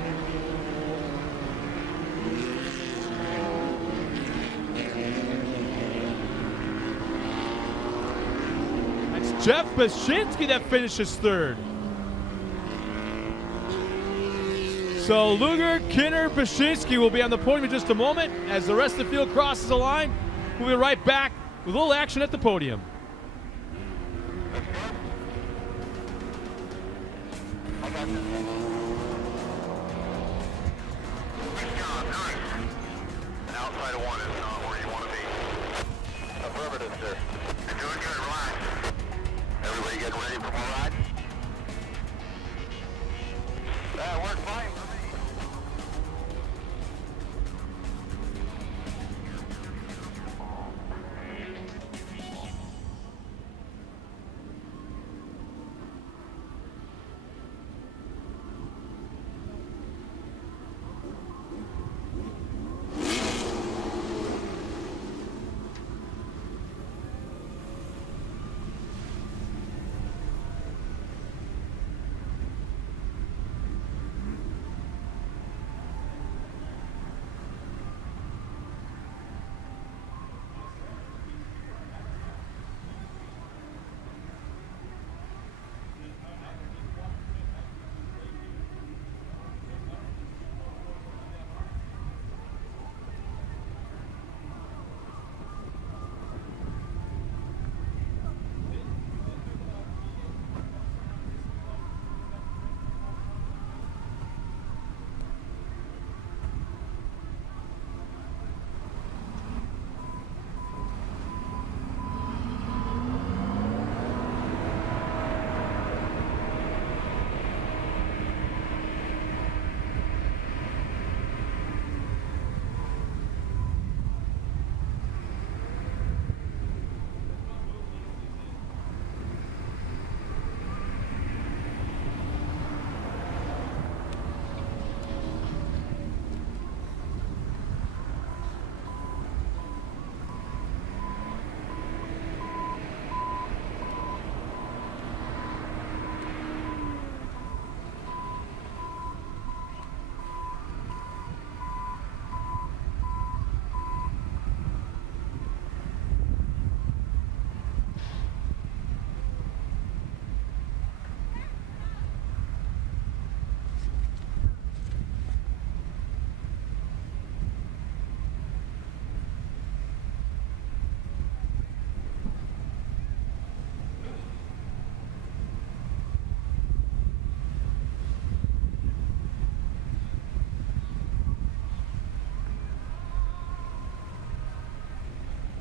Jeff Bashinsky that finishes third. So Luger, Kinner, Bashinsky will be on the podium in just a moment as the rest of the field crosses the line. We'll be right back with a little action at the podium. Outside of one is not where you want to be. Affirmative, sir. You're doing good, relax. Everybody getting ready for more ride? That worked fine for me.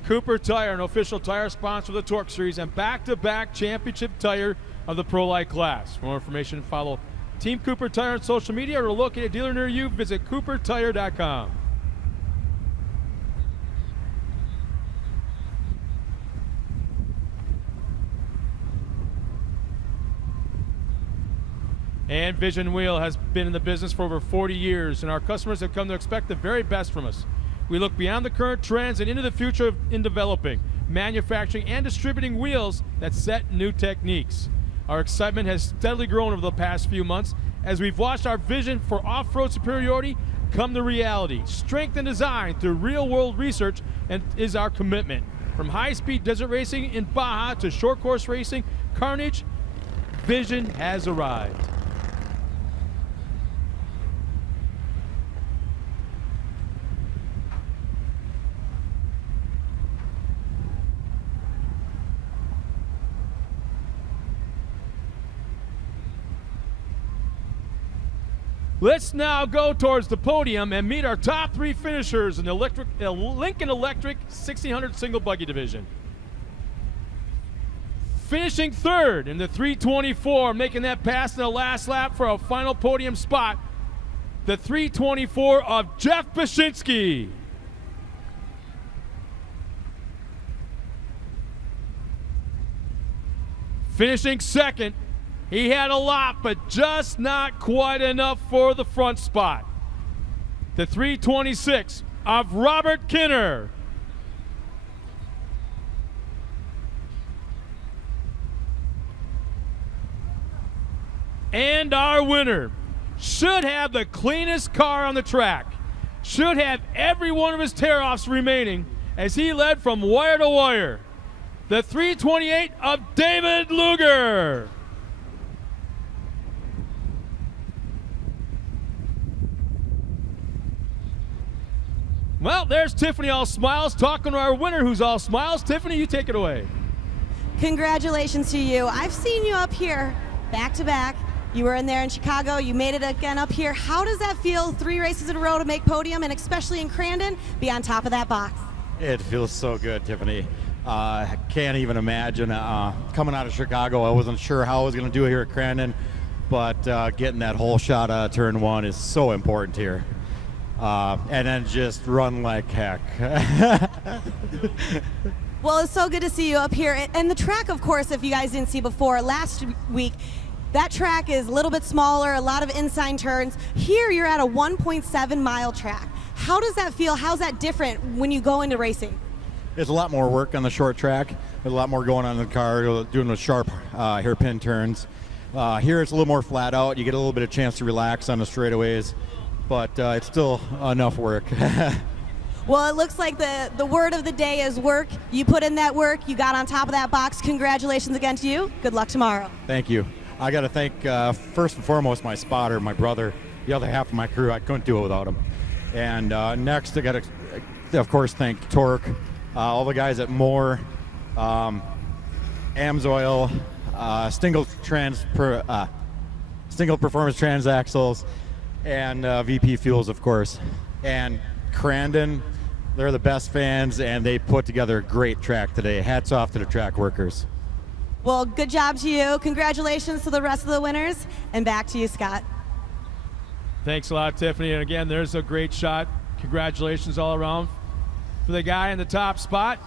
Cooper Tire, an official tire sponsor of the TORC Series and back-to-back championship tire of the Pro Light class. For more information, follow Team Cooper Tire on social media or to locate a dealer near you, visit coopertire.com. And Vision Wheel has been in the business for over 40 years, and our customers have come to expect the very best from us. We look beyond the current trends and into the future in developing, manufacturing, and distributing wheels that set new techniques. Our excitement has steadily grown over the past few months as we've watched our vision for off-road superiority come to reality. Strength and design through real-world research is our commitment. From high-speed desert racing in Baja to short course racing, carnage, Vision has arrived. Let's now go towards the podium and meet our top 3 finishers in the Lincoln Electric 1600 single buggy division. Finishing third in the 324, making that pass in the last lap for a final podium spot, the 324 of Jeff Baczynski. Finishing second, he had a lot, but just not quite enough for the front spot. The 326 of Robert Kinner. And our winner should have the cleanest car on the track. Should have every one of his tear-offs remaining as he led from wire to wire. The 328 of David Luger. Well, there's Tiffany all smiles talking to our winner who's all smiles. Tiffany, you take it away. Congratulations to you. I've seen you up here back to back. You were in there in Chicago. You made it again up here. How does that feel, 3 races in a row to make podium, and especially in Crandon, be on top of that box? It feels so good, Tiffany. I can't even imagine. Coming out of Chicago, I wasn't sure how I was going to do it here at Crandon, but getting that whole shot out of turn 1 is so important here. And then just run like heck. Well, it's so good to see you up here. And the track, of course, if you guys didn't see before, last week, that track is a little bit smaller, a lot of inside turns. Here, you're at a 1.7-mile track. How does that feel? How's that different when you go into racing? There's a lot more work on the short track. There's a lot more going on in the car, doing the sharp hairpin turns. Here, it's a little more flat out. You get a little bit of chance to relax on the straightaways, but it's still enough work. Well, it looks like the word of the day is work. You put in that work. You got on top of that box. Congratulations again to you. Good luck tomorrow. Thank you. I got to thank, first and foremost, my spotter, my brother, the other half of my crew. I couldn't do it without him. And next, I got to, of course, thank TORC, all the guys at Moore, Amsoil, Stingle Performance Transaxles, and VP Fuels, of course. And Crandon, they're the best fans, and they put together a great track today. Hats off to the track workers. Well, good job to you. Congratulations to the rest of the winners. And back to you, Scott. Thanks a lot, Tiffany. And again, there's a great shot. Congratulations all around for the guy in the top spot.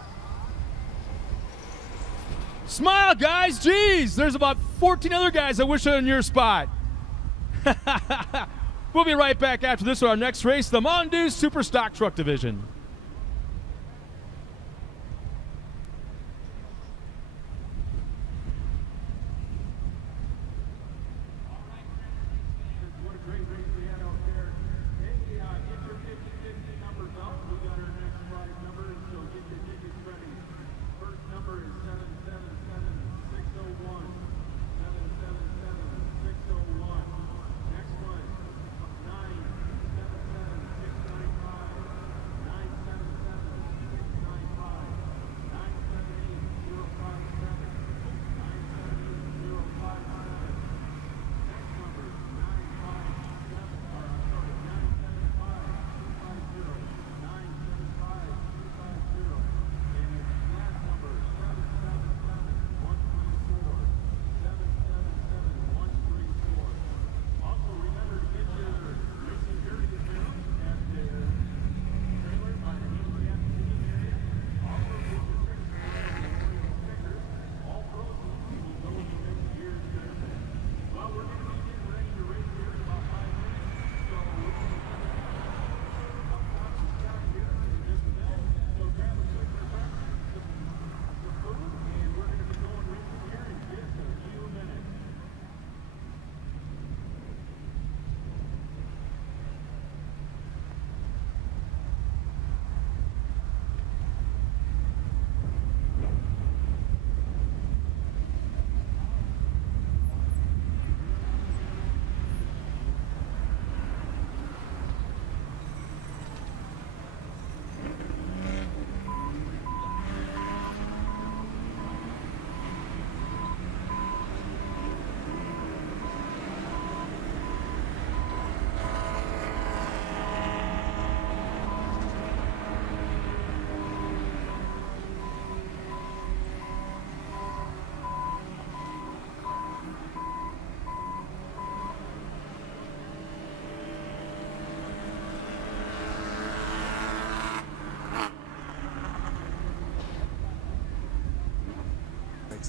Smile, guys. Jeez, there's about 14 other guys that wish they're in your spot. We'll be right back after this with our next race, the Mondoos Super Stock Truck Division.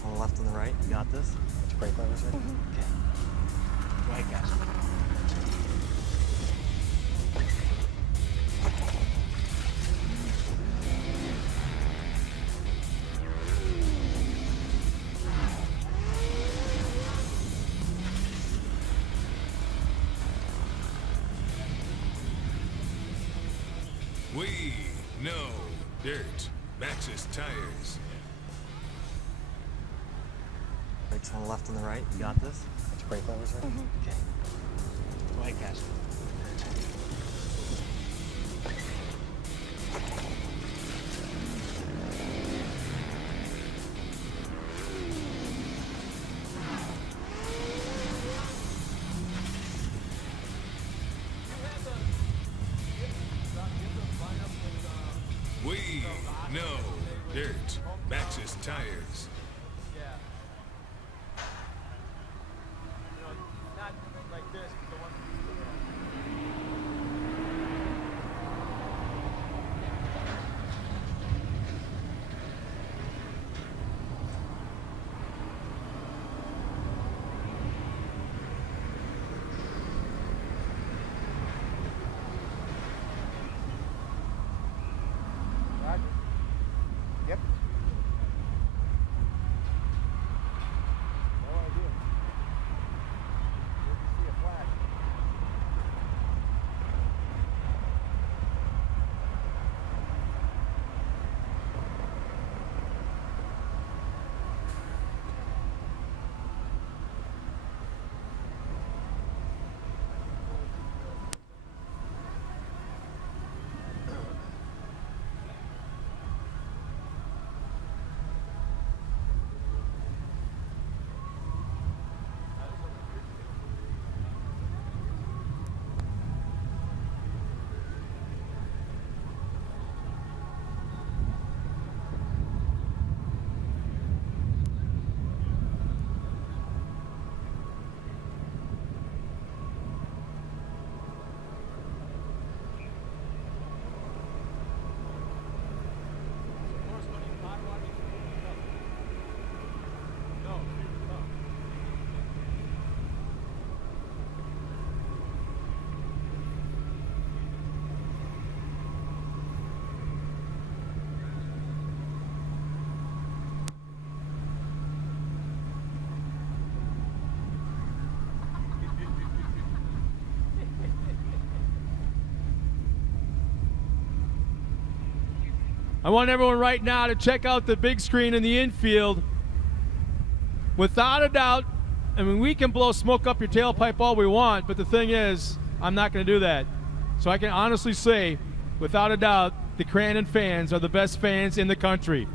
on the left and the right. You got this? It's brake levers right? Okay. Go ahead, guys. We know dirt. Maxxis tires. Brakes on the left and the right. You got this? It's brake levers right? Okay. Go ahead, guys. We know dirt. Maxxis tires. Not like this. Roger. Yep. No idea. Where'd you see a flash? I want everyone right now to check out the big screen in the infield. Without a doubt, I mean, we can blow smoke up your tailpipe all we want, but the thing is, I'm not going to do that. So I can honestly say, without a doubt, the Crandon fans are the best fans in the country.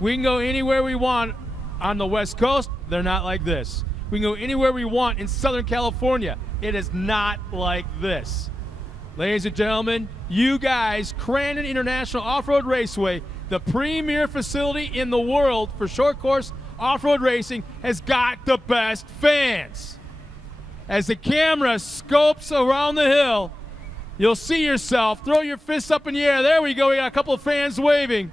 We can go anywhere we want on the West Coast. They're not like this. We can go anywhere we want in Southern California. It is not like this. Ladies and gentlemen, you guys, Crandon International Off-Road Raceway, the premier facility in the world for short course off-road racing, has got the best fans. As the camera scopes around the hill, you'll see yourself. Throw your fists up in the air. There we go. We got a couple of fans waving.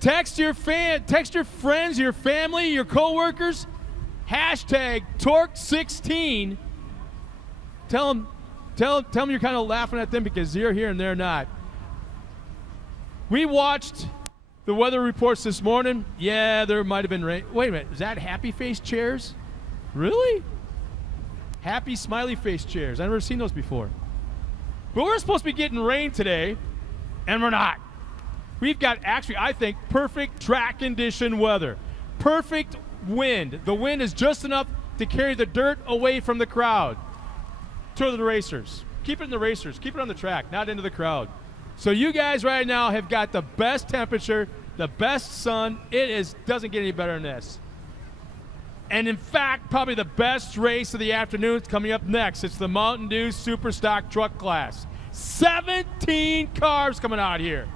Text your friends, your family, your coworkers. Hashtag TORC16. Tell them you're kind of laughing at them because you're here and they're not. We watched the weather reports this morning. Yeah, there might have been rain. Wait a minute, is that happy face chairs? Really? Happy smiley face chairs. I've never seen those before. But we're supposed to be getting rain today, and we're not. We've got actually, I think, perfect track condition weather. Perfect wind. The wind is just enough to carry the dirt away from the crowd. To the racers. Keep it in the racers. Keep it on the track, not into the crowd. So you guys right now have got the best temperature, the best sun. It doesn't get any better than this. And in fact, probably the best race of the afternoon is coming up next. It's the Mountain Dew Super Stock Truck Class. 17 cars coming out here.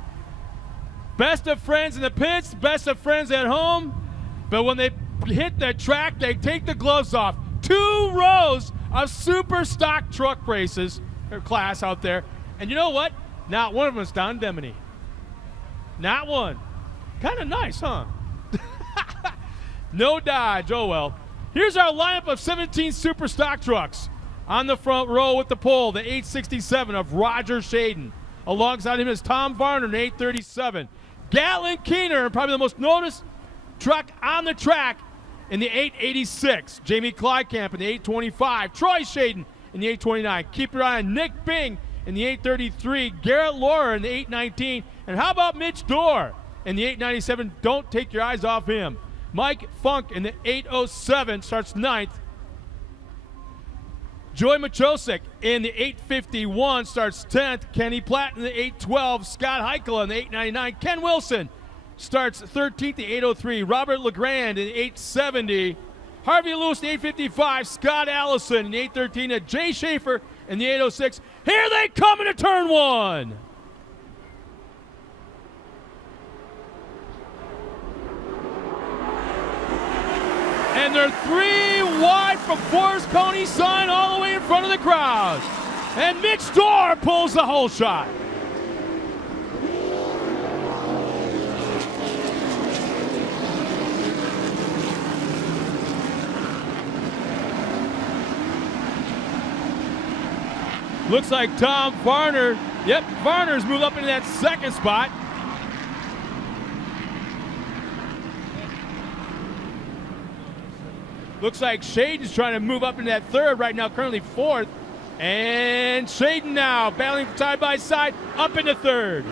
Best of friends in the pits, best of friends at home. But when they hit the track, they take the gloves off. 2 rows of super stock truck races or class out there. And you know what? Not one of them is Don Demony. Not one. Kind of nice, huh? No dodge. Oh, well. Here's our lineup of 17 super stock trucks. On the front row with the pole, the 867 of Roger Shaden. Alongside him is Tom Varner, an 837. Gatlin Keener, probably the most noticed truck on the track, in the 886. Jamie Kleikamp in the 825. Troy Shaden in the 829. Keep your eye on Nick Bing in the 833. Garrett Laurer in the 819. And how about Mitch Dorr in the 897? Don't take your eyes off him. Mike Funk in the 807 starts 9th. Joy Machosik in the 851 starts 10th. Kenny Platt in the 812. Scott Heichel in the 899. Ken Wilson starts 13th, the 803. Robert LeGrand in the 870. Harvey Lewis in the 855. Scott Allison in the 813. Jay Schaefer in the 806. Here they come into turn one. And they're 3 wide from Forest County sign all the way in front of the crowd. And Mitch Dorr pulls the whole shot. Looks like Tom Varner. Yep, Varner's moved up into that second spot. Looks like Shaden's trying to move up into that third right now, currently fourth. And Shaden now battling side by side up into third.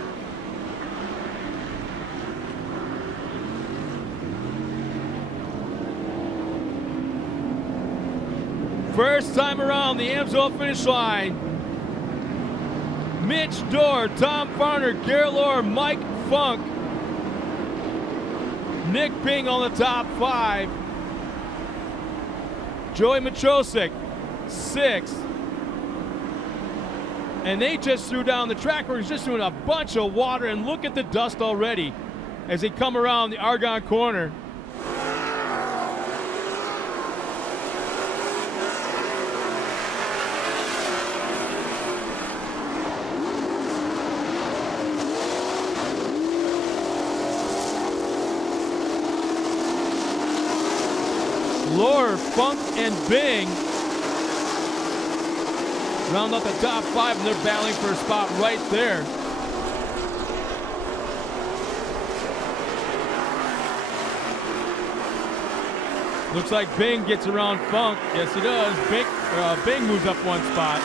First time around the Amsoil finish line. Mitch Dorr, Tom Varner, Garrett Laurer, Mike Funk, Nick Bing on the top 5. Joey Machosik, 6th. And they just threw down the track where he's just doing a bunch of water, and look at the dust already as they come around the Argonne corner. Laurer, Funk, and Bing round out the top 5, and they're battling for a spot right there. Looks like Bing gets around Funk. Yes, he does. Bing moves up 1 spot.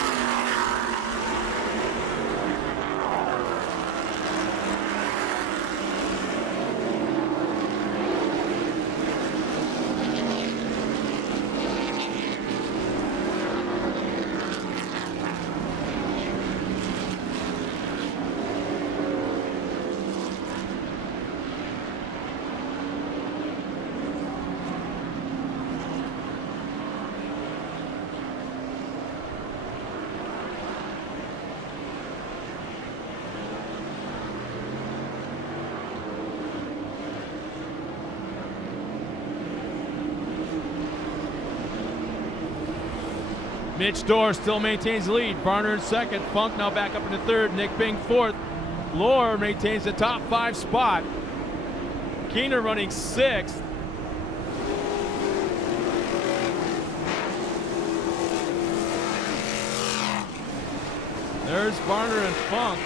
Mitch Dorr still maintains the lead. Varner in second. Funk now back up into third. Nick Bing fourth. Laurer maintains the top 5 spot. Keener running 6th. There's Varner and Funk.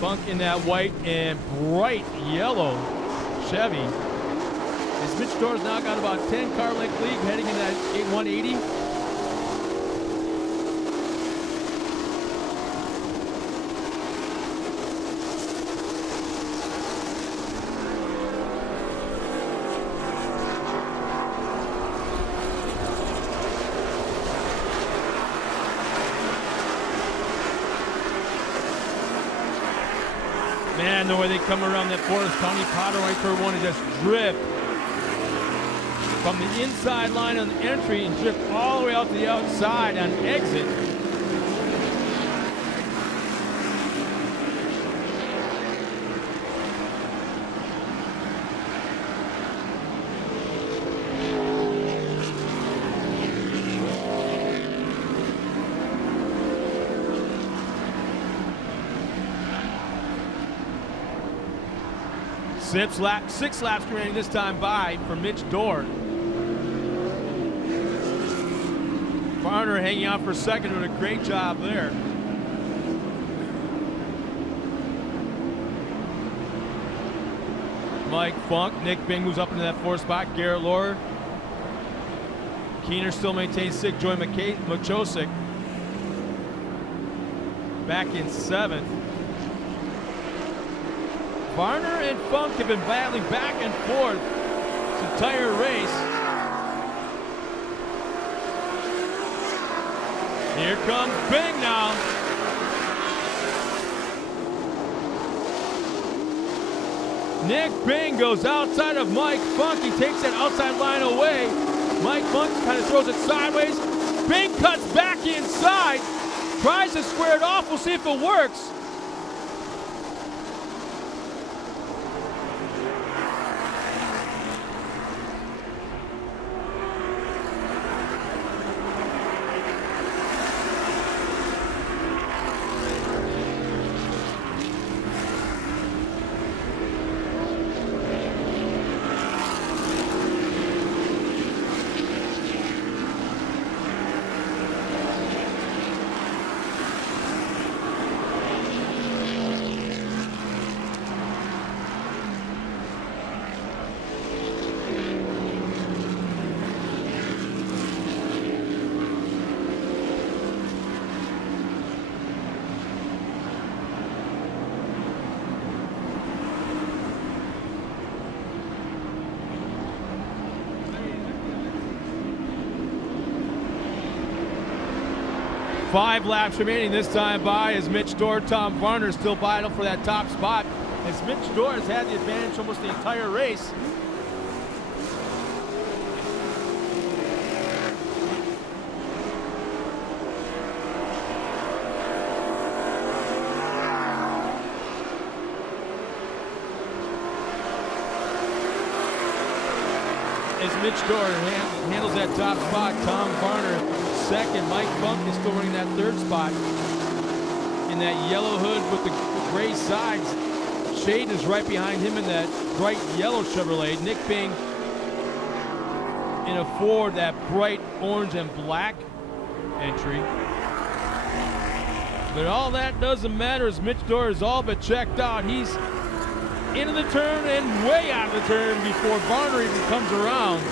Funk in that white and bright yellow Chevy. As Mitch Dorr's now got about 10 car length lead heading into that 180. Man, the way they come around that Forest County Potter right turn 1 and just drift from the inside line on the entry and drift all the way out to the outside on exit. 6 laps remaining this time by for Mitch Dorr. Varner hanging out for second, doing a great job there. Mike Funk, Nick Bing moves up into that 4th spot. Garrett Lohr. Keener still maintains 6th. Joy Machosik back in 7th. Varner and Funk have been battling back and forth this entire race. Here comes Bing now. Nick Bing goes outside of Mike Funk. He takes that outside line away. Mike Funk kind of throws it sideways. Bing cuts back inside. Tries to square it off. We'll see if it works. Five laps remaining this time by as Mitch Dorr, Tom Varner still battling for that top spot. As Mitch Dorr has had the advantage almost the entire race. As Mitch Dorr handles that top spot, Tom Varner second. Mike Funk is still running that 3rd spot in that yellow hood with the gray sides. Shaden is right behind him in that bright yellow Chevrolet. Nick Bing in a Ford, that bright orange and black entry. But all that doesn't matter as Mitch Dorr is all but checked out. He's into the turn and way out of the turn before Varner even comes around.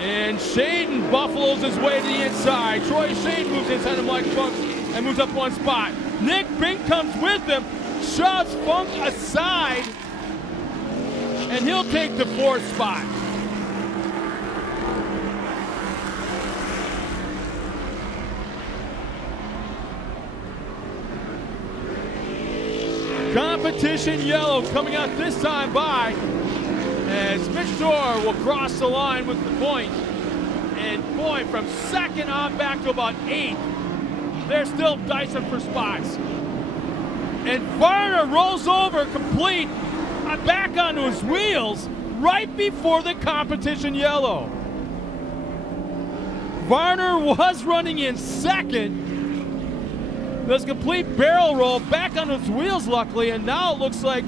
And Shaden buffaloes his way to the inside. Troy Shaden moves inside of Mike Funk and moves up 1 spot. Nick Bing comes with him, shoves Funk aside, and he'll take the 4th spot. Competition yellow coming out this time by as Mitch Dorr will cross the line with the point. And boy, from 2nd on back to about 8th, they're still dicing for spots. And Varner rolls over complete, back onto his wheels right before the competition yellow. Varner was running in 2nd. Does complete barrel roll back on his wheels luckily, and now it looks like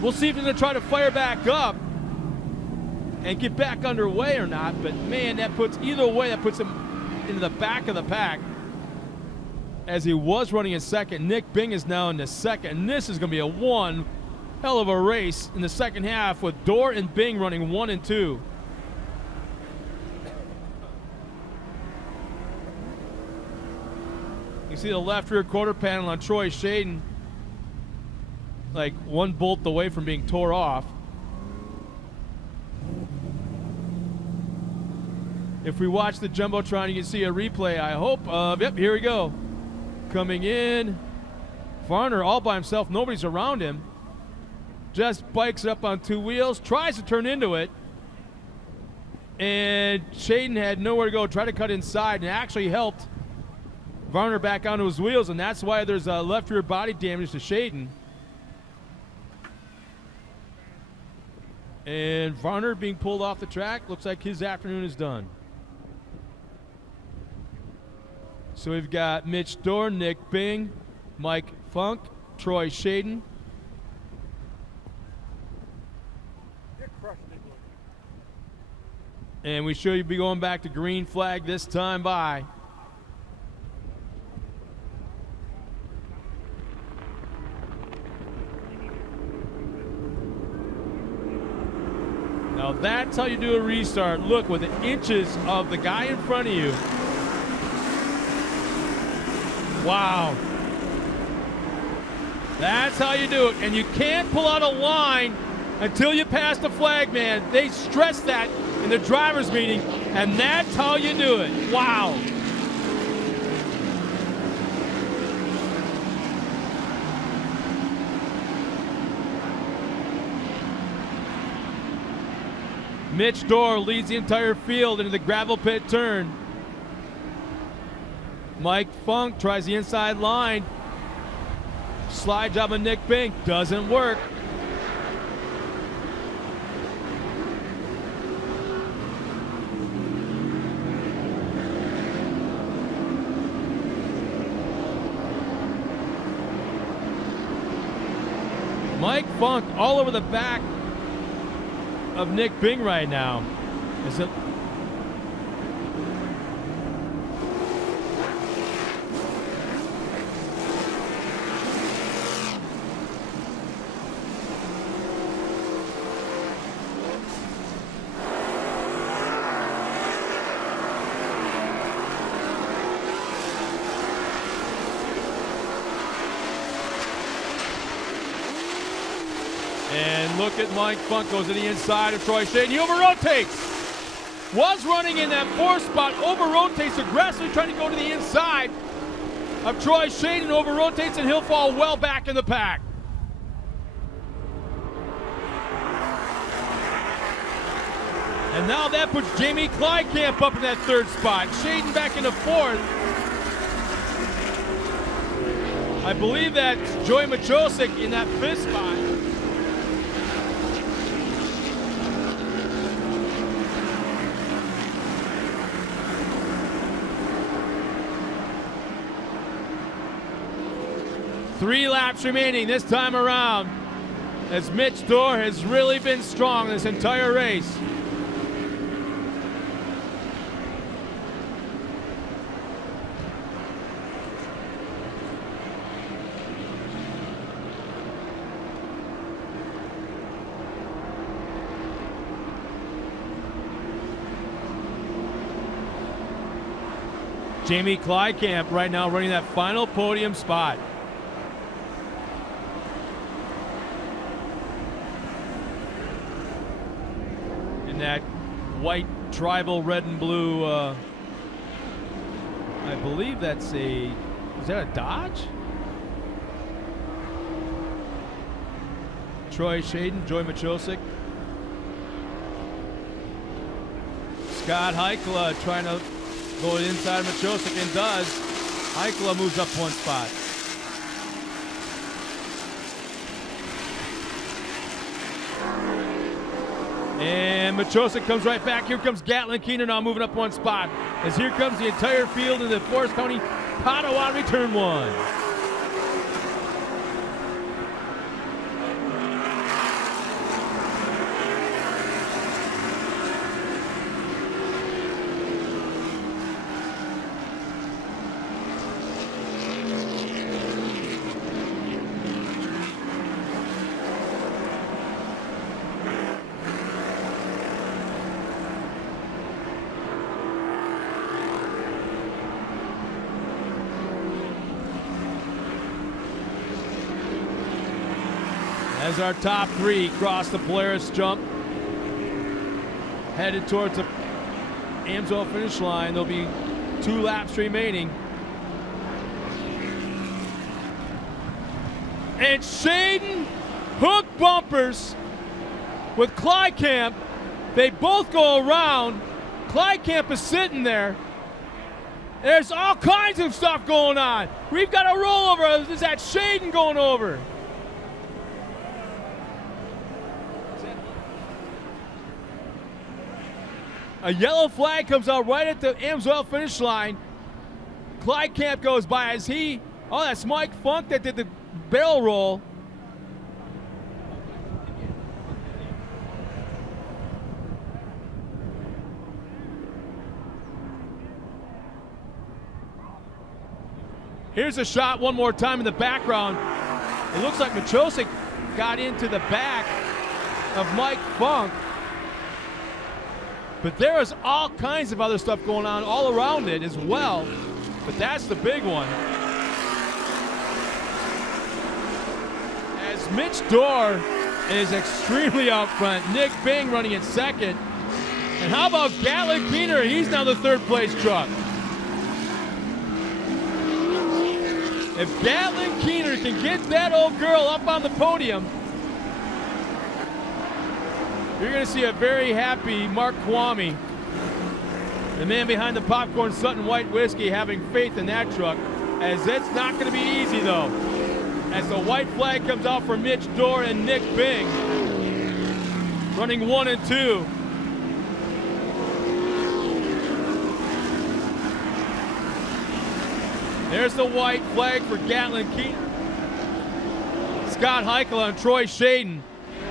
we'll see if they're going to try to fire back up and get back underway or not. But man, that puts either way, that puts him into the back of the pack as he was running in 2nd. Nick Bing is now in the 2nd, and this is going to be a one hell of a race in the 2nd half with Dorr and Bing running 1 and 2. You see the left rear quarter panel on Troy Shaden, like 1 bolt away from being tore off. If we watch the Jumbotron, you can see a replay, I hope, of, yep, here we go. Coming in, Varner all by himself, nobody's around him. Just bikes it up on 2 wheels, tries to turn into it. And Shaden had nowhere to go, tried to cut inside, and actually helped Varner back onto his wheels, and that's why there's a left rear body damage to Shaden. And Varner being pulled off the track, looks like his afternoon is done. So we've got Mitch Dorr, Nick Bing, Mike Funk, Troy Shaden. And we should be going back to green flag this time by. Now that's how you do a restart. Look, with the inches of the guy in front of you. Wow. That's how you do it. And you can't pull out a line until you pass the flag man. They stress that in the driver's meeting, and that's how you do it. Wow. Mitch Dorr leads the entire field into the gravel pit turn. Mike Funk tries the inside line. Slide job of Nick Bink doesn't work. Mike Funk all over the back of Nick Bing right now. Is it? And look at Mike Funk goes to the inside of Troy Shaden. He over-rotates. Was running in that 4th spot, over-rotates aggressively, trying to go to the inside of Troy Shaden, over-rotates, and he'll fall well back in the pack. And now that puts Jamie Kleikamp up in that 3rd spot. Shaden back into 4th. I believe that's Joey Machosik in that 5th spot. Three laps remaining this time around, as Mitch Dorr has really been strong this entire race. Jamie Kleikamp right now running that final podium spot. That white tribal red and blue, I believe that's is that a Dodge? Troy Shaden, Joey Machosik. Scott Heikla trying to go inside of Machosik and does. Heikla moves up 1 spot. And Machosik comes right back. Here comes Gatlin Keener now moving up 1 spot. As here comes the entire field in the Forest County Potawatomi Turn 1. As our top 3 cross the Polaris jump, headed towards the Amsoil finish line. There'll be 2 laps remaining. And Shaden hook bumpers with Kleikamp. They both go around. Kleikamp is sitting there. There's all kinds of stuff going on. We've got a rollover. Is that Shaden going over? A yellow flag comes out right at the Amsoil finish line. Kleikamp goes by as he Oh, that's Mike Funk that did the barrel roll. Here's a shot one more time in the background. It looks like Machosik got into the back of Mike Funk. But there is all kinds of other stuff going on all around it as well. But that's the big one. As Mitch Dorr is extremely out front. Nick Bing running in second. And how about Gatlin Keener? He's now the third place truck. If Gatlin Keener can get that old girl up on the podium, you're going to see a very happy Mark Kwame, the man behind the Popcorn Sutton White Whiskey, having faith in that truck, as it's not going to be easy though. As the white flag comes out for Mitch Dorr and Nick Bing, running 1 and 2. There's the white flag for Gatlin Keener. Scott Heichel and Troy Shaden.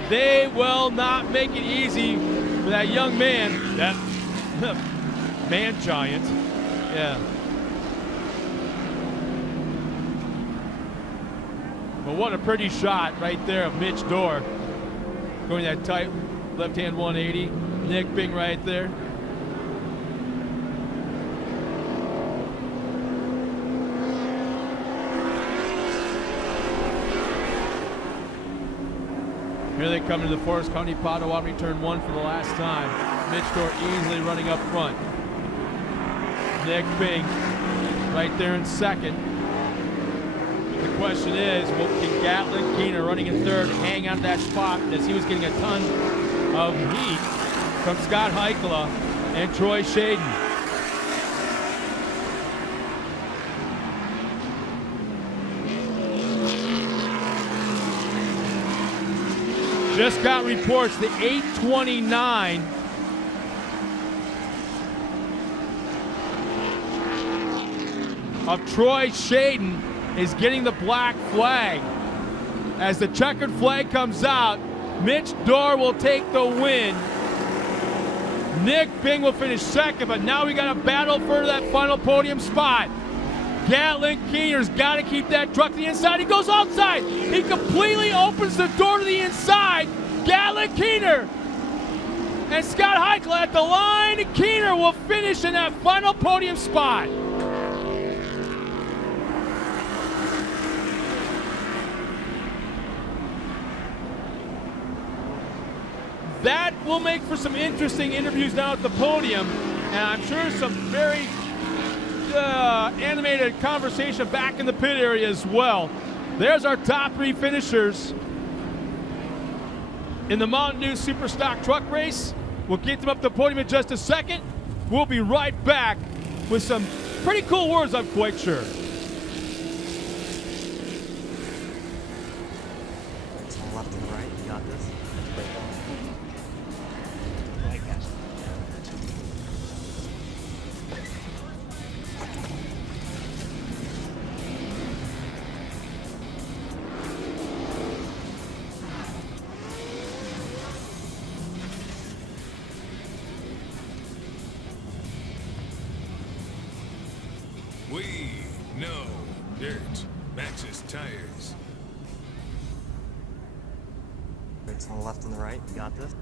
They will not make it easy for that young man, that man giant. Yeah. But what a pretty shot right there of Mitch Dorr. Going that tight left-hand 180. Nick Bing right there. Here they come into the Forest County Potawatomi turn 1 for the last time. Mitch Dorr easily running up front. Nick Bing right there in second. The question is, can Gatlin Keener running in third hang on that spot, as he was getting a ton of heat from Scott Heichel and Troy Shaden. Just got reports the 829 of Troy Shaden is getting the black flag. As the checkered flag comes out, Mitch Dorr will take the win. Nick Bing will finish second, but now we got a battle for that final podium spot. Gatlin Keener's got to keep that truck to the inside. He goes outside. He completely opens the door to the inside. Gatlin Keener and Scott Heichel at the line. Keener will finish in that final podium spot. That will make for some interesting interviews now at the podium, and I'm sure some very animated conversation back in the pit area as well. There's our top 3 finishers in the Mountain Dew Super Stock Truck Race. We'll get them up the podium in just a second. We'll be right back with some pretty cool words, I'm quite sure. To the left and the right, you got this. Great ball. Like that. We know dirt. Maxxis tires. Brakes on the left and the right, you got this.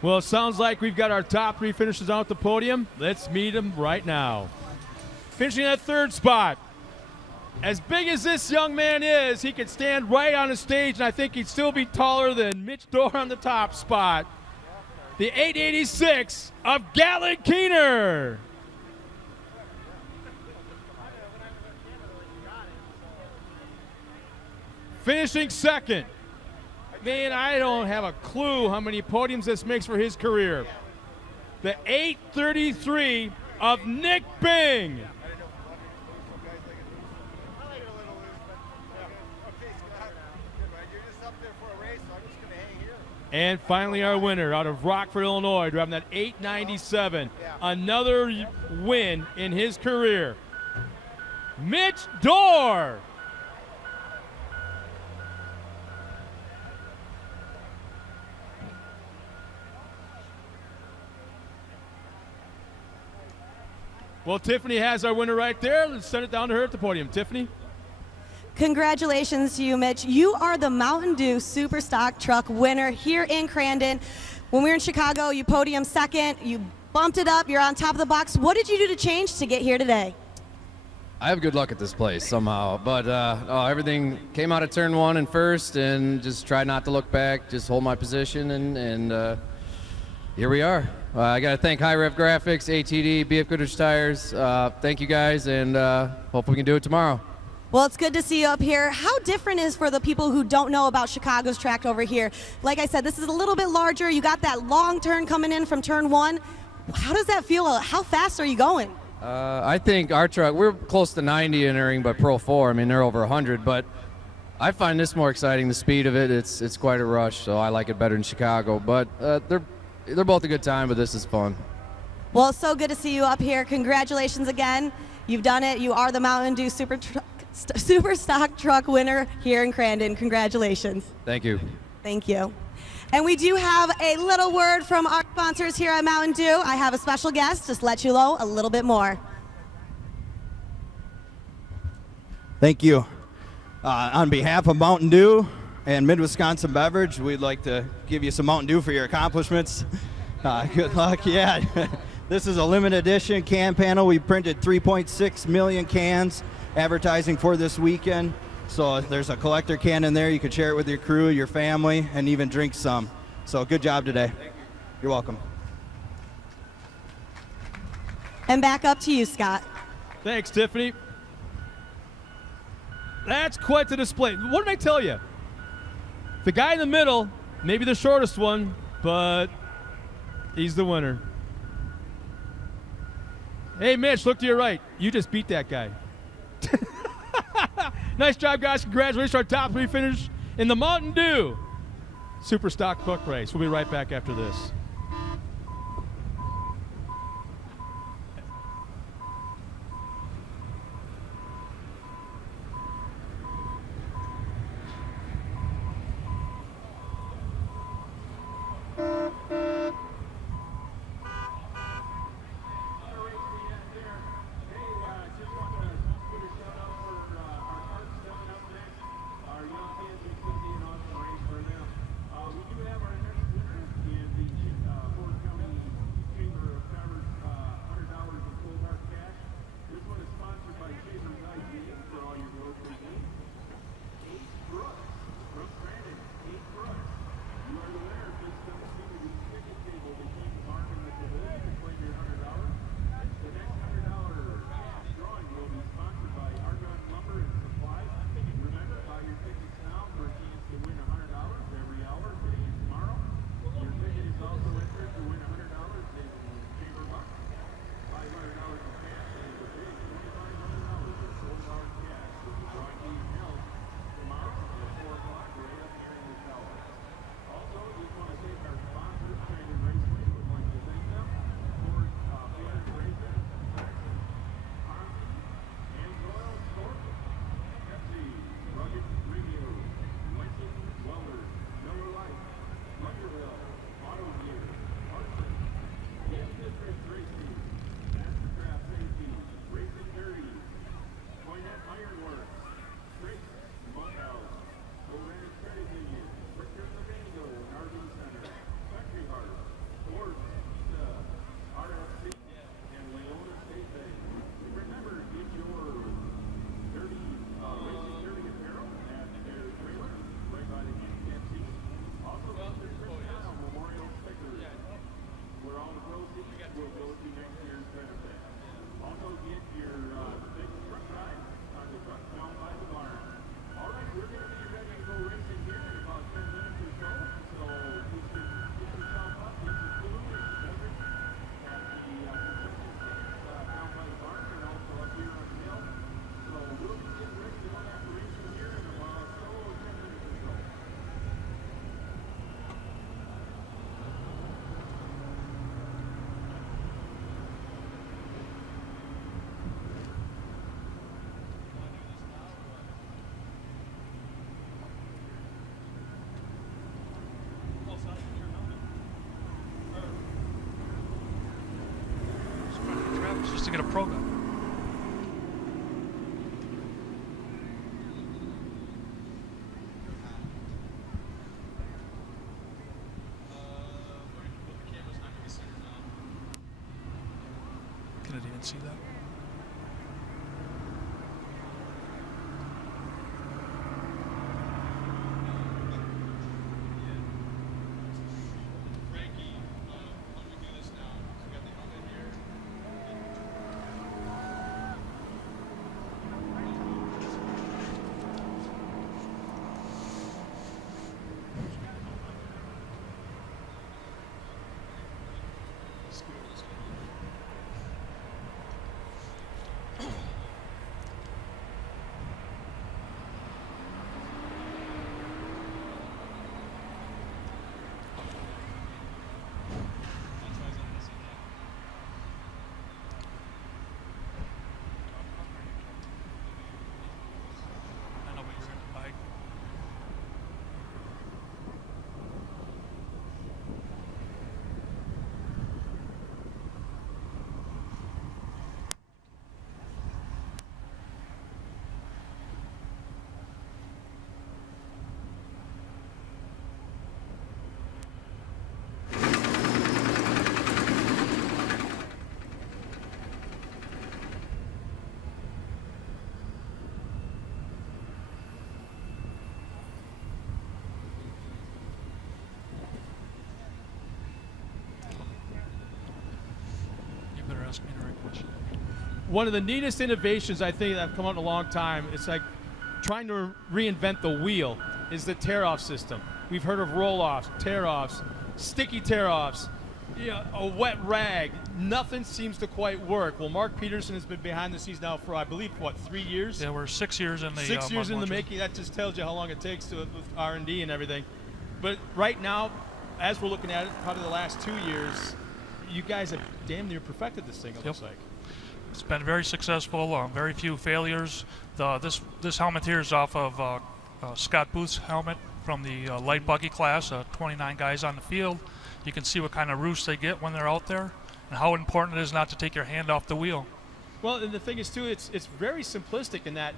Well, it sounds like we've got our top 3 finishers out at the podium. Let's meet them right now. Finishing at 3rd spot. As big as this young man is, he could stand right on the stage, and I think he'd still be taller than Mitch Dorr on the top spot. The 886 of Gatlin Keener. Finishing 2nd. Man, I don't have a clue how many podiums this makes for his career. The 833 of Nick Bing. And finally our winner out of Rockford, Illinois, driving that 897. Another win in his career. Mitch Dorr. Well, Tiffany has our winner right there. Let's send it down to her at the podium. Tiffany. Congratulations to you, Mitch. You are the Mountain Dew Super Stock Truck winner here in Crandon. When we were in Chicago, you podium 2nd. You bumped it up. You're on top of the box. What did you do to change to get here today? I have good luck at this place somehow, but everything came out of turn 1 and first, and just tried not to look back, just hold my position, and here we are. I got to thank High Rev Graphics, ATD, BF Goodrich Tires. Thank you guys, and hope we can do it tomorrow. Well, it's good to see you up here. How different is for the people who don't know about Chicago's track over here? Like I said, this is a little bit larger. You got that long turn coming in from turn 1. How does that feel? How fast are you going? I think our truck, we're close to 90 entering, but Pro 4, I mean, they're over 100, but I find this more exciting, the speed of it. It's quite a rush, so I like it better in Chicago, but they're both a good time, but this is fun. Well, it's so good to see you up here. Congratulations again. You've done it. You are the Mountain Dew Super Stock Truck winner here in Crandon. Congratulations. Thank you. Thank you. And we do have a little word from our sponsors here at Mountain Dew. I have a special guest, just let you know a little bit more. Thank you. On behalf of Mountain Dew and Mid-Wisconsin Beverage, we'd like to give you some Mountain Dew for your accomplishments. Good luck. Yeah, this is a limited edition can panel. We printed 3.6 million cans advertising for this weekend. So there's a collector can in there. You can share it with your crew, your family, and even drink some. So good job today. You're welcome. And back up to you, Scott. Thanks, Tiffany. That's quite the display. What did I tell you? The guy in the middle, maybe the shortest one, but he's the winner. Hey, Mitch, look to your right. You just beat that guy. Nice job, guys. Congratulations on our top 3 finish in the Mountain Dew Super Stock Truck Race. We'll be right back after this. to get a pro guy. Kennedy didn't see that. Ask me the right question. One of the neatest innovations I think that have come out in a long time, it's like trying to reinvent the wheel, is the tear-off system. We've heard of roll-offs, tear-offs, sticky tear-offs, a wet rag. Nothing seems to quite work. Well, Mark Peterson has been behind the scenes now for, I believe, what, 3 years? Yeah, we're 6 years in the 6 years in the launcher. making. That just tells you how long it takes to with R&D and everything. But right now, as we're looking at it, probably the last 2 years, you guys have damn near perfected this thing, it looks like. It's been very successful, very few failures. This helmet here is off of Scott Booth's helmet from the light buggy class, 29 guys on the field. You can see what kind of roost they get when they're out there and how important it is not to take your hand off the wheel. Well, and the thing is, too, it's very simplistic in that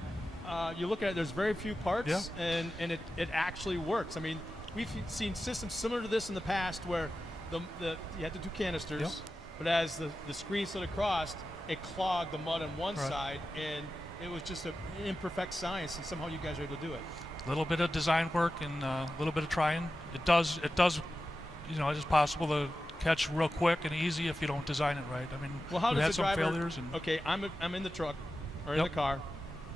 you look at it, there's very few parts, and it actually works. I mean, we've seen systems similar to this in the past where you had to do canisters, but as the screen slid across, it clogged the mud on one side, and it was just an imperfect science, and somehow you guys were able to do it. A little bit of design work and a little bit of trying. It does, you know, it is possible to catch real quick and easy if you don't design it right. I mean, well, how we does had the some driver, failures. And okay, I'm in the truck or in the car,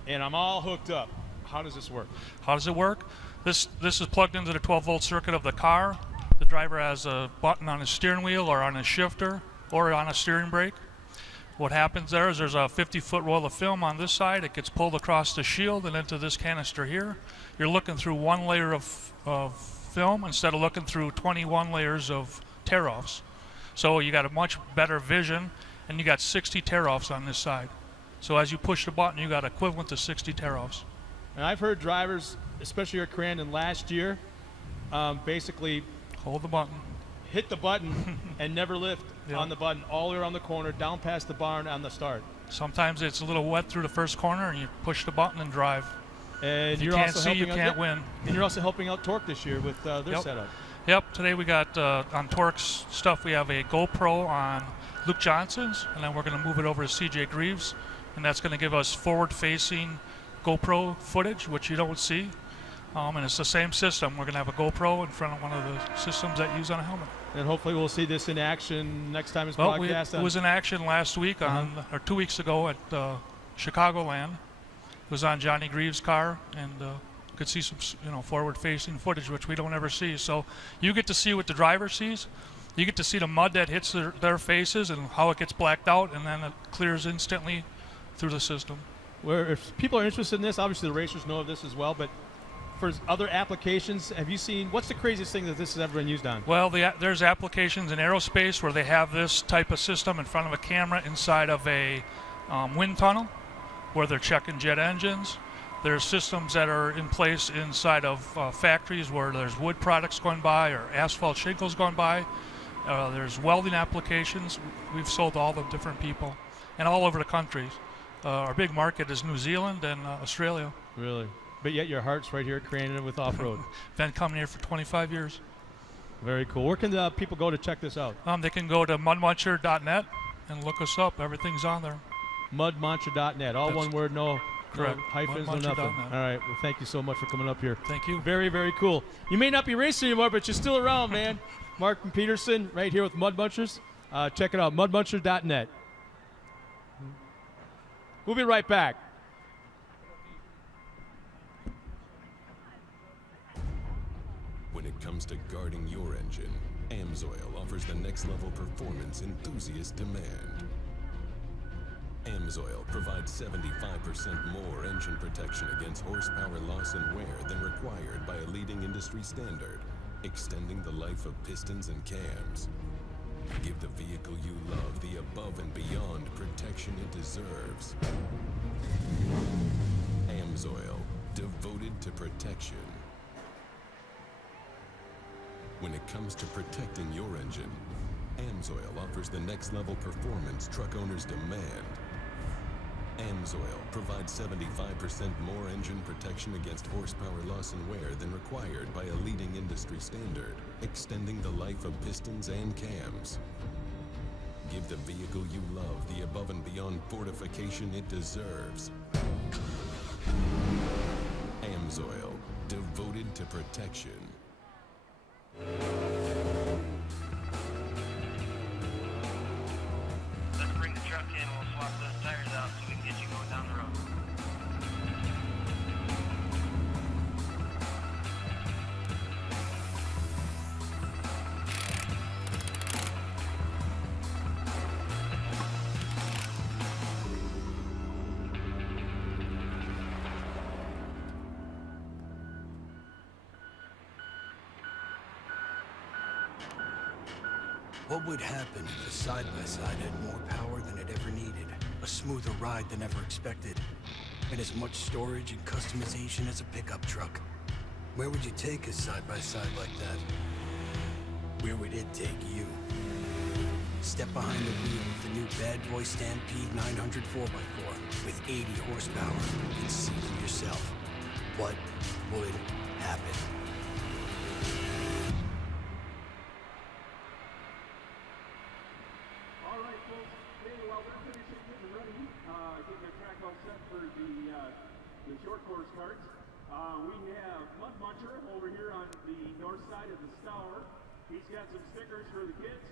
and I'm all hooked up. How does this work? How does it work? This is plugged into the 12-volt circuit of the car. The driver has a button on his steering wheel or on his shifter or on a steering brake. What happens there is there's a 50-foot roll of film on this side. It gets pulled across the shield and into this canister here. You're looking through one layer of film instead of looking through 21 layers of tear-offs. So you got a much better vision, and you got 60 tear-offs on this side. So as you push the button, you got equivalent to 60 tear-offs. And I've heard drivers, especially at Crandon last year, basically hold the button, hit the button, and never lift on the button all the way around the corner, down past the barn on the start. Sometimes it's a little wet through the first corner, and you push the button and drive. And if you can't see, you can't win. And you're also helping out TORC this year with their setup. Yep. Today we got on TORC's stuff. We have a GoPro on Luke Johnson's, and then we're going to move it over to CJ Greaves, and that's going to give us forward-facing GoPro footage, which you don't see. And it's the same system. We're going to have a GoPro in front of one of the systems that you use on a helmet. And hopefully we'll see this in action next time it's broadcast. It was in action last week or 2 weeks ago at Chicagoland. It was on Johnny Greaves' car, and could see some forward-facing footage, which we don't ever see. So you get to see what the driver sees. You get to see the mud that hits their faces and how it gets blacked out, and then it clears instantly through the system. Where if people are interested in this, obviously the racers know of this as well, but for other applications, have you seen, what's the craziest thing that this has ever been used on? Well, there's applications in aerospace where they have this type of system in front of a camera inside of a wind tunnel where they're checking jet engines. There's systems that are in place inside of factories where there's wood products going by or asphalt shingles going by. There's welding applications. We've sold all the different people. and all over the country. Our big market is New Zealand and Australia. Really? But yet your heart's right here at Crandon with off-road. Been coming here for 25 years. Very cool. Where can people go to check this out? They can go to mudmuncher.net and look us up. Everything's on there. Mudmuncher.net. All one word, no hyphens, no nothing. Mudmuncher.net. All right. Well, thank you so much for coming up here. Thank you. Very, very cool. You may not be racing anymore, but you're still around, man. Mark Peterson right here with Mud Munchers. Check it out, mudmuncher.net. We'll be right back. When it comes to guarding your engine, AMSOIL offers the next level performance enthusiasts demand. AMSOIL provides 75% more engine protection against horsepower loss and wear than required by a leading industry standard, extending the life of pistons and cams. Give the vehicle you love the above and beyond protection it deserves. AMSOIL, devoted to protection. When it comes to protecting your engine, AMSOIL offers the next level performance truck owners demand. AMSOIL provides 75% more engine protection against horsepower loss and wear than required by a leading industry standard, extending the life of pistons and cams. Give the vehicle you love the above and beyond fortification it deserves. AMSOIL, devoted to protection. Let's bring the truck in and we'll swap those tires out so we can get you going down the road. What would happen if a side-by-side had more power than it ever needed, a smoother ride than ever expected, and as much storage and customization as a pickup truck? Where would you take a side-by-side like that? Where would it take you? Step behind the wheel of the new Bad Boy Stampede 900 4x4 with 80 horsepower and see for yourself. What would happen? All right, folks. Hey, while they're finishing getting ready, getting the track all set for the short course carts, we have Mud Muncher over here on the north side of the Stour. He's got some stickers for the kids.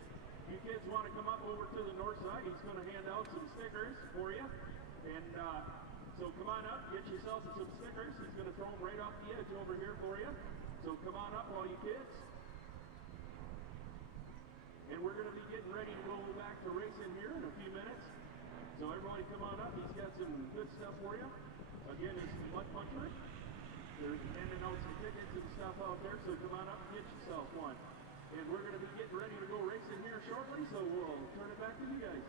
You kids want to come up over to the north side, he's going to hand out some stickers for you. And so come on up, get yourself some stickers. He's going to throw them right off the edge over here for you. So come on up, all you kids. And we're going to be getting ready to go back to racing here in a few minutes. So everybody come on up. He's got some good stuff for you. Again, it's Mud Muncher. They're handing out some tickets and stuff out there, so come on up and get yourself one. And we're going to be getting ready to go racing here shortly, so we'll turn it back to you guys.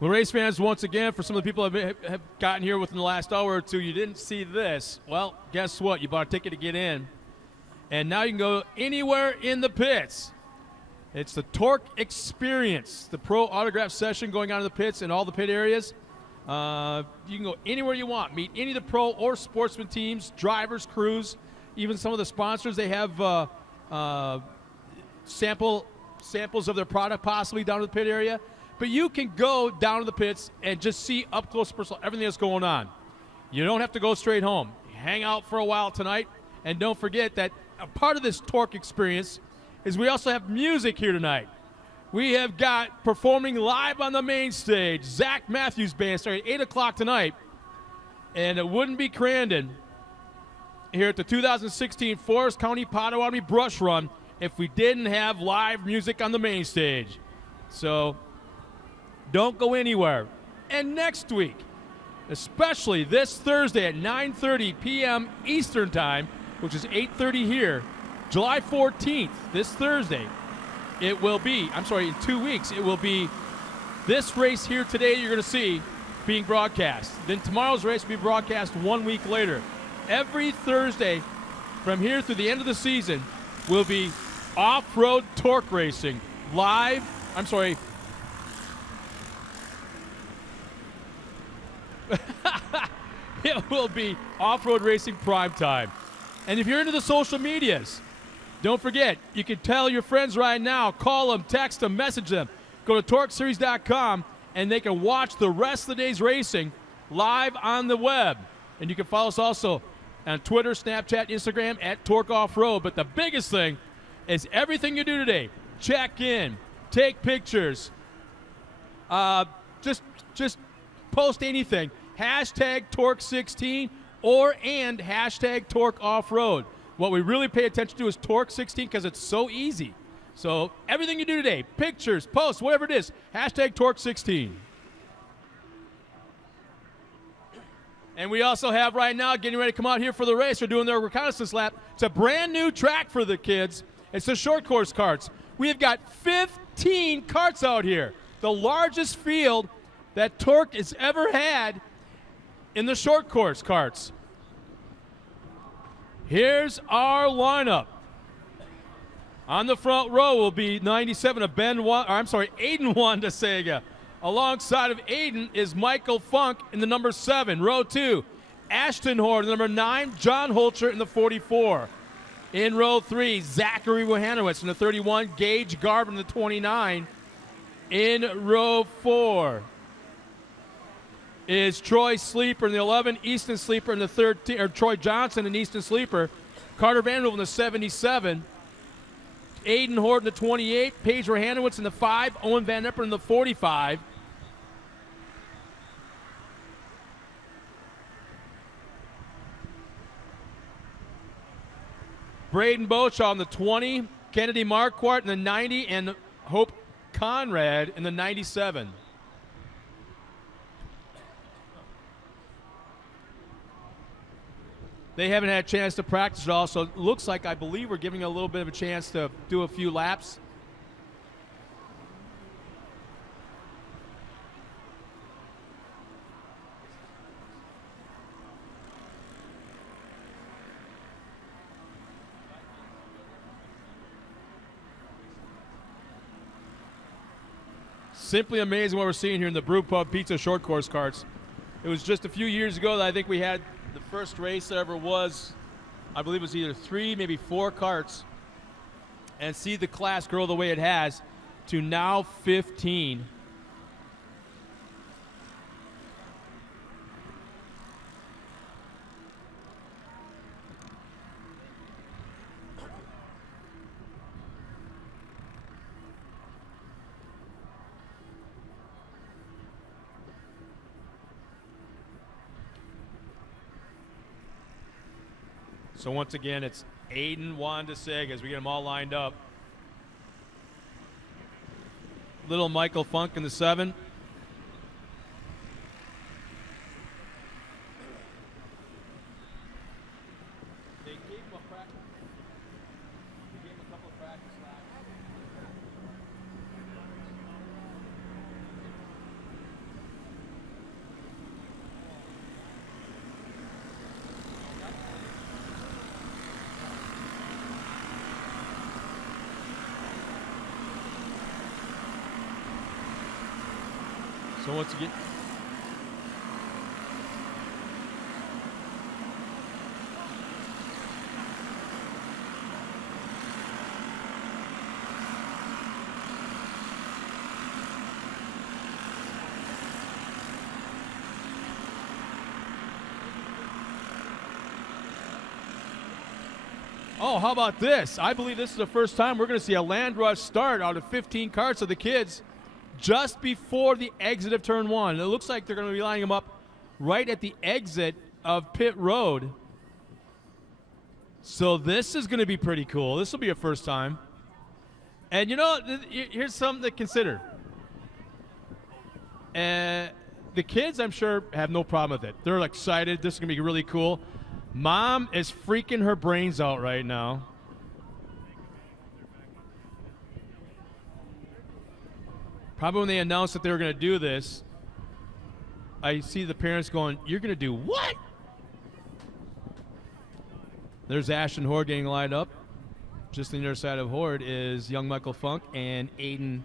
Well, race fans, once again, for some of the people that have gotten here within the last hour or two, you didn't see this. Well, guess what? You bought a ticket to get in, and now you can go anywhere in the pits. It's the TORC Experience, the pro autograph session going on in the pits in all the pit areas. You can go anywhere you want, meet any of the pro or sportsman teams, drivers, crews, even some of the sponsors. They have samples of their product possibly down to the pit area. But you can go down to the pits and just see up close and personal everything that's going on. You don't have to go straight home. Hang out for a while tonight. And don't forget that a part of this TORC experience is we also have music here tonight. We have got performing live on the main stage, Zach Matthews Band, starting at 8 o'clock tonight. And it wouldn't be Crandon here at the 2016 Forest County Potawatomi Brush Run if we didn't have live music on the main stage. So don't go anywhere. And next week, especially this Thursday at 9:30 p.m. Eastern Time, which is 8:30 here, July 14th, this Thursday, in 2 weeks, it will be this race here today you're going to see being broadcast. Then tomorrow's race will be broadcast 1 week later. Every Thursday from here through the end of the season will be off-road TORC racing live. It will be off-road racing prime time. And if you're into the social medias, don't forget, you can tell your friends right now, call them, text them, message them. Go to TORCseries.com, and they can watch the rest of the day's racing live on the web. And you can follow us also on Twitter, Snapchat, Instagram at TORC Off-Road. But the biggest thing is everything you do today, check in, take pictures, just post anything. Hashtag TORC16 and hashtag TORC Off-Road. What we really pay attention to is TORC16 because it's so easy. So everything you do today, pictures, posts, whatever it is, hashtag TORC16. And we also have right now, getting ready to come out here for the race. They're doing their reconnaissance lap. It's a brand new track for the kids. It's the short course karts. We have got 15 karts out here, the largest field that TORC has ever had in the short course karts. Here's our lineup. On the front row will be 97 of Aiden Wandasega. Alongside of Aiden is Michael Funk in the number 7. Row 2, Ashton Horde in the number 9. John Holcher in the 44. In row 3, Zachary Wahanowitz in the 31. Gage Garvin in the 29. In row 4 is Troy Sleeper in the 11, Easton Sleeper in the 13, or Troy Johnson and Easton Sleeper, Carter Vanderbilt in the 77, Aiden Horde in the 28, Paige Rahanowitz in the 5, Owen Van Epper in the 45. Braden Bochaw in the 20, Kennedy Marquardt in the 90, and Hope Conrad in the 97. They haven't had a chance to practice at all, so it looks like, I believe, we're giving a little bit of a chance to do a few laps. Simply amazing what we're seeing here in the Brew Pub Pizza short course karts. It was just a few years ago that I think we had the first race that ever was, I believe it was either 3, maybe 4 karts, and see the class grow the way it has to now 15. So once again, it's Aiden Wandaseg as we get them all lined up. Little Michael Funk in the 7. They gave him a practice. They gave him a couple of practice laps. So once again, oh, how about this? I believe this is the first time we're going to see a land rush start out of 15 carts of the kids just before the exit of turn 1. It looks like they're going to be lining them up right at the exit of pit road. So this is going to be pretty cool. This will be a first time. And you know, here's something to consider. The kids, I'm sure, have no problem with it. They're excited. This is going to be really cool. Mom is freaking her brains out right now. Probably when they announced that they were going to do this, I see the parents going, "You're going to do what?" There's Ashton Horde getting lined up. Just on the other side of Horde is young Michael Funk and Aiden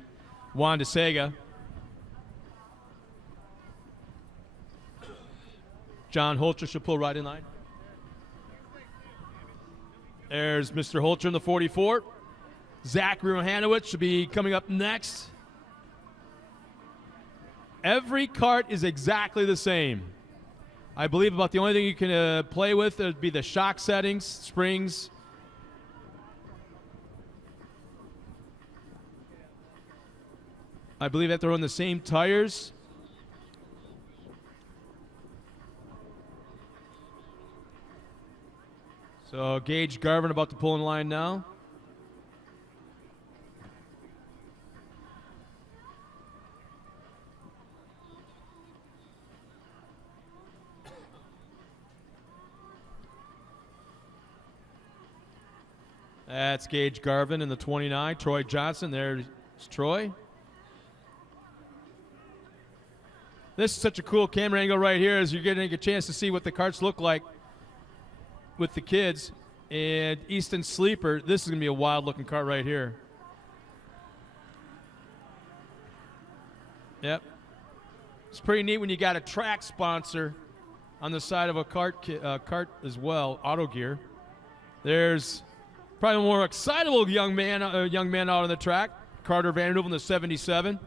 Wandasega. John Holcher should pull right in line. There's Mr. Holcher in the 44. Zachary Rohanowitz should be coming up next. Every cart is exactly the same. I believe about the only thing you can play with would be the shock settings, springs. I believe that they're on the same tires. So Gage Garvin about to pull in line now. That's Gage Garvin in the 29. Troy Johnson, there's Troy. This is such a cool camera angle right here as you're getting a chance to see what the carts look like with the kids. And Easton Sleeper, this is going to be a wild looking cart right here. Yep. It's pretty neat when you got a track sponsor on the side of a cart as well, Auto Gear. There's probably a more excitable young man out on the track, Carter Vanderhoeven in the 77.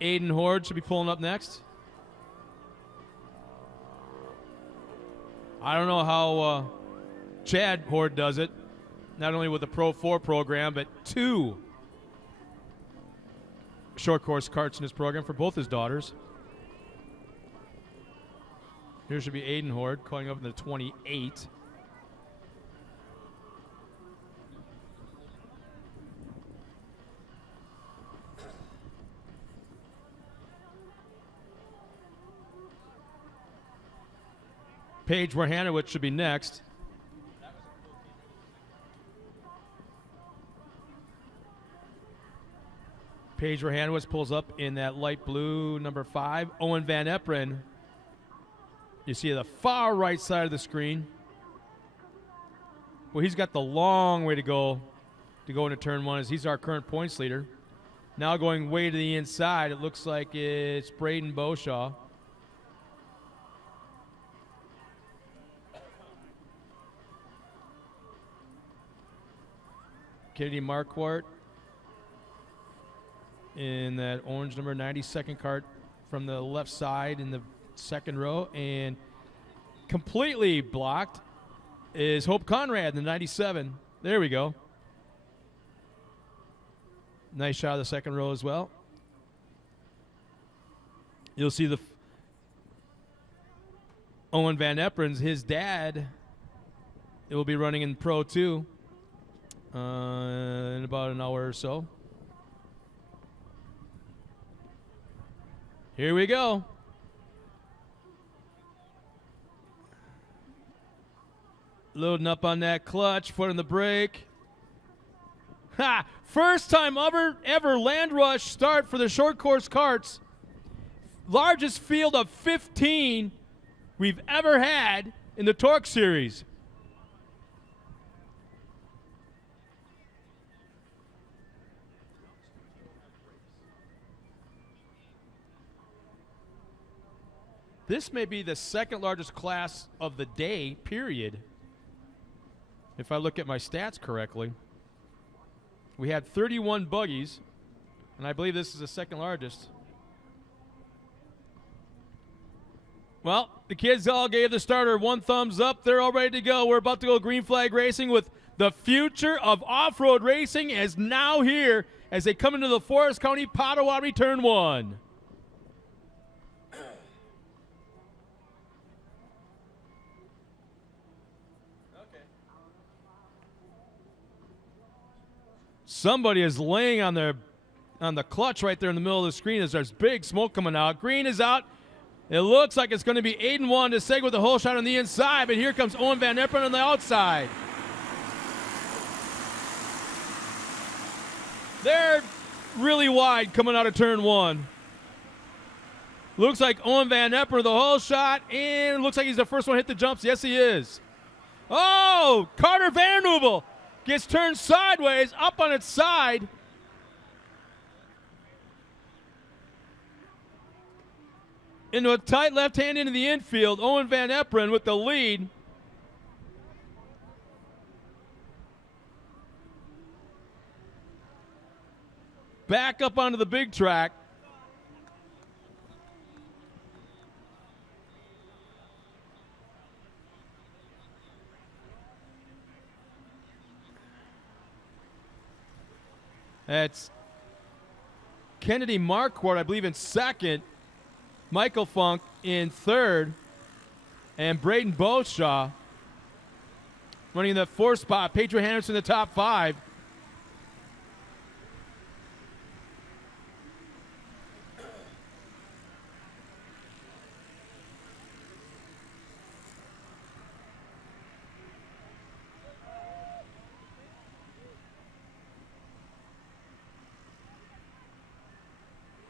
Aiden Horde should be pulling up next. I don't know how Chad Horde does it, not only with the Pro 4 program, but 2 short course karts in his program for both his daughters. Here should be Aiden Horde calling up in the 28. Paige Warhanowitz should be next. Paige Warhanowitz pulls up in that light blue number 5. Owen Van Eperen, you see the far right side of the screen. Well, he's got the long way to go into turn 1 as he's our current points leader. Now going way to the inside, it looks like it's Braden Boshaw. Kennedy Marquardt in that orange number 92nd cart from the left side in the second row, and completely blocked is Hope Conrad in the 97. There we go. Nice shot of the second row as well. You'll see the Owen Van Eperen's, his dad, it will be running in Pro 2 in about an hour or so. Here we go. Loading up on that clutch, foot on the brake. Ha! First time ever land rush start for the short course karts. Largest field of 15 we've ever had in the TORC series. This may be the second largest class of the day, period, if I look at my stats correctly. We had 31 buggies, and I believe this is the second largest. Well, the kids all gave the starter one thumbs up. They're all ready to go. We're about to go green flag racing with the future of off-road racing is now here as they come into the Forest County Potawatomi Turn 1. Somebody is laying on the clutch right there in the middle of the screen as there's big smoke coming out. Green is out. It looks like it's going to be Aiden Wan to Seg with the whole shot on the inside, but here comes Owen Van Epperen on the outside. They're really wide coming out of turn 1. Looks like Owen Van Epperen the whole shot, and looks like he's the first one to hit the jumps. Yes, he is. Oh, Carter Vandernoebel gets turned sideways, up on its side. Into a tight left hand into the infield. Owen Van Epperen with the lead. Back up onto the big track. That's Kennedy Marquardt, I believe, in second. Michael Funk in third. And Braden Beauchamp running in the fourth spot. Pedro Henderson in the top 5.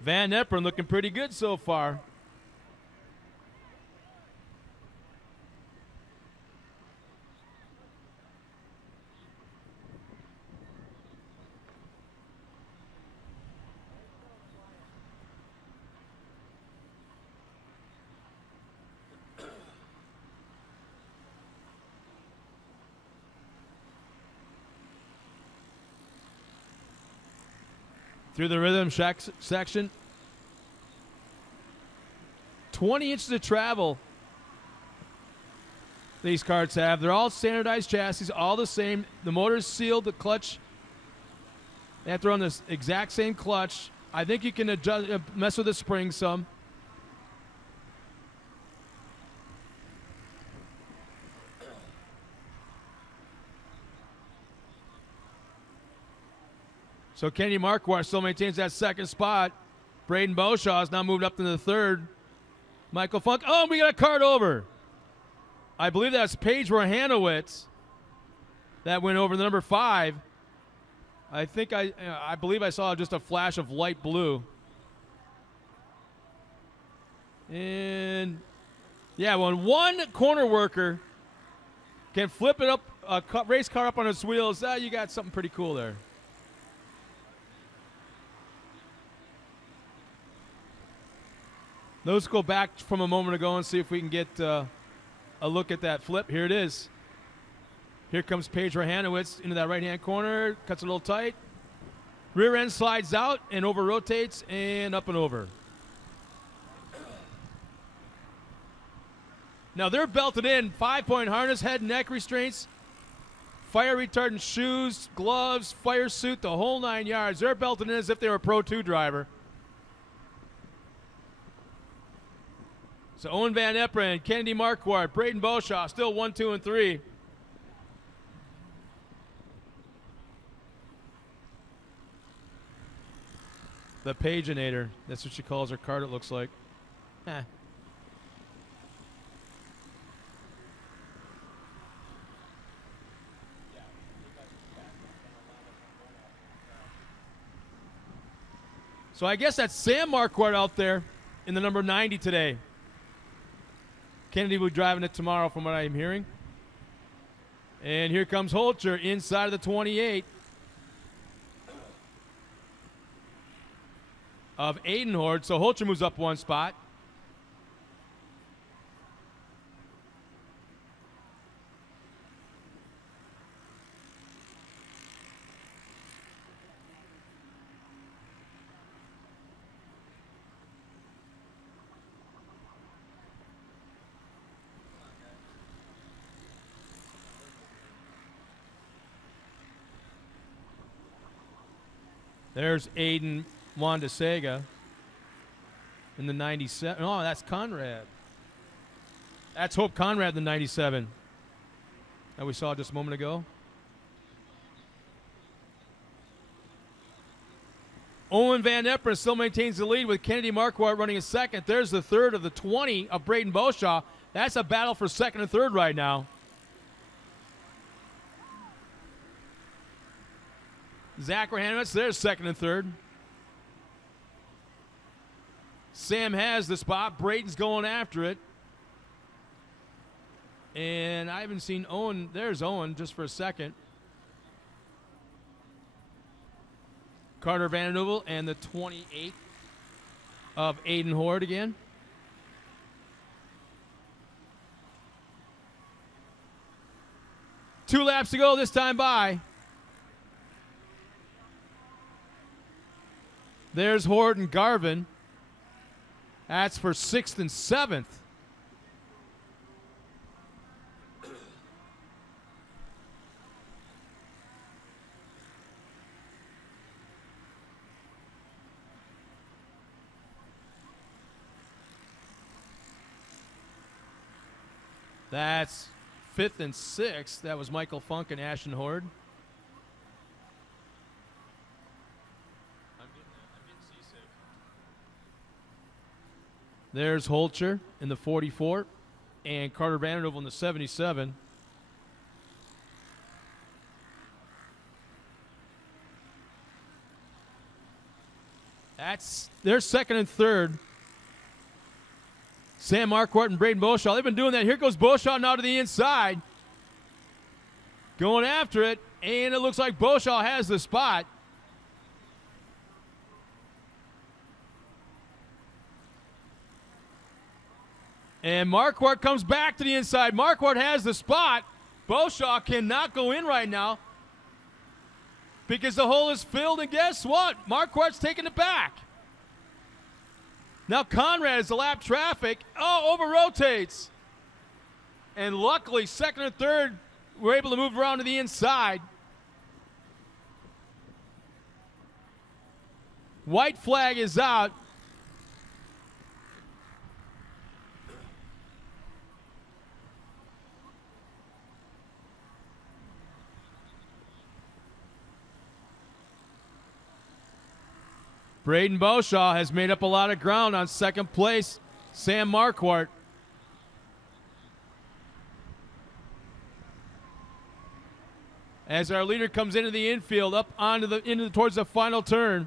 Van Epperen looking pretty good so far. Through the rhythm section. 20 inches of travel these carts have. They're all standardized chassis, all the same. The motor's sealed, the clutch. They have to run this exact same clutch. I think you can adjust, mess with the spring some. So Kennedy Marquardt still maintains that second spot. Braden Beauchamp has now moved up to the third. Michael Funk. Oh, we got a cart over. I believe that's Paige Rohanowitz that went over the number 5. I think I believe I saw just a flash of light blue. And yeah, when one corner worker can flip it up, a race car up on its wheels, you got something pretty cool there. Let's go back from a moment ago and see if we can get a look at that flip. Here it is. Here comes Paige Rohanowitz into that right-hand corner. Cuts a little tight. Rear end slides out and over rotates and up and over. Now they're belted in. 5-point harness, head and neck restraints, fire retardant shoes, gloves, fire suit, the whole 9 yards. They're belted in as if they were a Pro 2 driver. So Owen Van Epperen, Kennedy Marquardt, Braden Beauchamp, still 1, 2, and 3. The Paginator. That's what she calls her cart, it looks like. So I guess that's Sam Marquardt out there in the number 90 today. Kennedy will be driving it tomorrow from what I am hearing. And here comes Holcher inside of the 28 of Aiden Horde. So Holcher moves up one spot. There's Aiden Wandasega in the 97. Oh, that's Conrad. That's Hope Conrad in the 97 that we saw just a moment ago. Owen Van Eperen still maintains the lead with Kennedy Marquardt running in second. There's the third of the 20 of Braden Beauchamp. That's a battle for second and third right now. Zachary Hanowitz, there's second and third. Sam has the spot. Braden's going after it. And I haven't seen Owen. There's Owen just for a second. Carter Vandenheuvel and the 28 of Aiden Horde again. Two laps to go this time by. There's Horde and Garvin. That's for 6th and 7th. That's 5th and 6th. That was Michael Funk and Ashton Horde. There's Holcher in the 44 and Carter Vanderhoeven in the 77. They're second and third. Sam Marquardt and Braden Beauchamp. They've been doing that. Here goes Beauchamp now to the inside. Going after it, and it looks like Beauchamp has the spot. And Marquardt comes back to the inside. Marquardt has the spot. Beauchamp cannot go in right now because the hole is filled, and guess what? Marquardt's taking it back. Now Conrad is the lap traffic. Oh, over-rotates. And luckily, second and third were able to move around to the inside. White flag is out. Braden Beauchamp has made up a lot of ground on second place. Sam Marquardt. As our leader comes into the infield, up onto towards the final turn.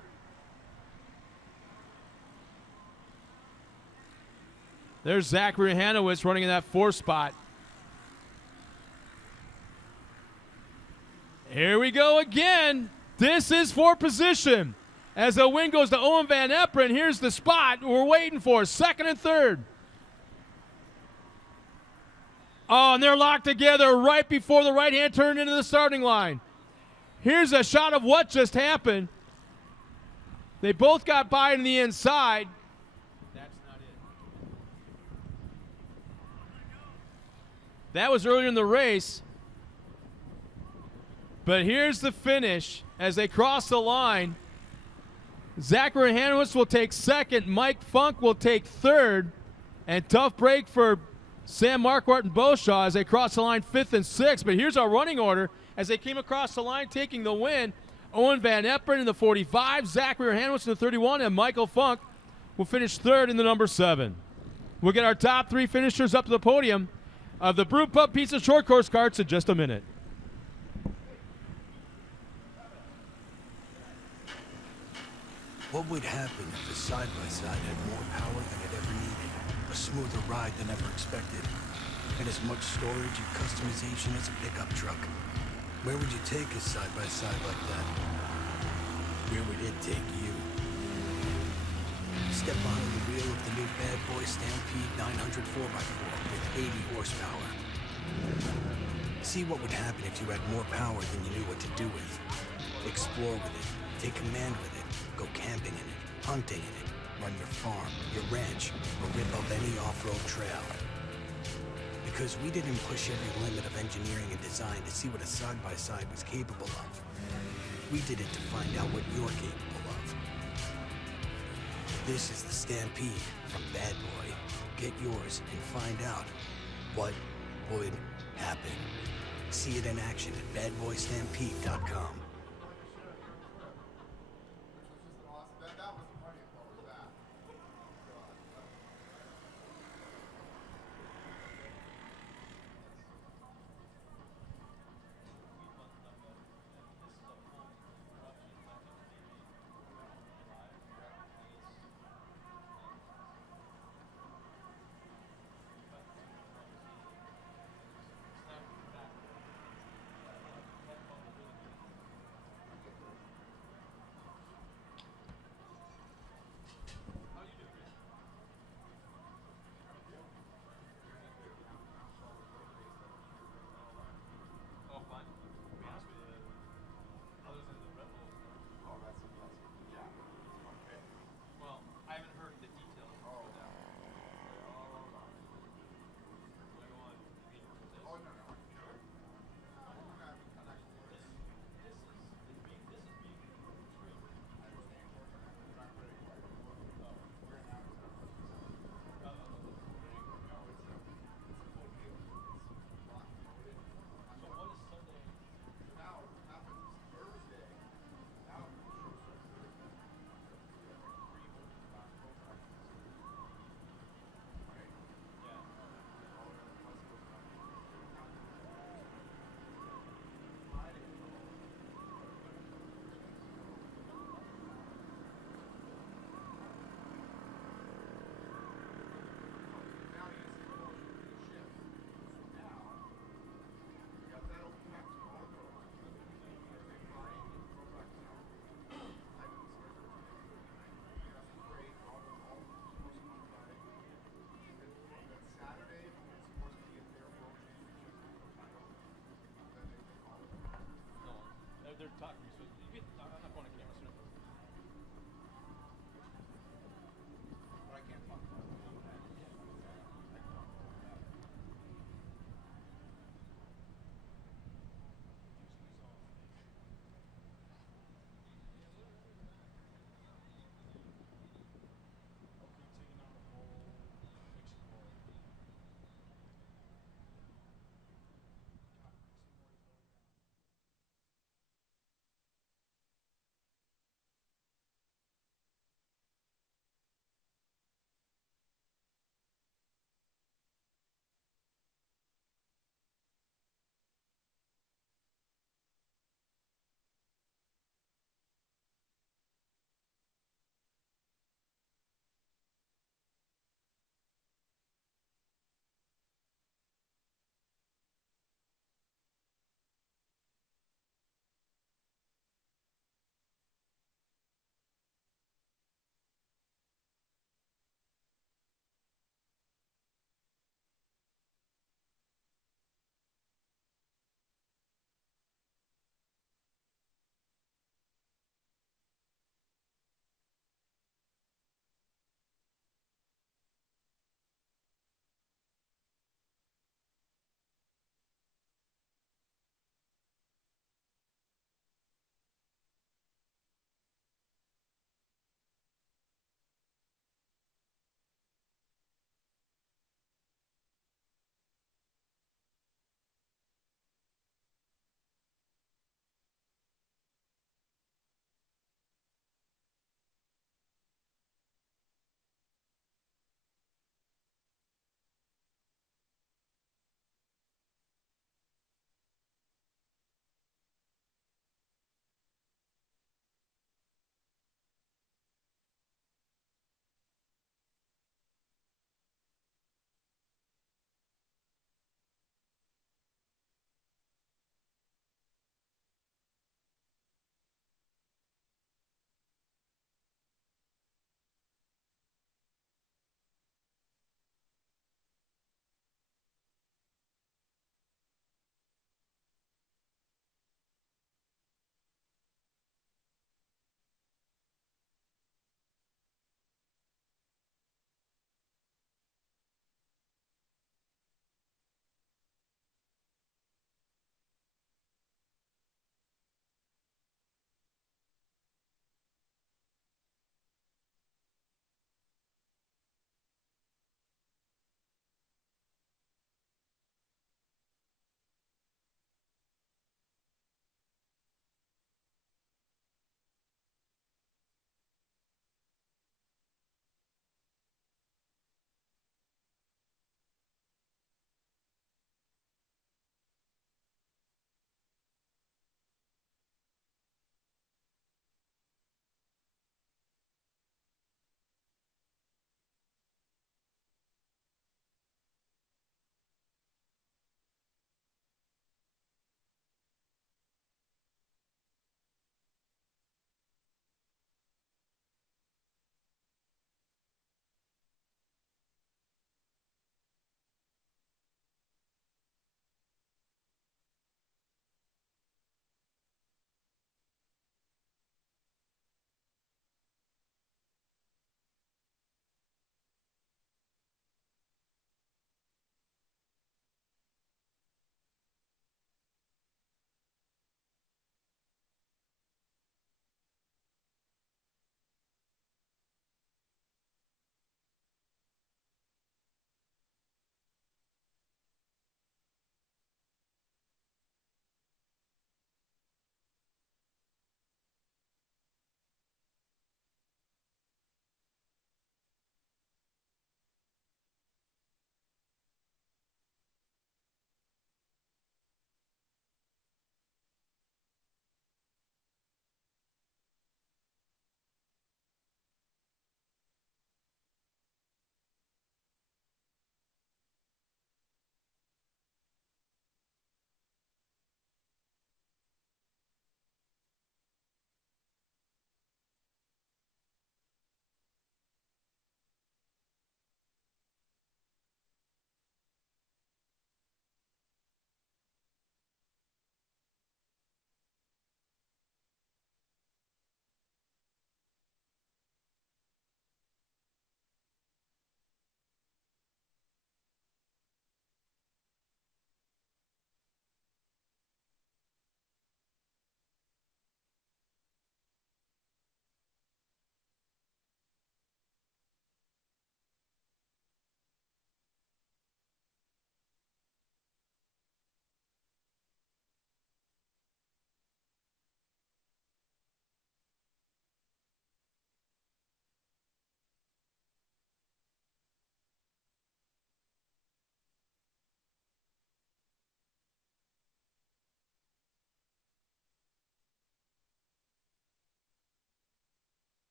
There's Zachary Hanowitz running in that 4th spot. Here we go again. This is for position. As the win goes to Owen Van Eperen, here's the spot we're waiting for, second and third. Oh, and they're locked together right before the right-hand turn into the starting line. Here's a shot of what just happened. They both got by on the inside. That's not it. That was earlier in the race. But here's the finish as they cross the line. Zachary Hanowitz will take second. Mike Funk will take third. And tough break for Sam Marquardt and Beauchamp as they cross the line 5th and 6th. But here's our running order as they came across the line taking the win. Owen Van Eperen in the 45, Zachary Hanowitz in the 31, and Michael Funk will finish third in the number 7. We'll get our top 3 finishers up to the podium of the Brew Pub Pizza Short Course Carts in just a minute. What would happen if the side-by-side had more power than it ever needed? A smoother ride than ever expected? And as much storage and customization as a pickup truck? Where would you take a side-by-side like that? Where would it take you? Step behind the wheel of the new Bad Boy Stampede 900 4x4 with 80 horsepower. See what would happen if you had more power than you knew what to do with. Explore with it, take command with it, go camping in it, hunting in it, run your farm, your ranch, or rip up any off-road trail. Because we didn't push every limit of engineering and design to see what a side-by-side was capable of. We did it to find out what you're capable of. This is the Stampede from Bad Boy. Get yours and find out what would happen. See it in action at badboystampede.com. They're talking. So you get, I'm not going to camera soon. But I can't talk about it.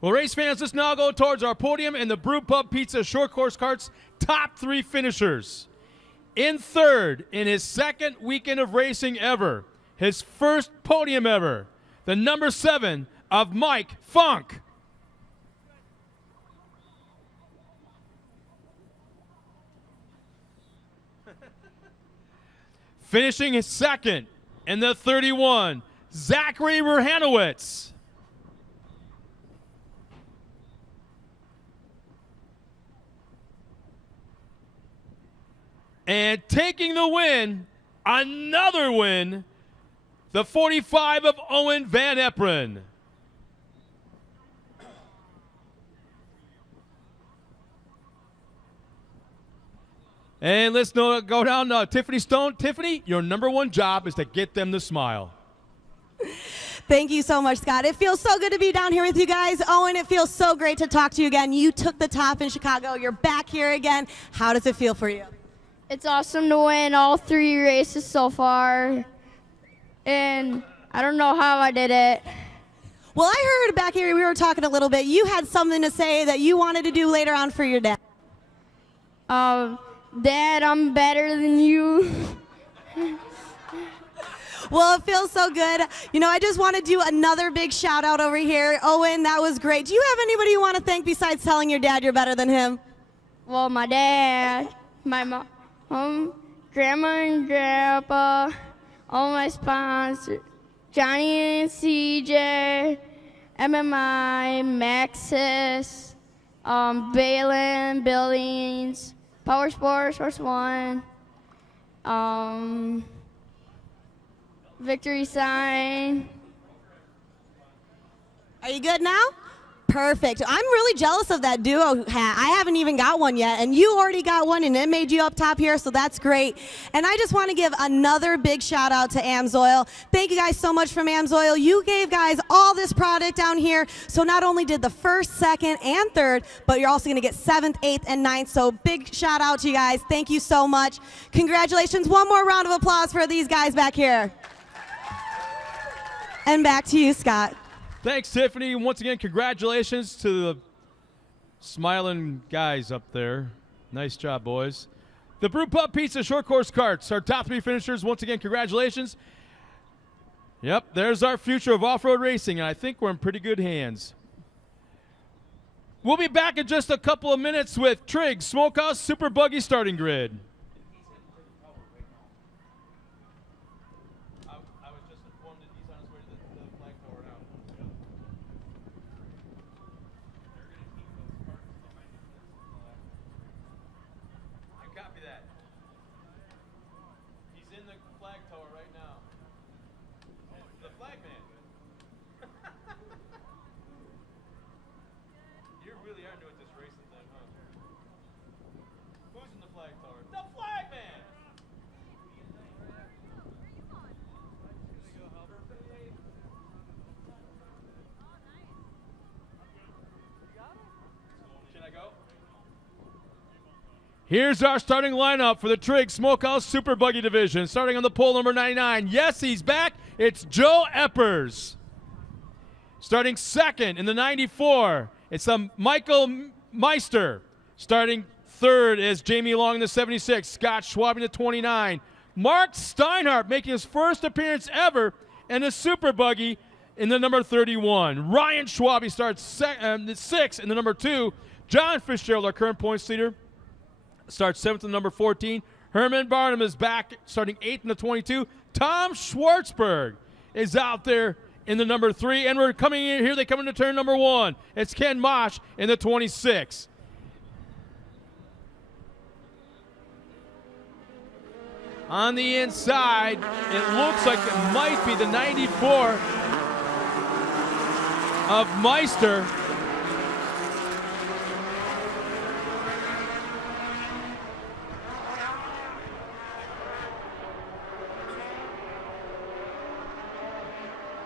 Well, race fans, let's now go towards our podium and the Brew Pub Pizza Short Course Karts top 3 finishers. In third, in his second weekend of racing ever, his first podium ever, the number 7 of Mike Funk. Finishing his second in the 31, Zachary Verhanowitz. And taking the win, another win, the 45 of Owen Van Eperen. And let's go down to Tiffany Stone. Tiffany, your number 1 job is to get them to smile. Thank you so much, Scott. It feels so good to be down here with you guys. Owen, it feels so great to talk to you again. You took the top in Chicago. You're back here again. How does it feel for you? It's awesome to win all 3 races so far, and I don't know how I did it. Well, I heard back here, we were talking a little bit, you had something to say that you wanted to do later on for your dad. Dad, I'm better than you. Well, it feels so good. You know, I just want to do another big shout out over here. Owen, that was great. Do you have anybody you want to thank besides telling your dad you're better than him? Well, my dad, my mom, Grandma and Grandpa, all my sponsors, Johnny and CJ, MMI, Maxis, Balin Buildings, Power Sports, Horse One, Victory Sign. Are you good now? Perfect. I'm really jealous of that duo hat. I haven't even got one yet, and you already got one, and it made you up top here, so that's great. And I just want to give another big shout out to AMSOIL. Thank you guys so much from AMSOIL. You gave guys all this product down here, so not only did the first, second, and third, but you're also going to get 7th, 8th, and 9th, so big shout out to you guys. Thank you so much. Congratulations. One more round of applause for these guys back here. And back to you, Scott. Thanks, Tiffany. Once again, congratulations to the smiling guys up there. Nice job, boys. The Brew Pub Pizza Short Course Karts, our top 3 finishers. Once again, congratulations. Yep, there's our future of off-road racing, and I think we're in pretty good hands. We'll be back in just a couple of minutes with Trigg Smokehouse Super Buggy Starting Grid. Here's our starting lineup for the Trigg Smokehouse Super Buggy Division. Starting on the pole, number 99. Yes, he's back. It's Joe Eppers. Starting second in the 94, it's Michael Meister. Starting third is Jamie Long in the 76. Scott Schwab in the 29. Mark Steinhardt making his first appearance ever in a Super Buggy in the number 31. Ryan Schwabe starts sixth in the number 2. John Fitzgerald, our current points leader, starts 7th in the number 14. Herman Barnum is back, starting 8th in the 22. Tom Schwartzberg is out there in the number 3. And we're coming in here. They come into turn number 1. It's Ken Mosh in the 26. On the inside, it looks like it might be the 94 of Meister.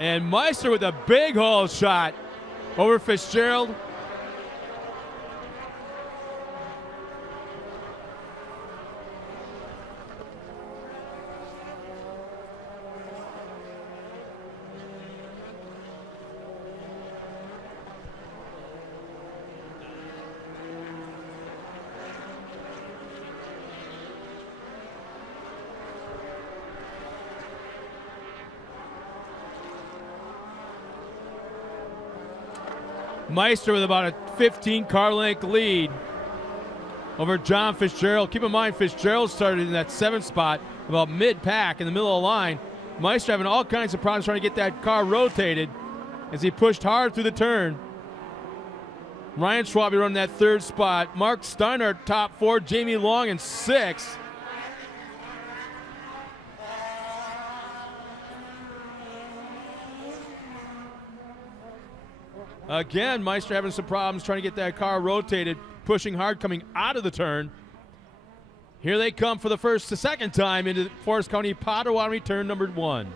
And Meister with a big hole shot over Fitzgerald. Meister with about a 15 car length lead over John Fitzgerald. Keep in mind, Fitzgerald started in that 7th spot, about mid-pack in the middle of the line. Meister having all kinds of problems trying to get that car rotated as he pushed hard through the turn. Ryan Schwabe running that 3rd spot. Mark Steinert top 4. Jamie Long in 6th. Again, Meister having some problems trying to get that car rotated, pushing hard coming out of the turn. Here they come for the first to second time into Forest County Potawatomi turn number 1.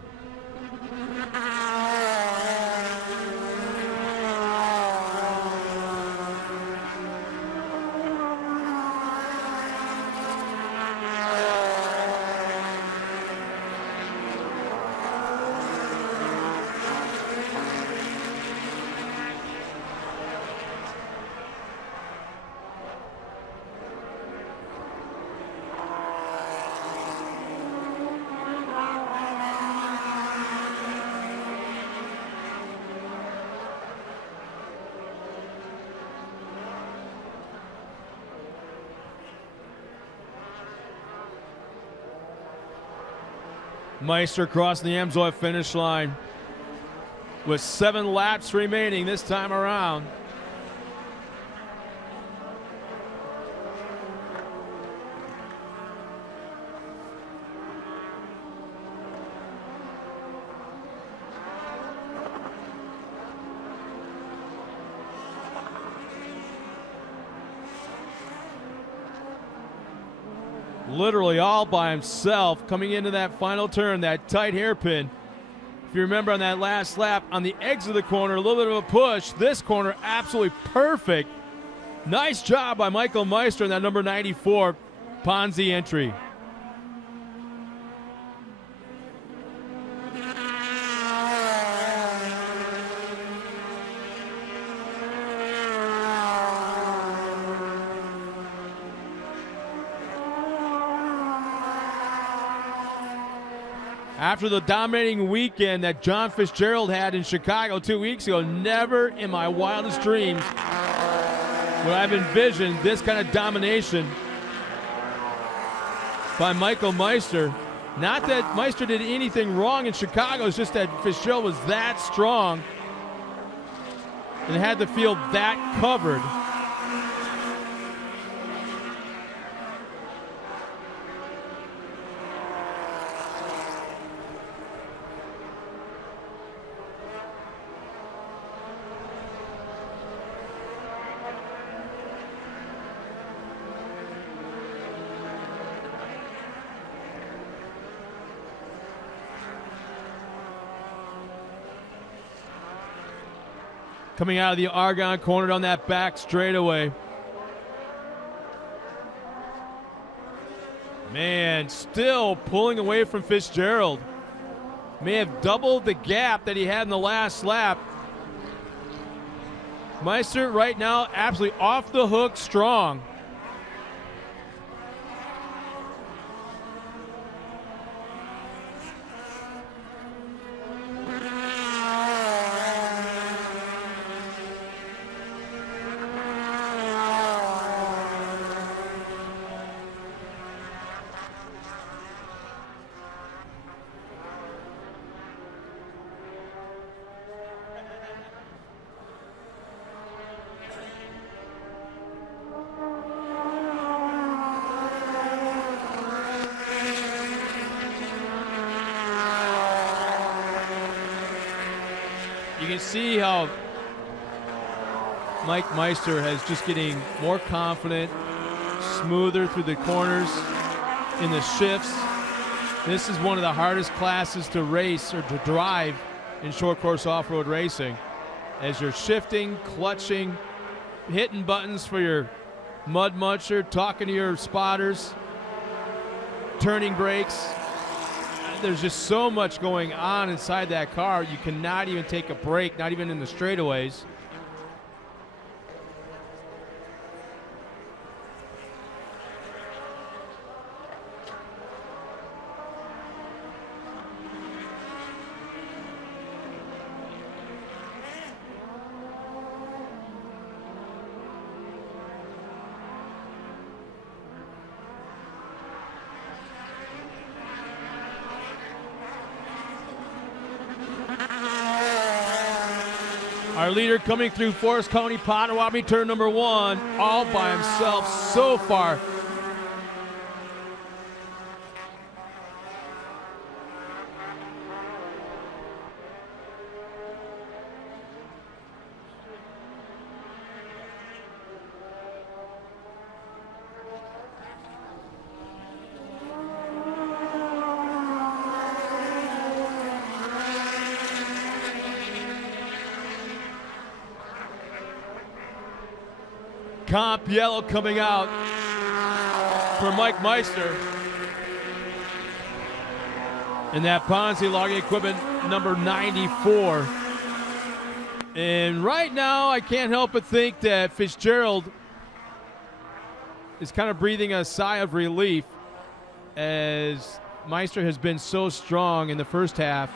Meister crossing the Amsoil finish line with 7 laps remaining this time around. Literally all by himself coming into that final turn, that tight hairpin. If you remember on that last lap, on the exit of the corner, a little bit of a push. This corner, absolutely perfect. Nice job by Michael Meister in that number 94 Ponzi entry. After the dominating weekend that John Fitzgerald had in Chicago 2 weeks ago, never in my wildest dreams would I've envisioned this kind of domination by Michael Meister. Not that Meister did anything wrong in Chicago, it's just that Fitzgerald was that strong and had the field that covered. Coming out of the Argonne corner on that back straightaway. Man, still pulling away from Fitzgerald. May have doubled the gap that he had in the last lap. Meister right now absolutely off the hook strong. You can see how Mike Meister has just getting more confident, smoother through the corners, in the shifts. This is one of the hardest classes to race or to drive in short course off-road racing. As you're shifting, clutching, hitting buttons for your mud muncher, talking to your spotters, turning brakes. There's just so much going on inside that car. You cannot even take a break, not even in the straightaways. Our leader coming through Forest County, Potawatomi, turn number 1, all by himself so far. Comp yellow coming out for Mike Meister. And that Ponzi logging equipment number 94. And right now, I can't help but think that Fitzgerald is kind of breathing a sigh of relief, as Meister has been so strong in the first half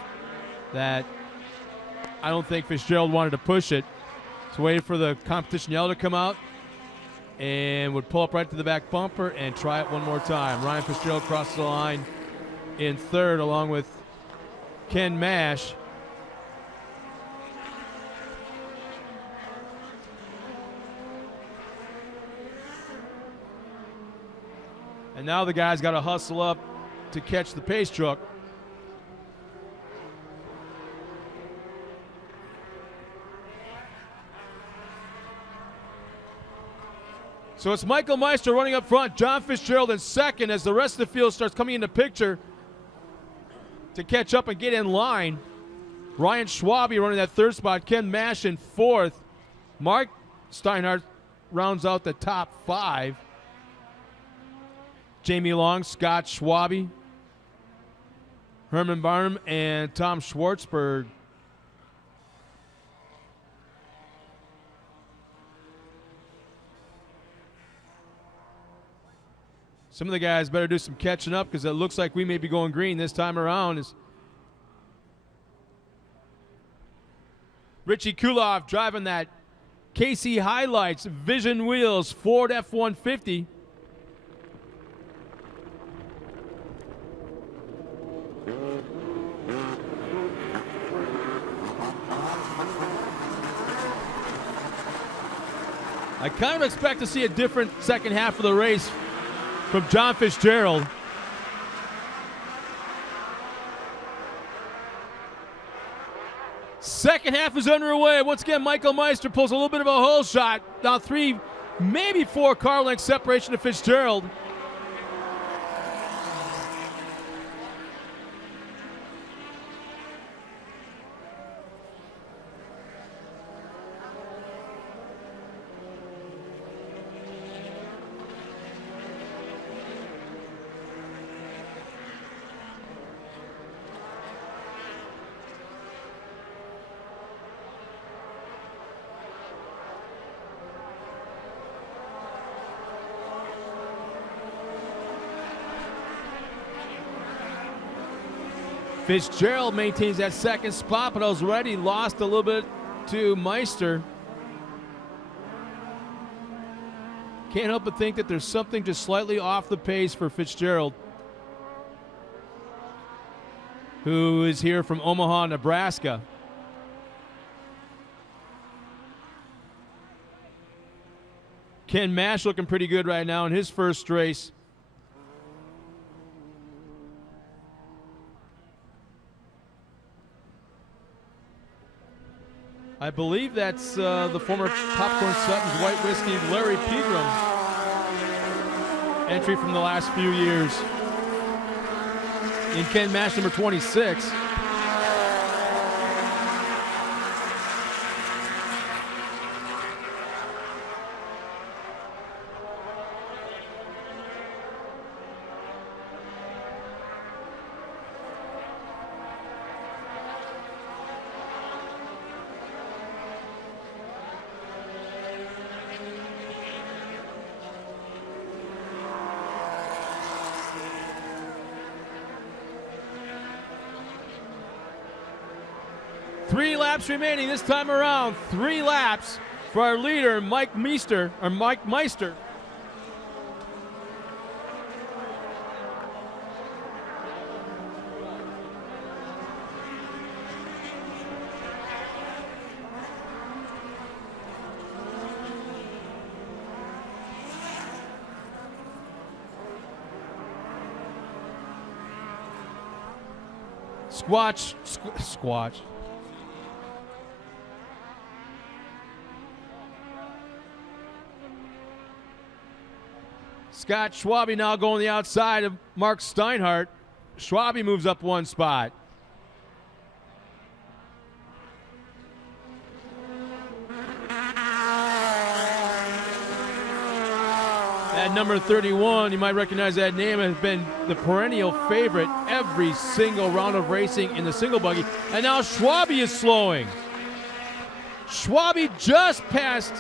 that I don't think Fitzgerald wanted to push it. So waiting for the competition yellow to come out, and would pull up right to the back bumper and try it one more time. Ryan Fitzgerald crosses the line in third along with Ken Mash. And now the guy's got to hustle up to catch the pace truck. So it's Michael Meister running up front, John Fitzgerald in second as the rest of the field starts coming into picture to catch up and get in line. Ryan Schwabe running that third spot, Ken Mash in fourth. Mark Steinhardt rounds out the top 5. Jamie Long, Scott Schwabe, Herman Barnum, and Tom Schwartzberg. Some of the guys better do some catching up because it looks like we may be going green this time around. As Richie Kulov driving that KC Highlights Vision Wheels Ford F-150. I kind of expect to see a different second half of the race from John Fitzgerald. Second half is underway. Once again, Michael Meister pulls a little bit of a hole shot. Now 3, maybe 4 car length separation to Fitzgerald. Fitzgerald maintains that second spot, but already lost a little bit to Meister. Can't help but think that there's something just slightly off the pace for Fitzgerald, who is here from Omaha, Nebraska. Ken Mash looking pretty good right now in his first race. I believe that's the former Popcorn Sutton's White Whiskey, Larry Pegram. Entry from the last few years. In Ken Mash, number 26. Remaining this time around. 3 laps for our leader, Mike Meister. Squatch. Scott Schwabe now going the outside of Mark Steinhardt. Schwabe moves up one spot. At number 31, you might recognize that name, has been the perennial favorite every single round of racing in the single buggy. And now Schwabe is slowing. Schwabe just passed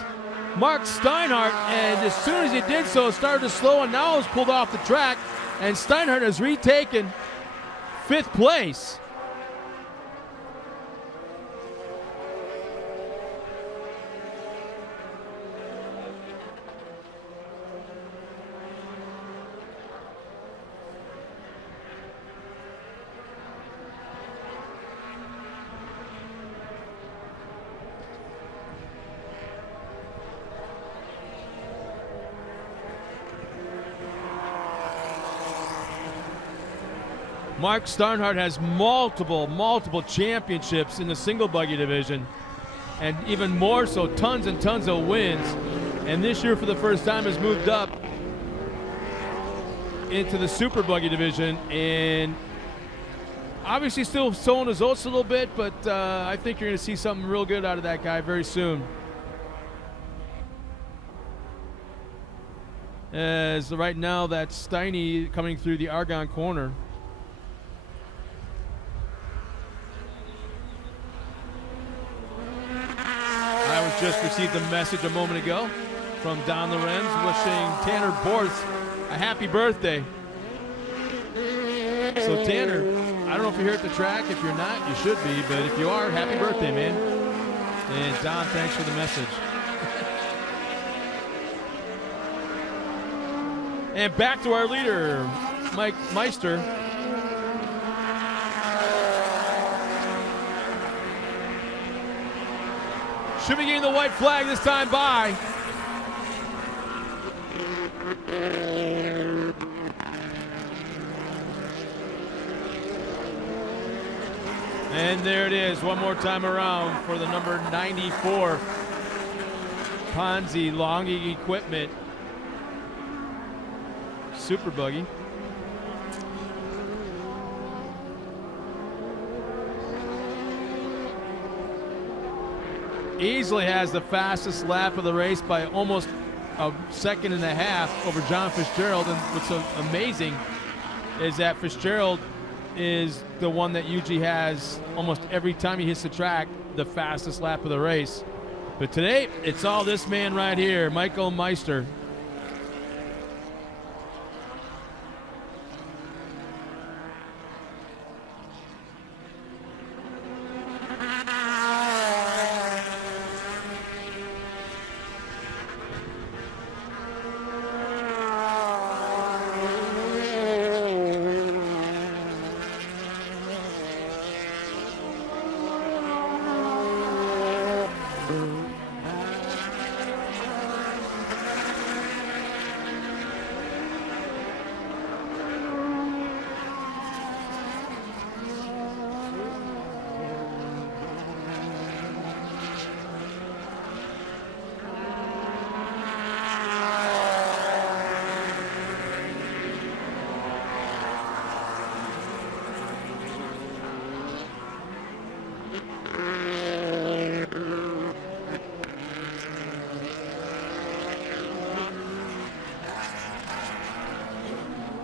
Mark Steinhardt, and as soon as he did so, started to slow and now has pulled off the track, and Steinhardt has retaken 5th place. Mark Steinhardt has multiple championships in the single buggy division, and even more so, tons and tons of wins. And this year, for the first time, has moved up into the super buggy division, and obviously still sowing his oats a little bit, but I think you're going to see something real good out of that guy very soon. As right now, that's Steiny coming through the Argonne corner. Just received a message a moment ago from Don Lorenz wishing Tanner Borth a happy birthday. So Tanner, I don't know if you're here at the track. If you're not, you should be. But if you are, happy birthday, man. And Don, thanks for the message. And back to our leader, Mike Meister. Should be getting the white flag this time by. And there it is, one more time around for the number 94 Ponzi Longing Equipment Super Buggy. Easily has the fastest lap of the race by almost a second and a half over John Fitzgerald. And what's so amazing is that Fitzgerald is the one that usually has, almost every time he hits the track, the fastest lap of the race. But today, it's all this man right here, Michael Meister.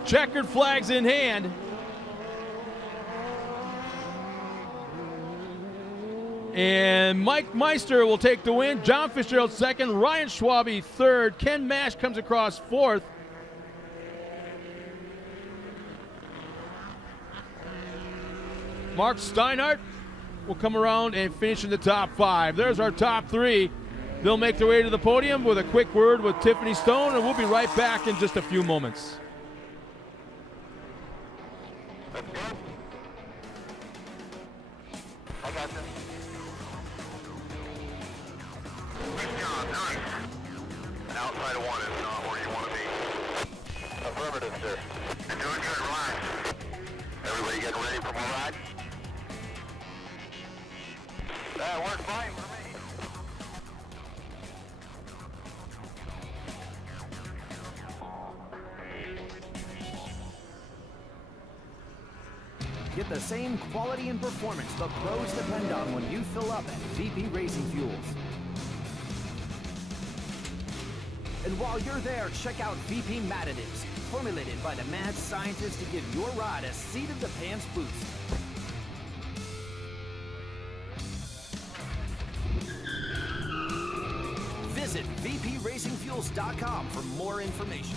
Checkered flags in hand. And Mike Meister will take the win. John Fitzgerald second. Ryan Schwabe third. Ken Mash comes across fourth. Mark Steinhardt will come around and finish in the top five. There's our top three. They'll make their way to the podium with a quick word with Tiffany Stone, and we'll be right back in just a few moments. I got this. Good job, nice. An outside of one is not where you want to be. Affirmative, sir. You're doing good, relax. Everybody getting ready for more ride? Get the same quality and performance the pros depend on when you fill up at VP Racing Fuels. And while you're there, check out VP Madditives, formulated by the mad scientists to give your ride a seat-of-the-pants boost. Visit VPRacingFuels.com for more information.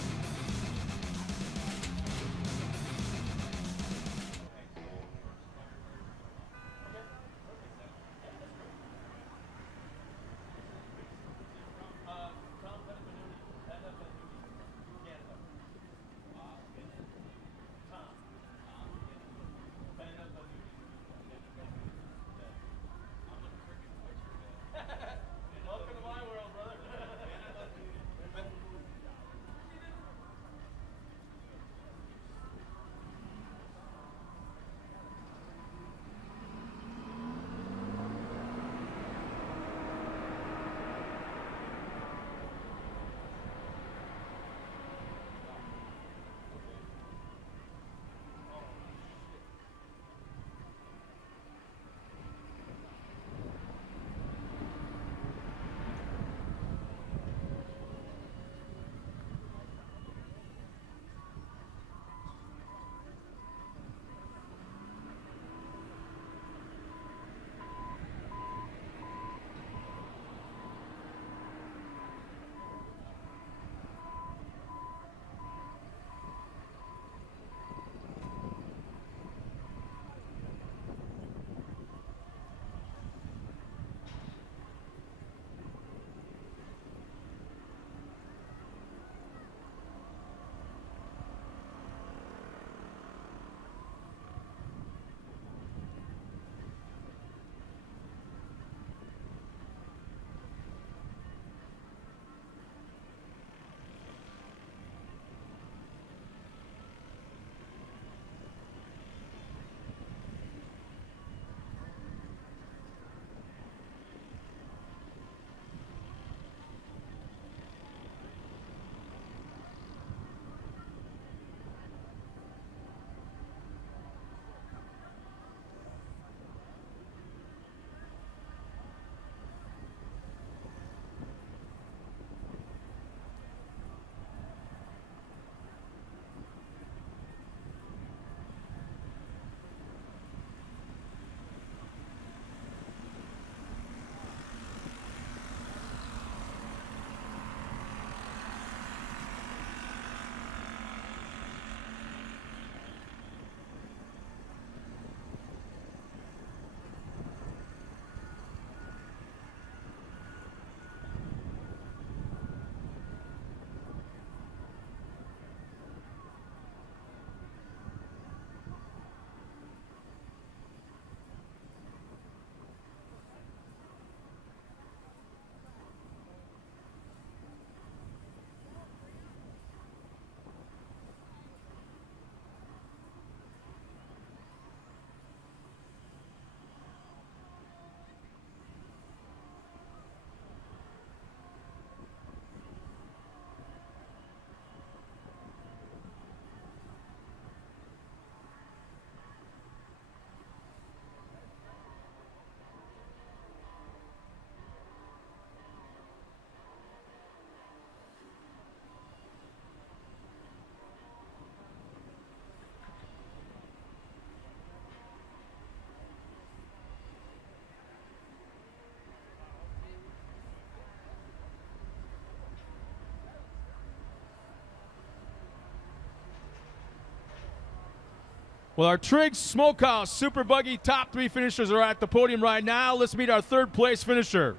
Well, our Triggs Smokehouse Super Buggy top 3 finishers are at the podium right now. Let's meet our third place finisher.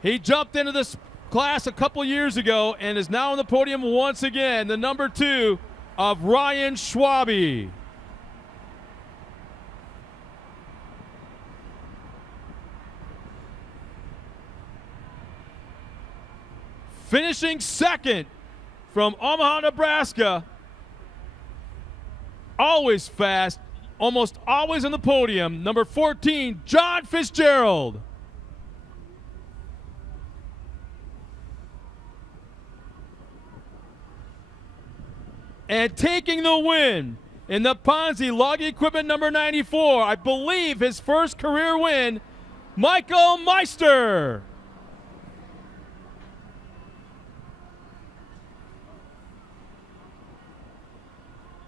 He jumped into this class a couple years ago and is now on the podium once again, the number 2 of Ryan Schwabe. Finishing second from Omaha, Nebraska, always fast, almost always on the podium, number 14, John Fitzgerald. And taking the win in the Ponzi Logging Equipment number 94, I believe his first career win, Michael Meister.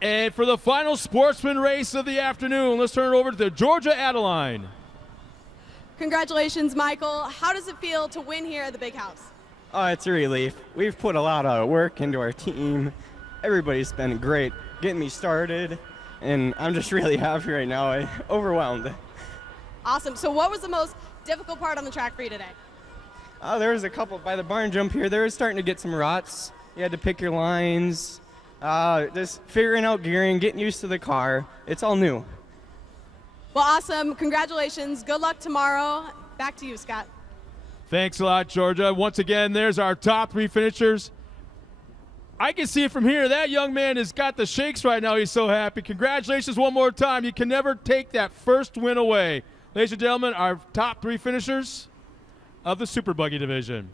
And for the final Sportsman race of the afternoon, let's turn it over to the Georgia Adeline. Congratulations, Michael. How does it feel to win here at the Big House? Oh, it's a relief. We've put a lot of work into our team. Everybody's been great getting me started, and I'm just really happy right now. I'm overwhelmed. Awesome. So what was the most difficult part on the track for you today? Oh, there was a couple by the barn jump here. They were starting to get some ruts. You had to pick your lines. Just figuring out gearing, getting used to the car. It's all new. Well, awesome. Congratulations. Good luck tomorrow. Back to you, Scott. Thanks a lot, Georgia. Once again, there's our top 3 finishers. I can see it from here. That young man has got the shakes right now. He's so happy. Congratulations one more time. You can never take that first win away. Ladies and gentlemen, our top 3 finishers of the Super Buggy division.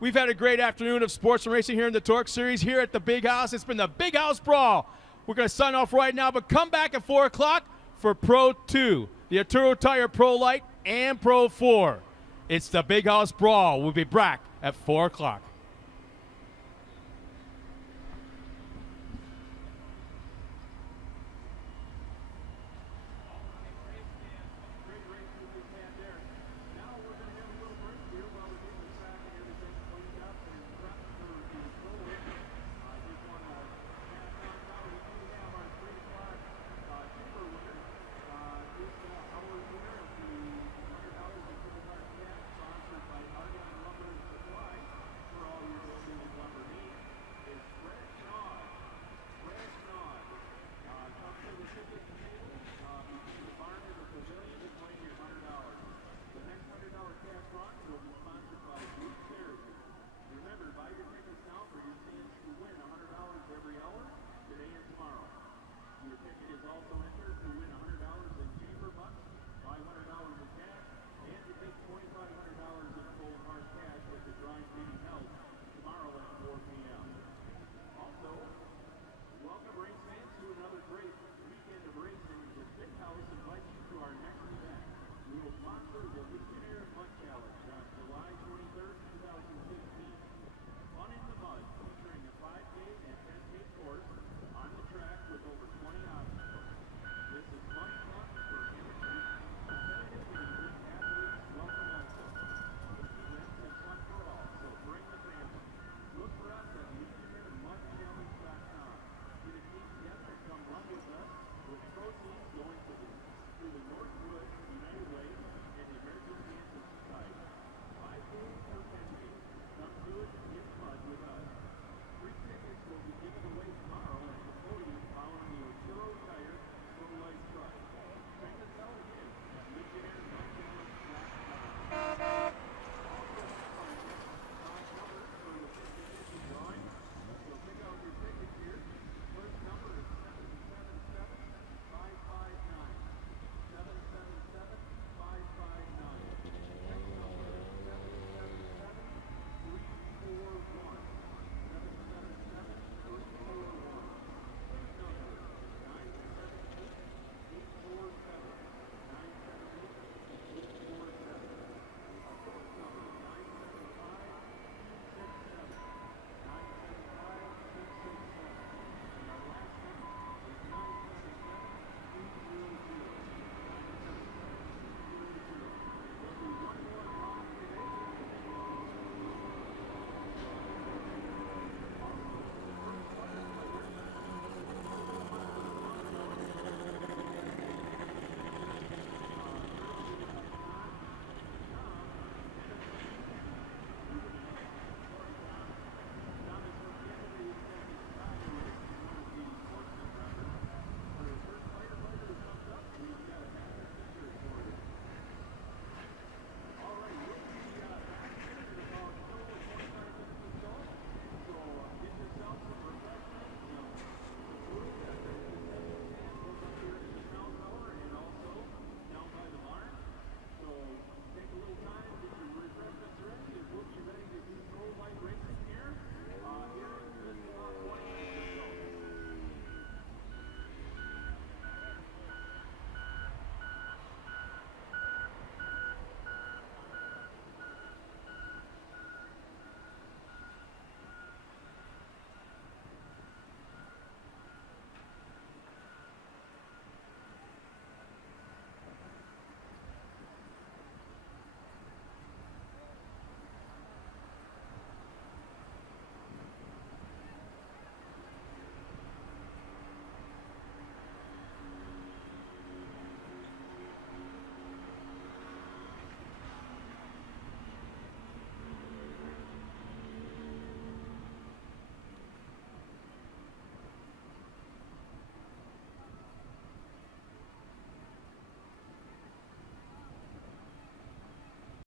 We've had a great afternoon of sports and racing here in the TORC Series here at the Big House. It's been the Big House Brawl. We're going to sign off right now, but come back at 4 o'clock for Pro 2, the Arturo Tire Pro Light and Pro 4. It's the Big House Brawl. We'll be back at 4 o'clock.